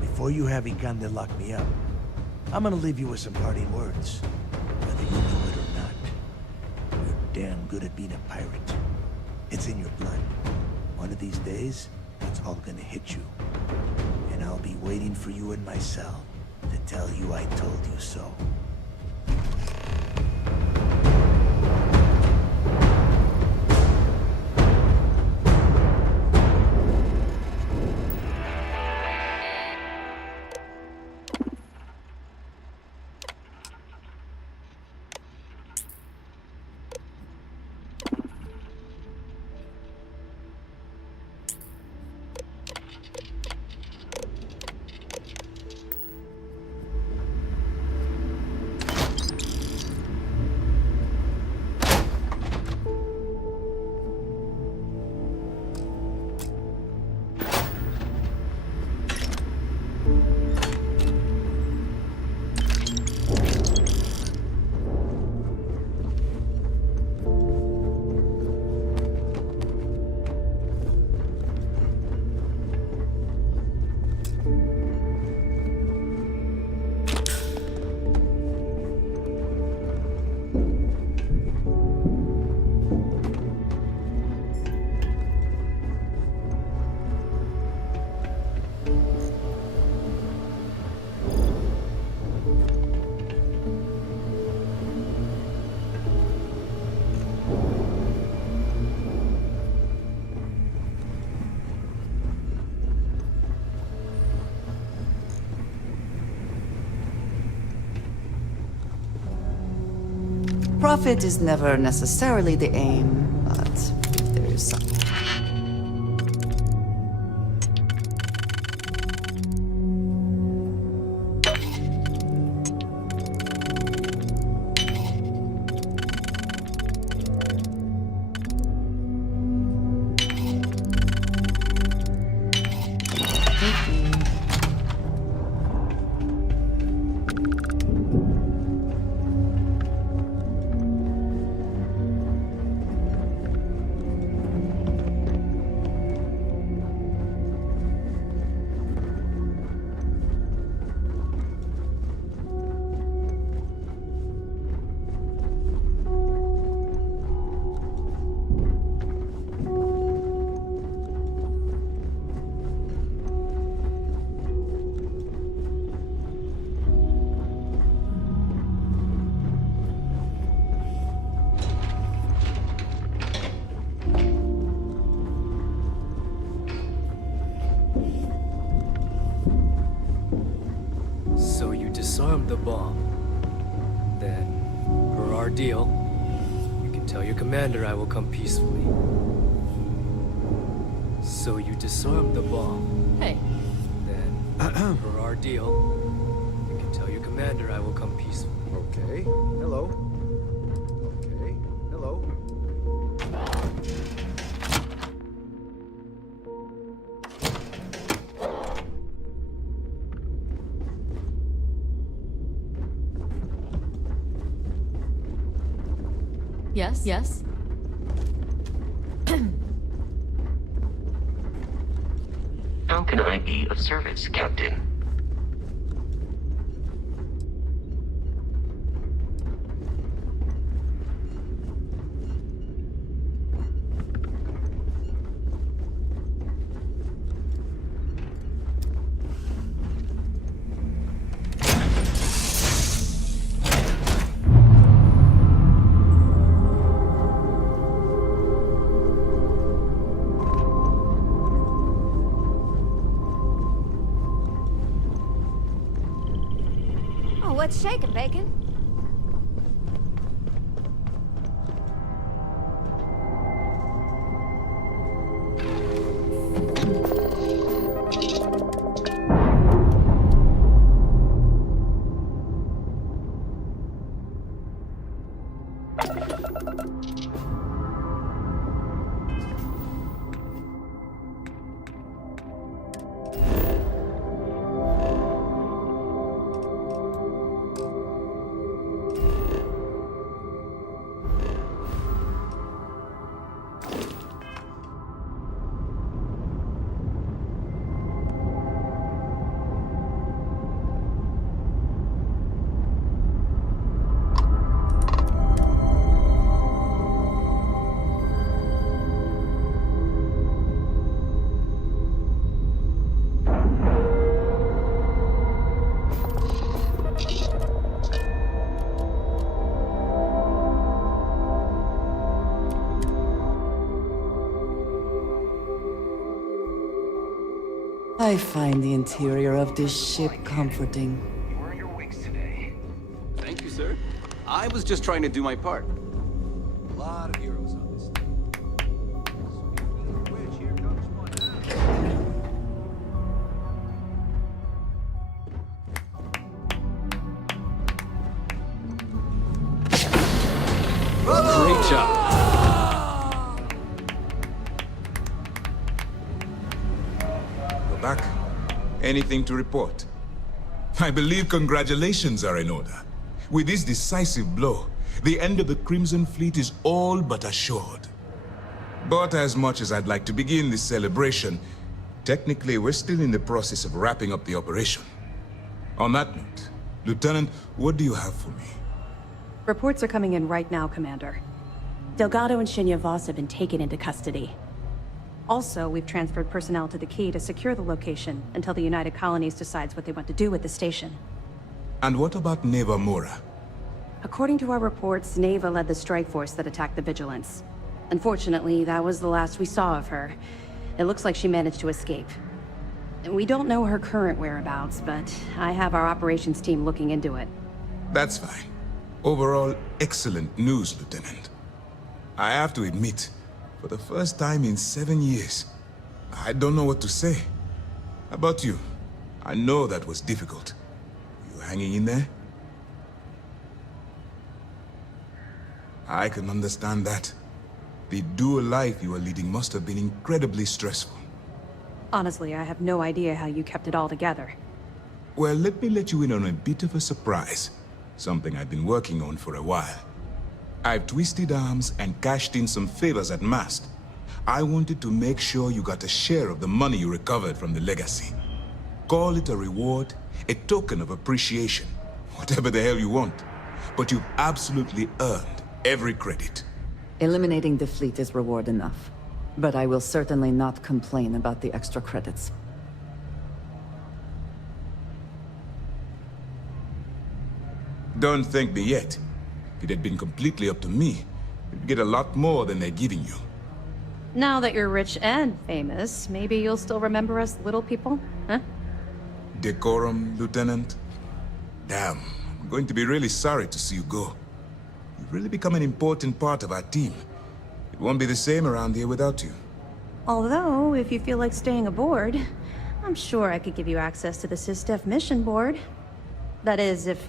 Before you have Ikande lock me up, I'm gonna leave you with some parting words. Whether you know it or not, you're damn good at being a pirate. It's in your blood. One of these days, it's all gonna hit you. And I'll be waiting for you in my cell to tell you I told you so. Profit is never necessarily the aim, but there is some. So you disarmed the bomb. Then, per our deal, you can tell your commander I will come peacefully. So you disarmed the bomb. Hey. Then, per our deal, you can tell your commander I will come peacefully. Okay. Hello. Okay. Hello. Yes? Yes? How can I be of service, Captain? What's shaking, Bacon? I find the interior of this ship comforting. Thank you, sir. I was just trying to do my part. A lot of heroes on this thing. Which here comes one now. Great job. Back. Anything to report? I believe congratulations are in order. With this decisive blow, the end of the Crimson Fleet is all but assured. But as much as I'd like to begin this celebration, technically we're still in the process of wrapping up the operation. On that note, Lieutenant, what do you have for me? Reports are coming in right now, Commander. Delgado and Shinya Voss have been taken into custody. Also, we've transferred personnel to the Key to secure the location until the United Colonies decides what they want to do with the station. And what about Neva Mora? According to our reports, Neva led the strike force that attacked the Vigilance. Unfortunately, that was the last we saw of her. It looks like she managed to escape. We don't know her current whereabouts, but I have our operations team looking into it. That's fine. Overall, excellent news, Lieutenant. I have to admit, for the first time in 7 years, I don't know what to say. How about you? I know that was difficult. You hanging in there? I can understand that. The dual life you are leading must have been incredibly stressful. Honestly, I have no idea how you kept it all together. Well, let me let you in on a bit of a surprise. Something I've been working on for a while. I've twisted arms and cashed in some favors at Mast. I wanted to make sure you got a share of the money you recovered from the legacy. Call it a reward, a token of appreciation, whatever the hell you want. But you've absolutely earned every credit. Eliminating the fleet is reward enough. But I will certainly not complain about the extra credits. Don't thank me yet. If it had been completely up to me, you'd get a lot more than they're giving you. Now that you're rich and famous, maybe you'll still remember us little people, huh? Decorum, Lieutenant? Damn, I'm going to be really sorry to see you go. You've really become an important part of our team. It won't be the same around here without you. Although, if you feel like staying aboard, I'm sure I could give you access to the SysDef mission board. That is, if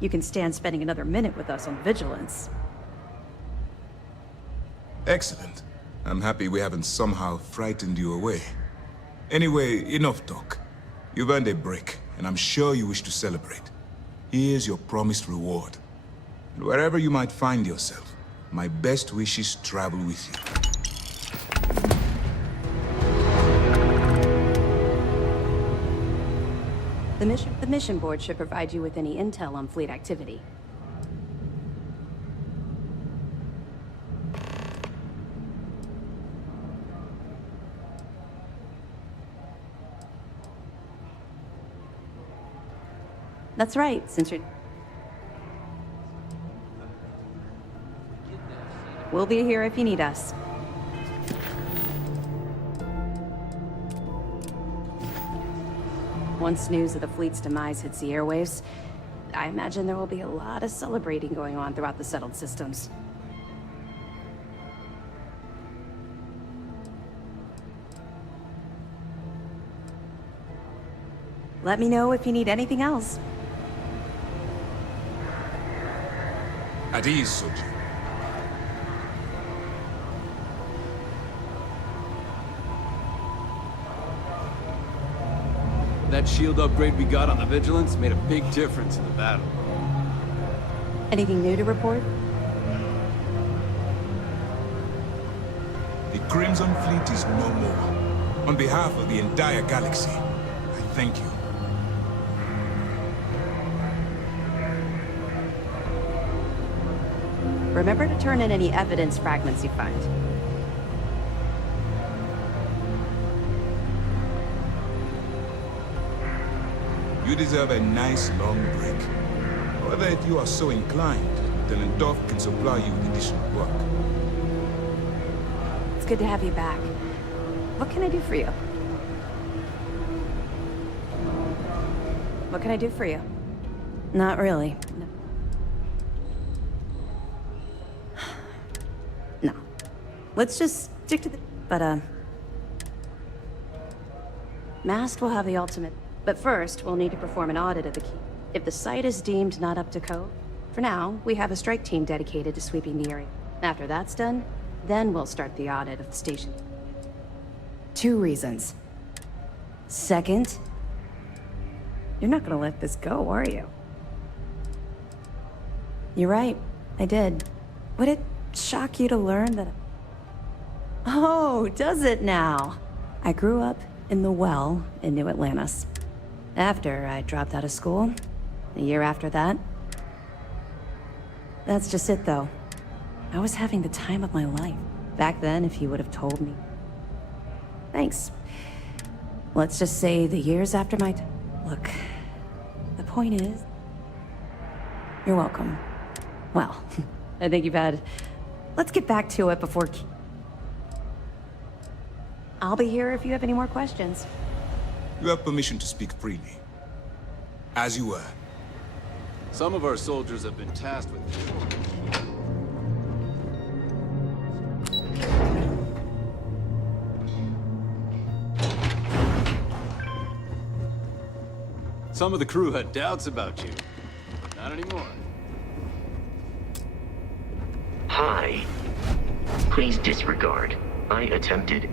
you can stand spending another minute with us on Vigilance. Excellent. I'm happy we haven't somehow frightened you away. Anyway, enough talk. You've earned a break, and I'm sure you wish to celebrate. Here's your promised reward. And wherever you might find yourself, my best wishes travel with you. The mission board should provide you with any intel on fleet activity. That's right, since you're... We'll be here if you need us. Once news of the fleet's demise hits the airwaves, I imagine there will be a lot of celebrating going on throughout the settled systems. Let me know if you need anything else. At ease, Soji. That shield upgrade we got on the Vigilance made a big difference in the battle. Anything new to report? The Crimson Fleet is no more. On behalf of the entire galaxy, I thank you. Remember to turn in any evidence fragments you find. You deserve a nice long break. However, if you are so inclined, then Dorf can supply you with additional work. It's good to have you back. What can I do for you? What can I do for you? Not really. No. Let's just stick to the... But, Mast will have the ultimate... But first, we'll need to perform an audit of the key. If the site is deemed not up to code, for now, we have a strike team dedicated to sweeping the area. After that's done, then we'll start the audit of the station. 2 reasons. Second, you're not gonna let this go, are you? You're right, I did. Would it shock you to learn that... Oh, does it now? I grew up in the Well in New Atlantis. After I dropped out of school, a year after that. That's just it, though. I was having the time of my life. Back then, if you would have told me. Thanks. Let's just say the years after my... Look, the point is... You're welcome. Well, I think you've had... Let's get back to it before... I'll be here if you have any more questions. You have permission to speak freely. As you were. Some of our soldiers have been tasked with Some of the crew had doubts about you. Not anymore. Hi. Please disregard. I attempted...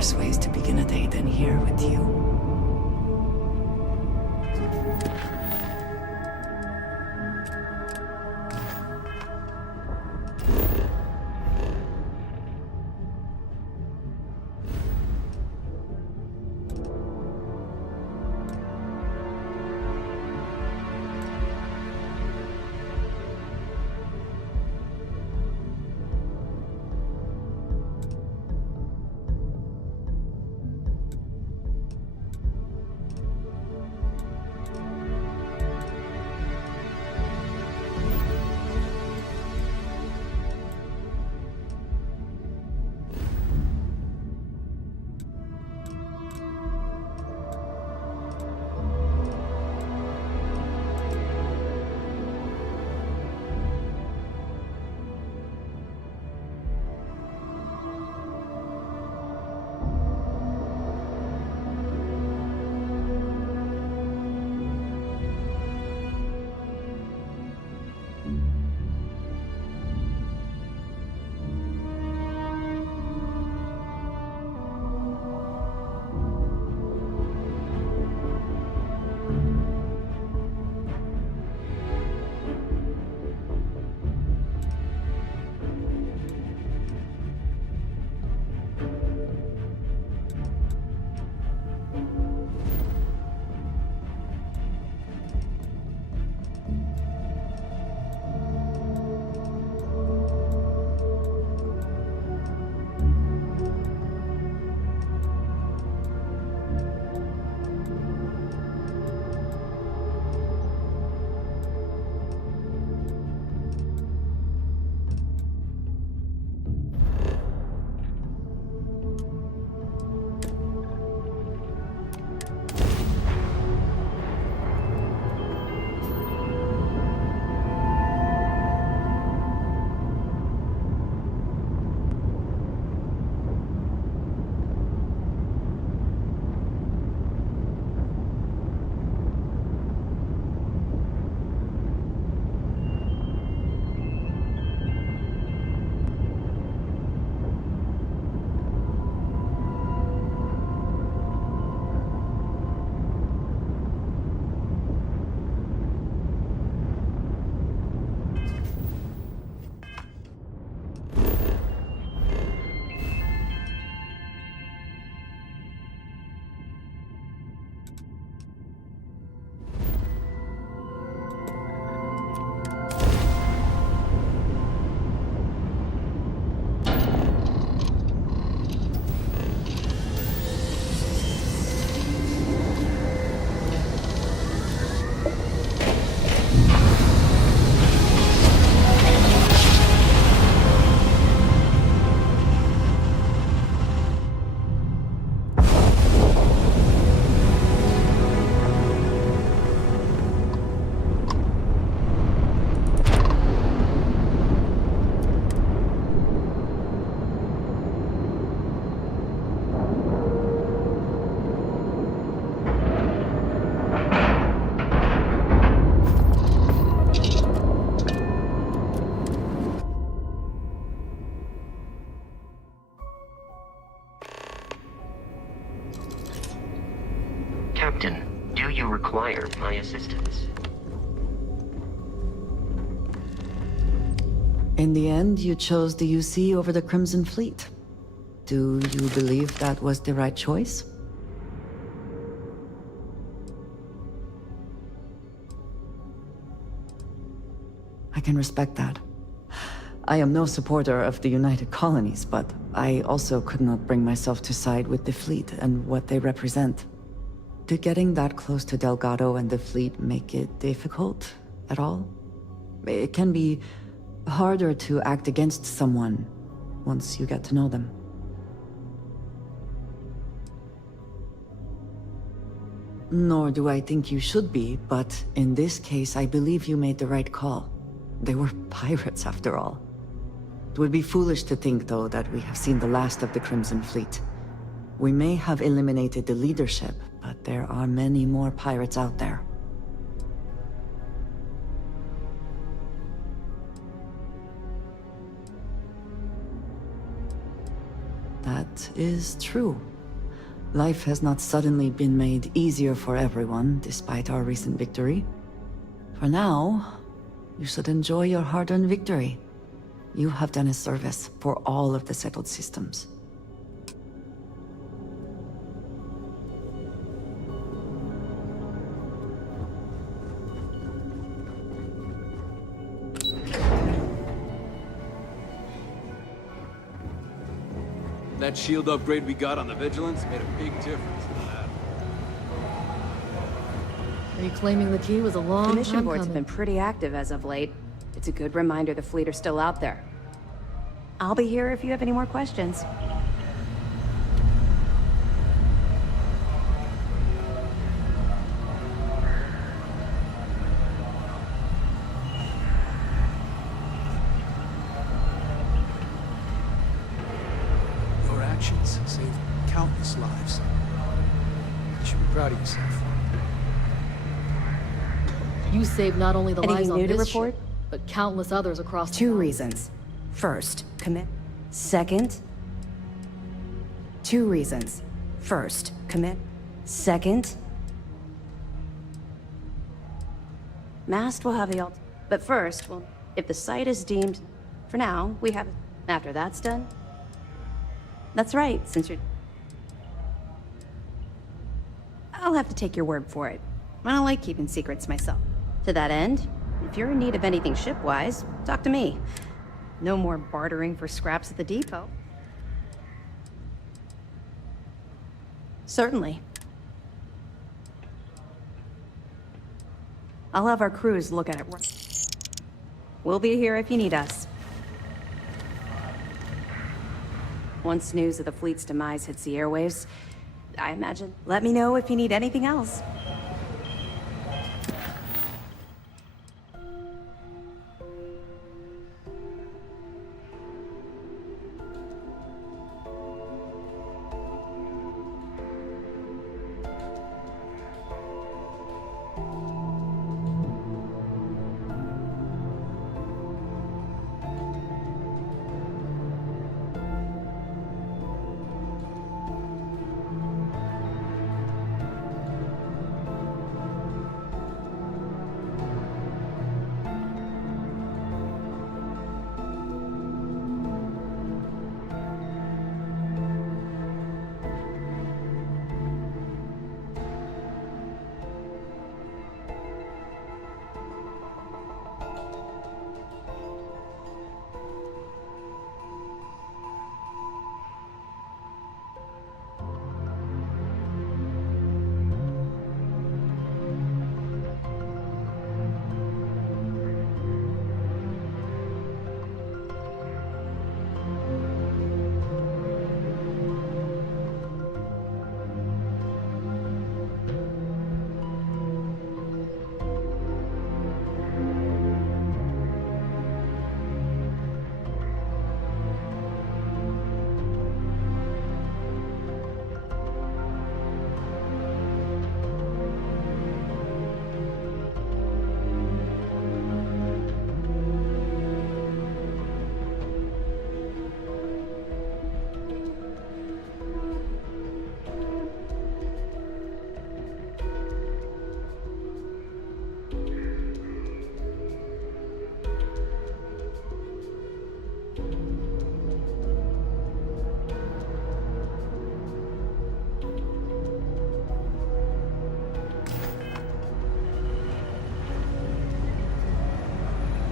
Worse ways to begin a day than here with you. Captain, do you require my assistance? In the end, you chose the UC over the Crimson Fleet. Do you believe that was the right choice? I can respect that. I am no supporter of the United Colonies, but I also could not bring myself to side with the fleet and what they represent. Did getting that close to Delgado and the fleet make it difficult at all? It can be harder to act against someone once you get to know them. Nor do I think you should be, but in this case, I believe you made the right call. They were pirates, after all. It would be foolish to think, though, that we have seen the last of the Crimson Fleet. We may have eliminated the leadership, but there are many more pirates out there. That is true. Life has not suddenly been made easier for everyone, despite our recent victory. For now, you should enjoy your hard-earned victory. You have done a service for all of the settled systems. That shield upgrade we got on the Vigilance made a big difference in that. Reclaiming the key was a long The mission time boards have coming. been pretty active as of late. It's a good reminder the fleet are still out there. I'll be here if you have any more questions. Your actions saved countless lives. You should be proud of yourself. You saved not only the lives Anything on new to this report? ship, but countless others across the Two galaxy. reasons. First, commit. Second, two reasons. First, commit. Second, Mast will have the but first, well, if the site is deemed, for now, we have. After that's done, that's right. Since you're, I'll have to take your word for it. I don't like keeping secrets myself. To that end, if you're in need of anything ship-wise, talk to me. No more bartering for scraps at the depot. Certainly. I'll have our crews look at it. We'll be here if you need us. Once news of the fleet's demise hits the airwaves, I imagine. Let me know if you need anything else.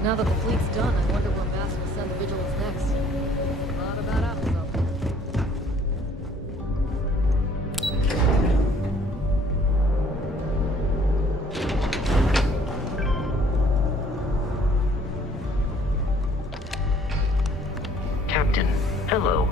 Now that the fleet's done, I wonder where Mass will send the Vigilance next. A lot of bad apples out there. Captain, hello.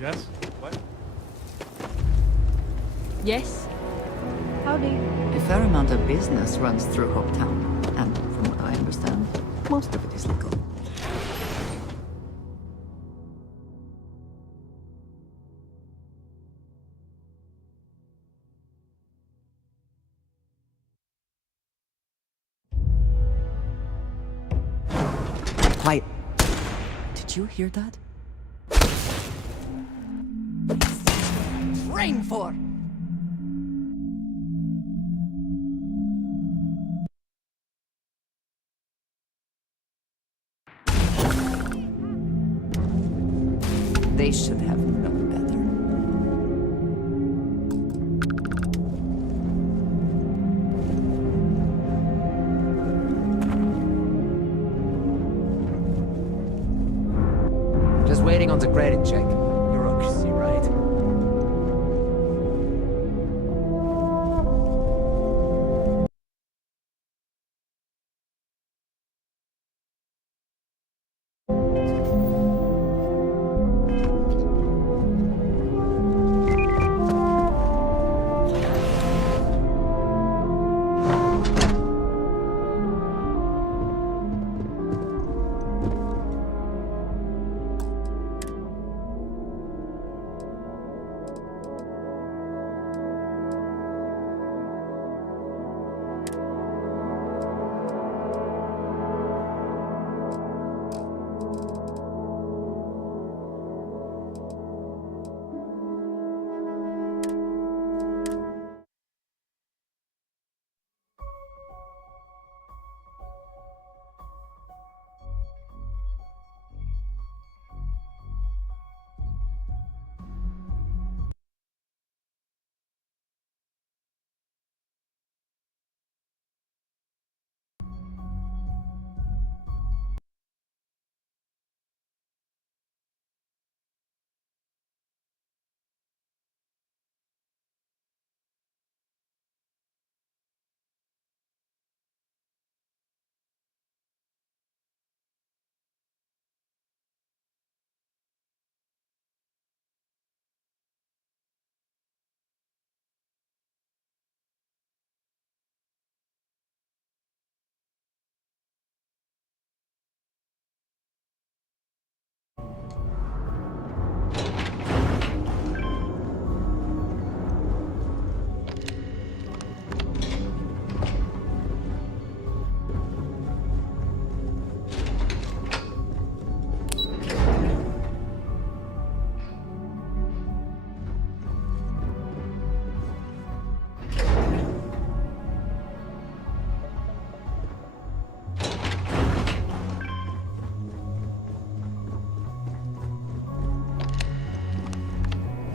Yes? What? Yes? Howdy. A fair amount of business runs through Hopetown, and from what I understand, most of it is legal. Quiet. Did you hear that? Rain for! They should have known better. Just waiting on the credit check. Bureaucracy, right?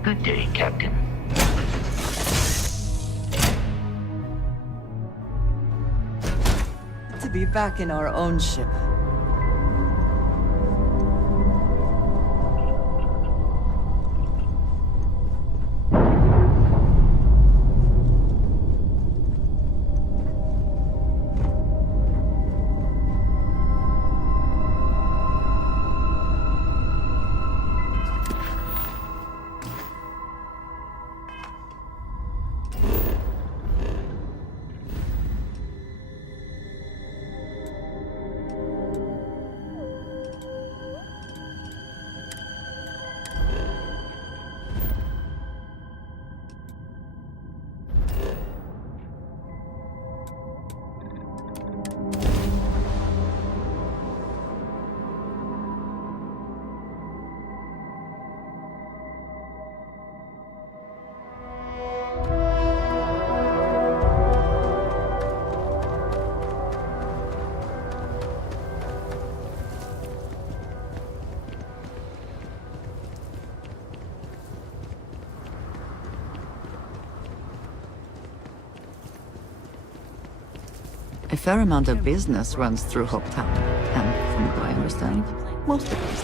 Good day, Captain. To be back in our own ship. A fair amount of business runs through Hopetown, and from what I understand, most of it is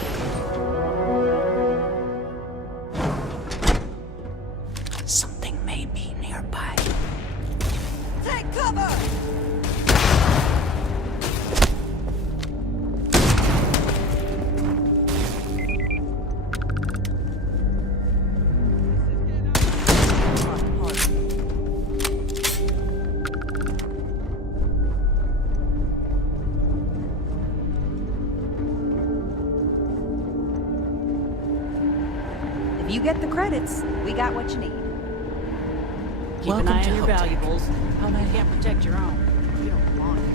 legal. Something may be nearby. Take cover! If you get the credits, we got what you need. Keep Welcome an eye to on your Hopetown. valuables. You can't protect your own. You don't want it.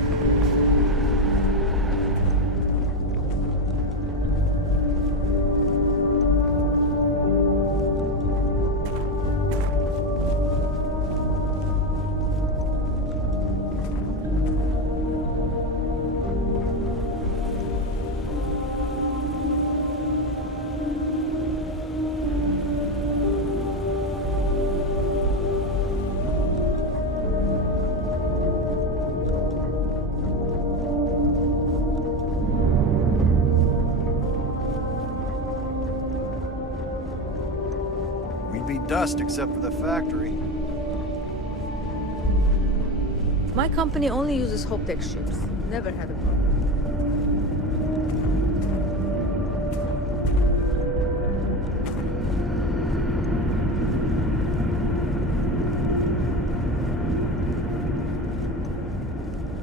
We'd be dust except for the factory. My company only uses Hoptech ships. Never had a problem.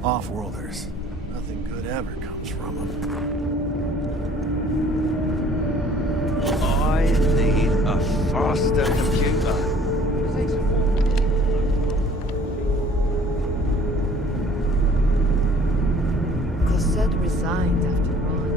Off-worlders. Nothing good ever comes from them. I need a faster computer. Cosette resigned after Ron.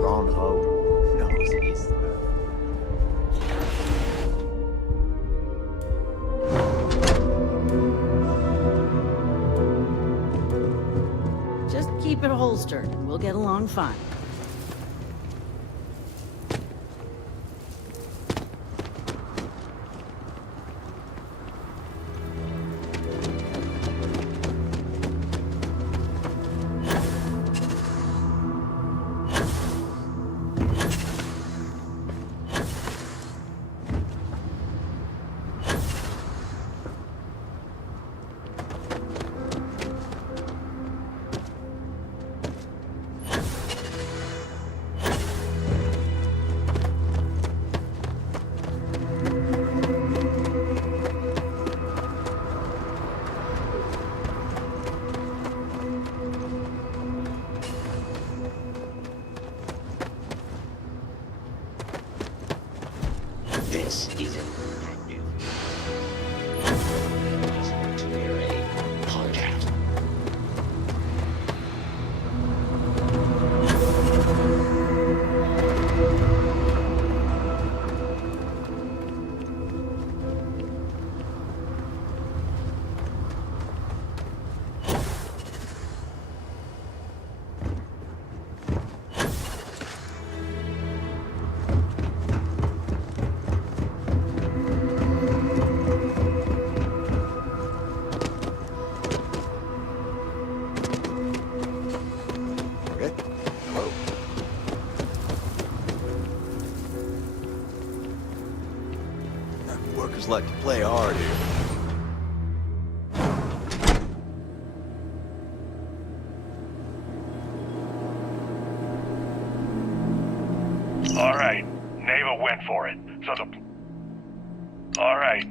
Ron Ho knows his stuff. Just keep it holstered, and we'll get along fine. This is important news. Please to hear a podcast. Workers like to play hard here. All right, Neva went for it. So the... All right.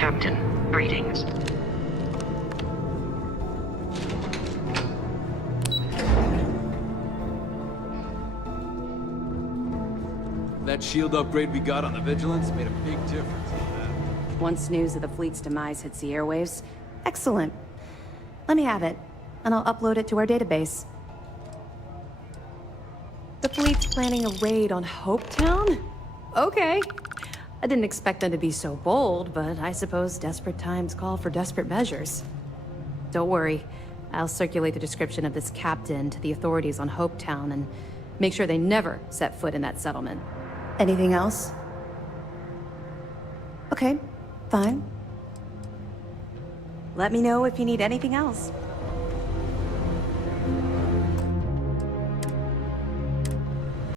Captain, greetings. That shield upgrade we got on the Vigilance made a big difference in that. Once news of the fleet's demise hits the airwaves, excellent. Let me have it, and I'll upload it to our database. The fleet's planning a raid on Hopetown? Okay. I didn't expect them to be so bold, but I suppose desperate times call for desperate measures. Don't worry. I'll circulate the description of this captain to the authorities on Hopetown and make sure they never set foot in that settlement. Anything else? Okay, fine. Let me know if you need anything else.